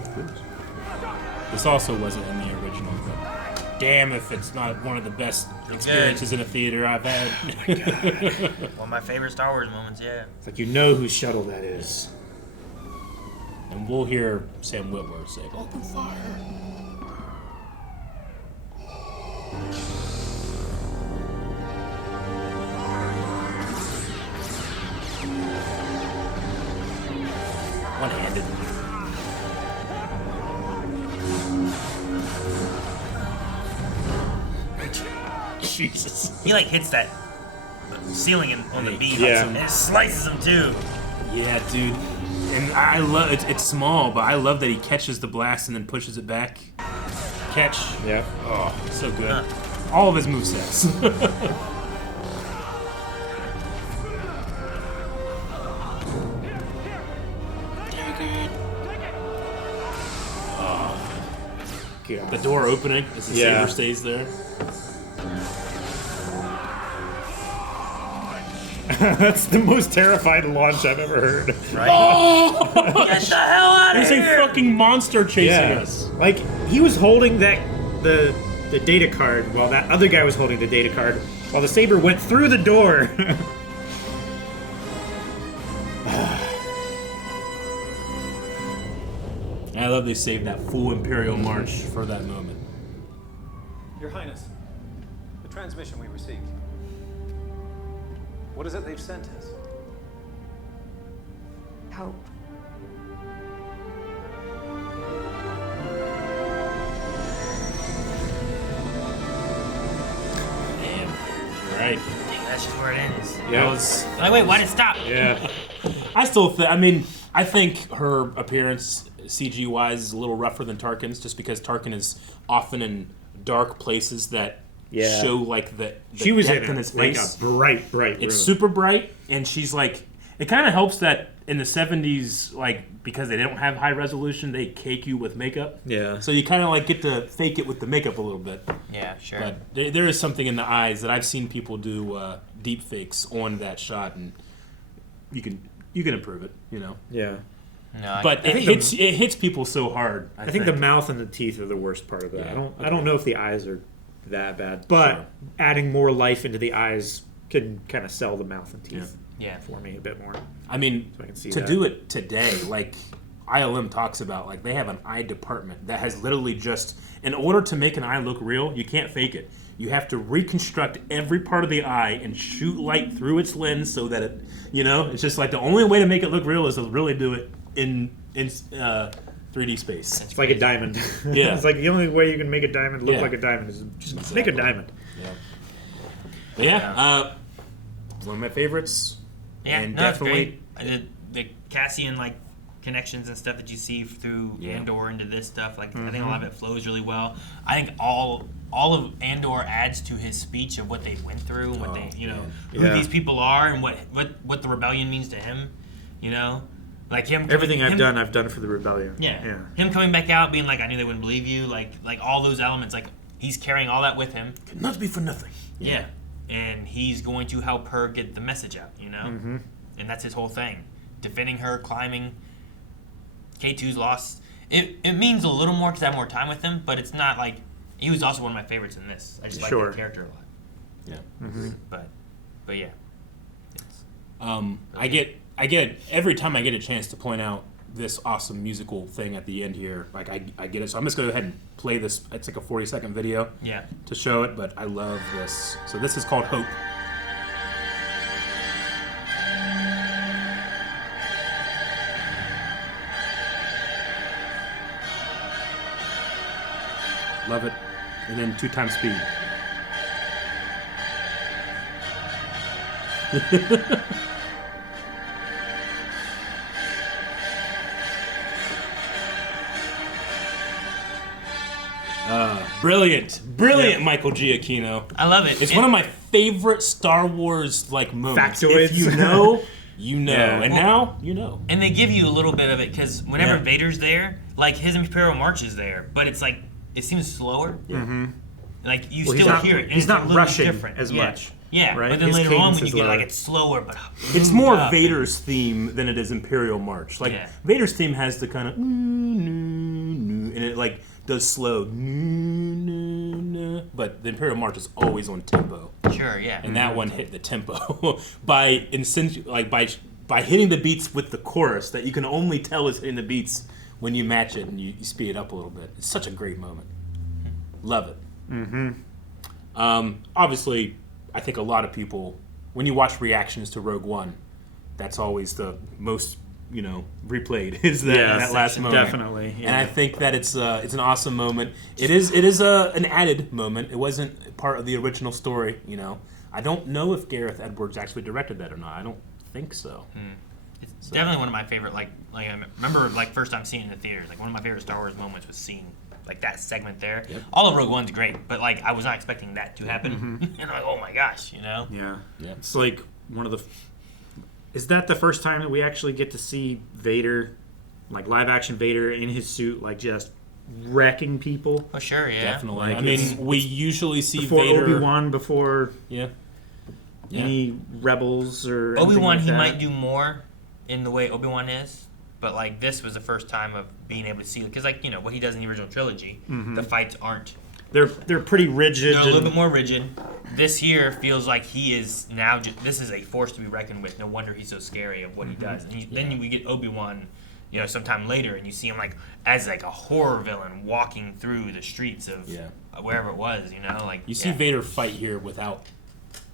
This also wasn't in the original, but damn if it's not one of the best experiences in a theater I've had. One of my favorite Star Wars moments, yeah. It's like you know whose shuttle that is. And we'll hear Sam Witwer say, "Open fire!" One-handed. Jesus. He like hits that ceiling on the beam, Yeah. and it slices him too. Yeah, dude. And I love it's small, but I love that he catches the blast and then pushes it back. Catch. Yeah. Oh, so good. All of his movesets. God. The door opening as the saber stays there. That's the most terrified launch I've ever heard. Right? Oh! Get the hell out of There's here! a fucking monster chasing Yeah. us. Like he was holding the data card while that other guy was holding the data card while the saber went through the door. And I love they saved that full Imperial March for that moment. Your Highness, the transmission we received. What is it they've sent us? Hope. Damn. Right. That's just where it ends. Yeah. That was, Like, wait, why did it stop? Yeah. I still think, I think her appearance CG wise is a little rougher than Tarkin's just because Tarkin is often in dark places that show like the She was depth in in his like face. a bright room. It's super bright, and she's like, it kind of helps that in the 70s, like, because they don't have high resolution, they cake you with makeup. Yeah. So you kind of like get to fake it with the makeup a little bit. Yeah, sure. But there is something in the eyes that I've seen people do deep fakes on that shot, and you can improve it, you know. Yeah. No, But it hits people so hard. I think the mouth and the teeth are the worst part of that. Yeah. I don't know if the eyes are that bad, but adding more life into the eyes can kind of sell the mouth and teeth for me a bit more. I mean, so I can see to that. do it today, like ILM talks about, like they have an eye department that has literally just, in order to make an eye look real, you can't fake it. You have to reconstruct every part of the eye and shoot light through its lens so that it, you know, it's just like the only way to make it look real is to really do it in 3D space. It's like a diamond. Yeah. It's like the only way you can make a diamond look Yeah. like a diamond is just make a diamond. Yeah. But yeah, one of my favorites. Yeah, and no, it's definitely great. The Cassian like connections and stuff that you see through Andor into this stuff, like I think a lot of it flows really well. I think all of Andor adds to his speech of what they went through, and what they, you know, who these people are, and what the rebellion means to him. You know, like him. Everything I've done for the rebellion. Yeah. Him coming back out, being like, I knew they wouldn't believe you. Like all those elements, like he's carrying all that with him. Could not be for nothing. Yeah. And he's going to help her get the message out. You know. and that's his whole thing. Defending her, climbing. K2's lost. It means a little more because I have more time with him, but it's not like he was also one of my favorites in this. I just like the character a lot. Yeah. Mm-hmm. But yeah. I get every time I get a chance to point out this awesome musical thing at the end here, like I get it. So I'm just going to go ahead and play this. It's like a 40-second video to show it, but I love this. So this is called Hope. Love it. And then 2 times speed. Brilliant, Michael Giacchino. I love it. It's one of my favorite Star Wars moments. Factoids. If you know, you know, Yeah. and Well, now you know. And they give you a little bit of it because whenever Vader's there, like his Imperial March is there, but it's like it seems slower. Mm-hmm. Like you Well, he's still not- hear it. And he's it's not a little rushing different. as much. Yeah, right? but then His later on cadence when you is get like lower. it's slower, but It's more up. Vader's theme than it is Imperial March. Like Vader's theme has the kind of and it like does slow, but the Imperial March is always on tempo. Sure, yeah. And that one hit the tempo by hitting the beats with the chorus that you can only tell is hitting the beats when you match it and you speed it up a little bit. It's such a great moment. Love it. Mm-hmm. Obviously, I think a lot of people, when you watch reactions to Rogue One, that's always the most, replayed is that last moment. Definitely. Yeah. And I think that it's an awesome moment. It is an added moment. It wasn't part of the original story. I don't know if Gareth Edwards actually directed that or not. I don't think so. It's definitely one of my favorite. Like I remember first time seeing it in the theaters. Like one of my favorite Star Wars moments was seeing like that segment there. Yep. All of Rogue One's great, but like I was not expecting that to happen. Mhm. And I'm like, oh my gosh, Yeah. It's like one of the. Is that the first time that we actually get to see Vader, like live action Vader in his suit, like just wrecking people? Oh sure, yeah. Definitely. Like, we usually see before Vader. Obi-Wan, before Yeah. any rebels or anything Obi-Wan, like he that. might do more in the way Obi-Wan is, but like this was the first time of being able to see because what he does in the original trilogy, Mhm. the fights aren't. They're pretty rigid. They're a little bit more rigid. This here feels like he is now. This is a force to be reckoned with. No wonder he's so scary of what he does. And then we get Obi-Wan, sometime later, and you see him as a horror villain walking through the streets of wherever it was. You see Vader fight here without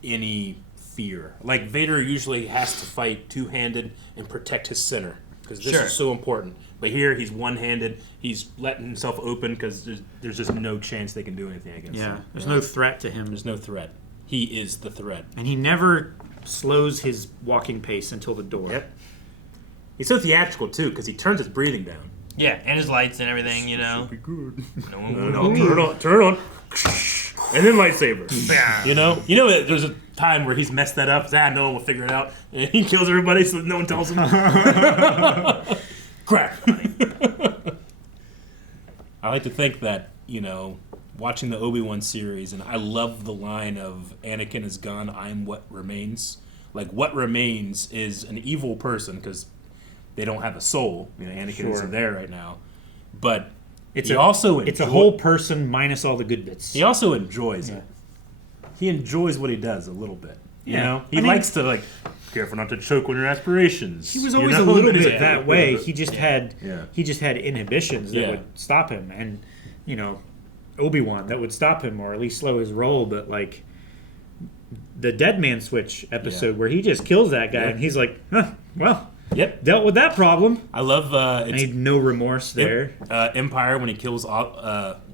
any fear. Like Vader usually has to fight two-handed and protect his center because this Sure. is so important. But here he's one-handed. He's letting himself open because there's just no chance they can do anything against him. Yeah, there's no threat to him. There's no threat. He is the threat. And he never slows his walking pace until the door. Yep. He's so theatrical too because he turns his breathing down. Yeah, and his lights and everything. Be good. No, Turn it on. And then lightsaber. Bam. There's a time where he's messed that up. No one will figure it out, and he kills everybody so no one tells him. Crap. I like to think that watching the Obi-Wan series, and I love the line of Anakin is gone, I'm what remains. Like what remains is an evil person because they don't have a soul. Anakin isn't there right now, but It's he a also whole person minus all the good bits. He also enjoys it. He enjoys what he does a little bit. He I likes to careful not to choke on your aspirations. He was always a little bit that way. Yeah. He just had inhibitions that would stop him, and Obi-Wan that would stop him or at least slow his roll. But like the Dead Man Switch episode where he just kills that guy, and he's like, dealt with that problem. I love. I need no remorse there. Empire when he kills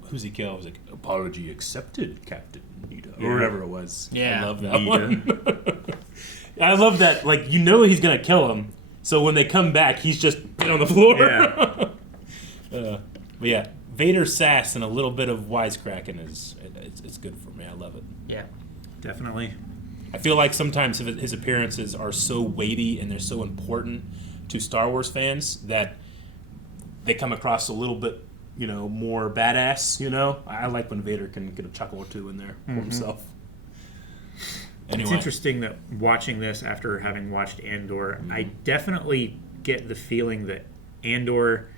who's he kill? He's like, apology accepted, Captain Nita, or whatever it was. Yeah. I love that one. I love that. He's gonna kill him, so when they come back, he's just dead on the floor. Yeah. But yeah, Vader sass and a little bit of wisecracking it's good for me. I love it. Yeah. Definitely. I feel like sometimes his appearances are so weighty and they're so important to Star Wars fans that they come across a little bit, more badass. I like when Vader can get a chuckle or two in there for himself. Anyway. It's interesting that watching this after having watched Andor, I definitely get the feeling that Andor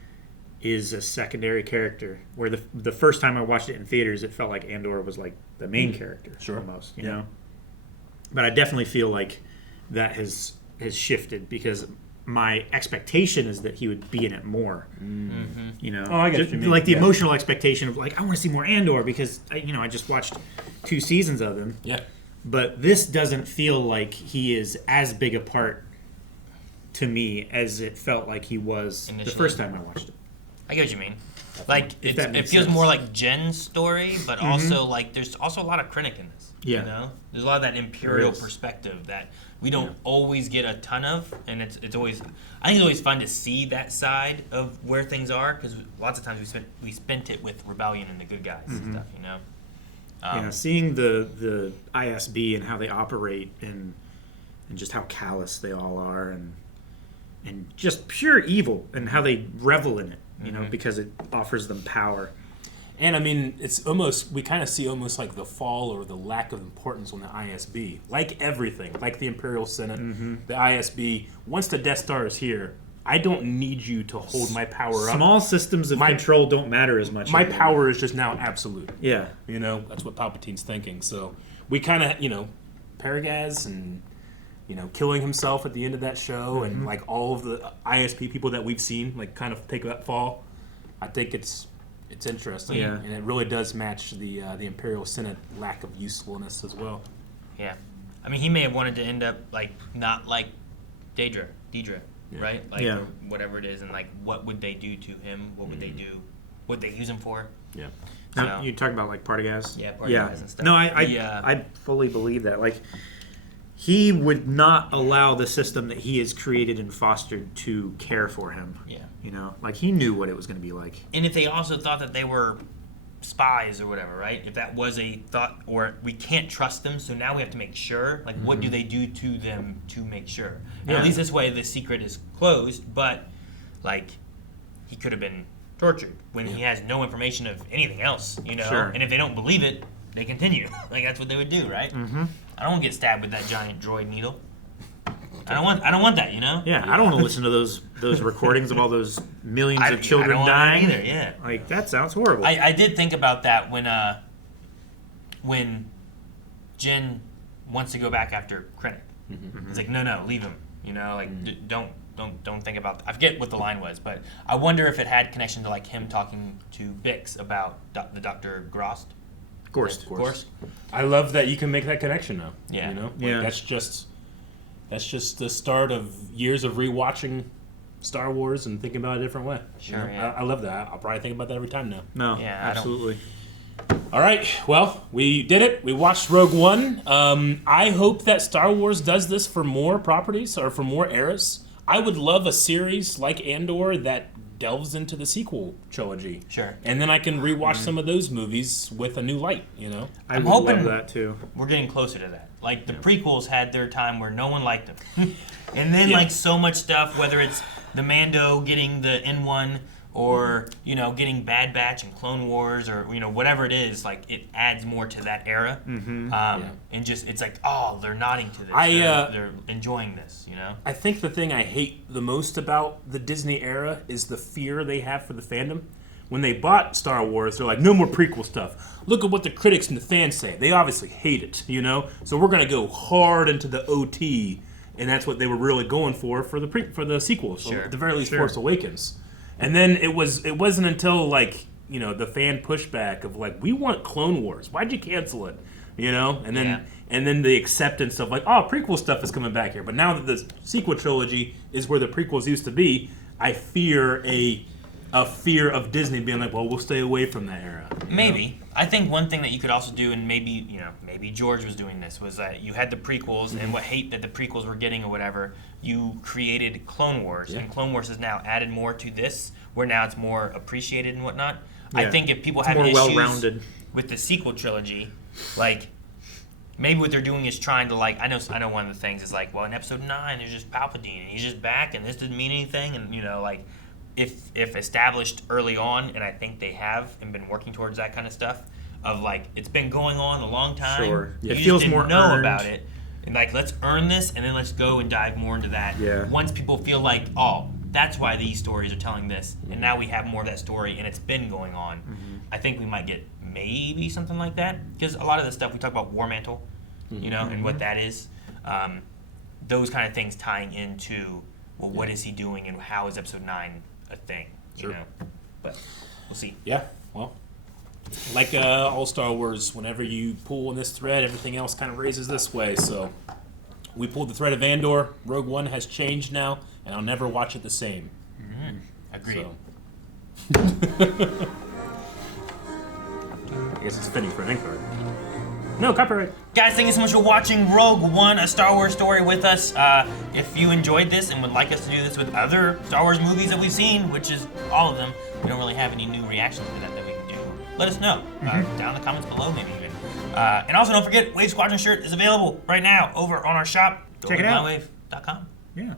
is a secondary character. Where the first time I watched it in theaters, it felt like Andor was like the main character, almost. You know, but I definitely feel like that has shifted because my expectation is that he would be in it more. You know, I get what you mean. Like the emotional expectation of like I want to see more Andor because I just watched 2 seasons of him. Yeah. But this doesn't feel like he is as big a part to me as it felt like he was the first time I watched it. I get what you mean. Like If it that makes feels sense. more like Jen's story, but also like there's also a lot of Krennic in this. Yeah. You know, there's a lot of that imperial There is. perspective that we don't always get a ton of, and it's always I think it's always fun to see that side of where things are because lots of times we spent it with rebellion and the good guys and stuff. You know. Seeing the ISB and how they operate and just how callous they all are and just pure evil and how they revel in it, you know, because it offers them power. And I mean, it's almost, we kind of see almost like the fall or the lack of importance on the ISB. Like everything, like the Imperial Senate, the ISB, once the Death Star is here, I don't need you to hold my power up. Small systems of control don't matter as much. My anymore. power is just now absolute. Yeah. You know, that's what Palpatine's thinking. So we kind of, Paragaz and, killing himself at the end of that show and like all of the ISP people that we've seen like kind of take that fall. I think it's interesting. Yeah. And it really does match the Imperial Senate lack of usefulness as well. Yeah. I mean, he may have wanted to end up like not like Deidre, right? Like or whatever it is, and like what would they do to him? What would they do? What would they use him for? Yeah. Now, you talk about like Partagas? Yeah, Partagas and stuff. No, I fully believe that. Like, he would not allow the system that he has created and fostered to care for him. Yeah. You know, like he knew what it was going to be like. And if they also thought that they were spies or whatever, right? If that was a thought, or we can't trust them, so now we have to make sure. Like, what do they do to them to make sure? And at least this way, the secret is closed. But like, he could have been tortured when he has no information of anything else, you know. Sure. And if they don't believe it, they continue. Like that's what they would do, right? I don't want to get stabbed with that giant droid needle. I don't want that, you know. Yeah, I don't want to listen to those recordings of all those millions of children I don't dying. want that either. Yeah, like that sounds horrible. I did think about that when Jin wants to go back after Krennic. It's like no, leave him. You know, like don't think about. I forget what the line was, but I wonder if it had connection to like him talking to Bix about the Dr. Grost. Gorst. I love that you can make that connection now. Yeah. You know? Like, Yeah. That's just the start of years of rewatching Star Wars and thinking about it a different way. Sure, You know? yeah. I love that. I'll probably think about that every time now. No, Yeah, absolutely. All right. Well, we did it. We watched Rogue One. I hope that Star Wars does this for more properties or for more eras. I would love a series like Andor that delves into the sequel trilogy. Sure. And then I can rewatch some of those movies with a new light, you know? I'm would hoping love that too. We're getting closer to that. Like the prequels had their time where no one liked them, and then like so much stuff, whether it's the Mando getting the N1 or getting Bad Batch and Clone Wars or whatever it is, like it adds more to that era. And just it's like they're nodding to this. They're enjoying this. I think the thing I hate the most about the Disney era is the fear they have for the fandom. When they bought Star Wars, they're like, no more prequel stuff. Look at what the critics and the fans say. They obviously hate it, So we're going to go hard into the OT, and that's what they were really going for the sequels. Sure. So at the very least, Sure. Force Awakens. And then it wasn't until like the fan pushback of like, we want Clone Wars. Why'd you cancel it? And then the acceptance of like, prequel stuff is coming back here. But now that the sequel trilogy is where the prequels used to be, I fear a fear of Disney being like, well, we'll stay away from that era. Maybe. I think one thing that you could also do, and maybe George was doing this, was that you had the prequels and what hate that the prequels were getting or whatever, you created Clone Wars, and Clone Wars has now added more to this, where now it's more appreciated and whatnot. I think if people have more issues well-rounded with the sequel trilogy, like maybe what they're doing is trying to like I know one of the things is like, well, in episode 9 there's just Palpatine and he's just back and this didn't mean anything, and like if established early on, and I think they have and been working towards that kind of stuff of like it's been going on a long time. Sure. You It just feels didn't more know earned. about it. And like, let's earn this, and then let's go and dive more into that. Yeah. Once people feel like, oh, that's why these stories are telling this, and now we have more of that story, and it's been going on. I think we might get maybe something like that, because a lot of the stuff we talk about War Mantle, you know, and what that is. Those kind of things tying into, well, what is he doing, and how is Episode 9 a thing? You know, but we'll see. Yeah. Well. Like all Star Wars, whenever you pull on this thread, everything else kind of raises this way. So we pulled the thread of Andor. Rogue One has changed now, and I'll never watch it the same. Agreed. So. I guess it's fitting for an end card. No, copyright. Guys, thank you so much for watching Rogue One, a Star Wars story with us. If you enjoyed this and would like us to do this with other Star Wars movies that we've seen, which is all of them, we don't really have any new reactions to that we can do. Let us know down in the comments below, maybe even. And also, don't forget, Wave Squadron shirt is available right now over on our shop. Check it out. GoWave.com. Yeah.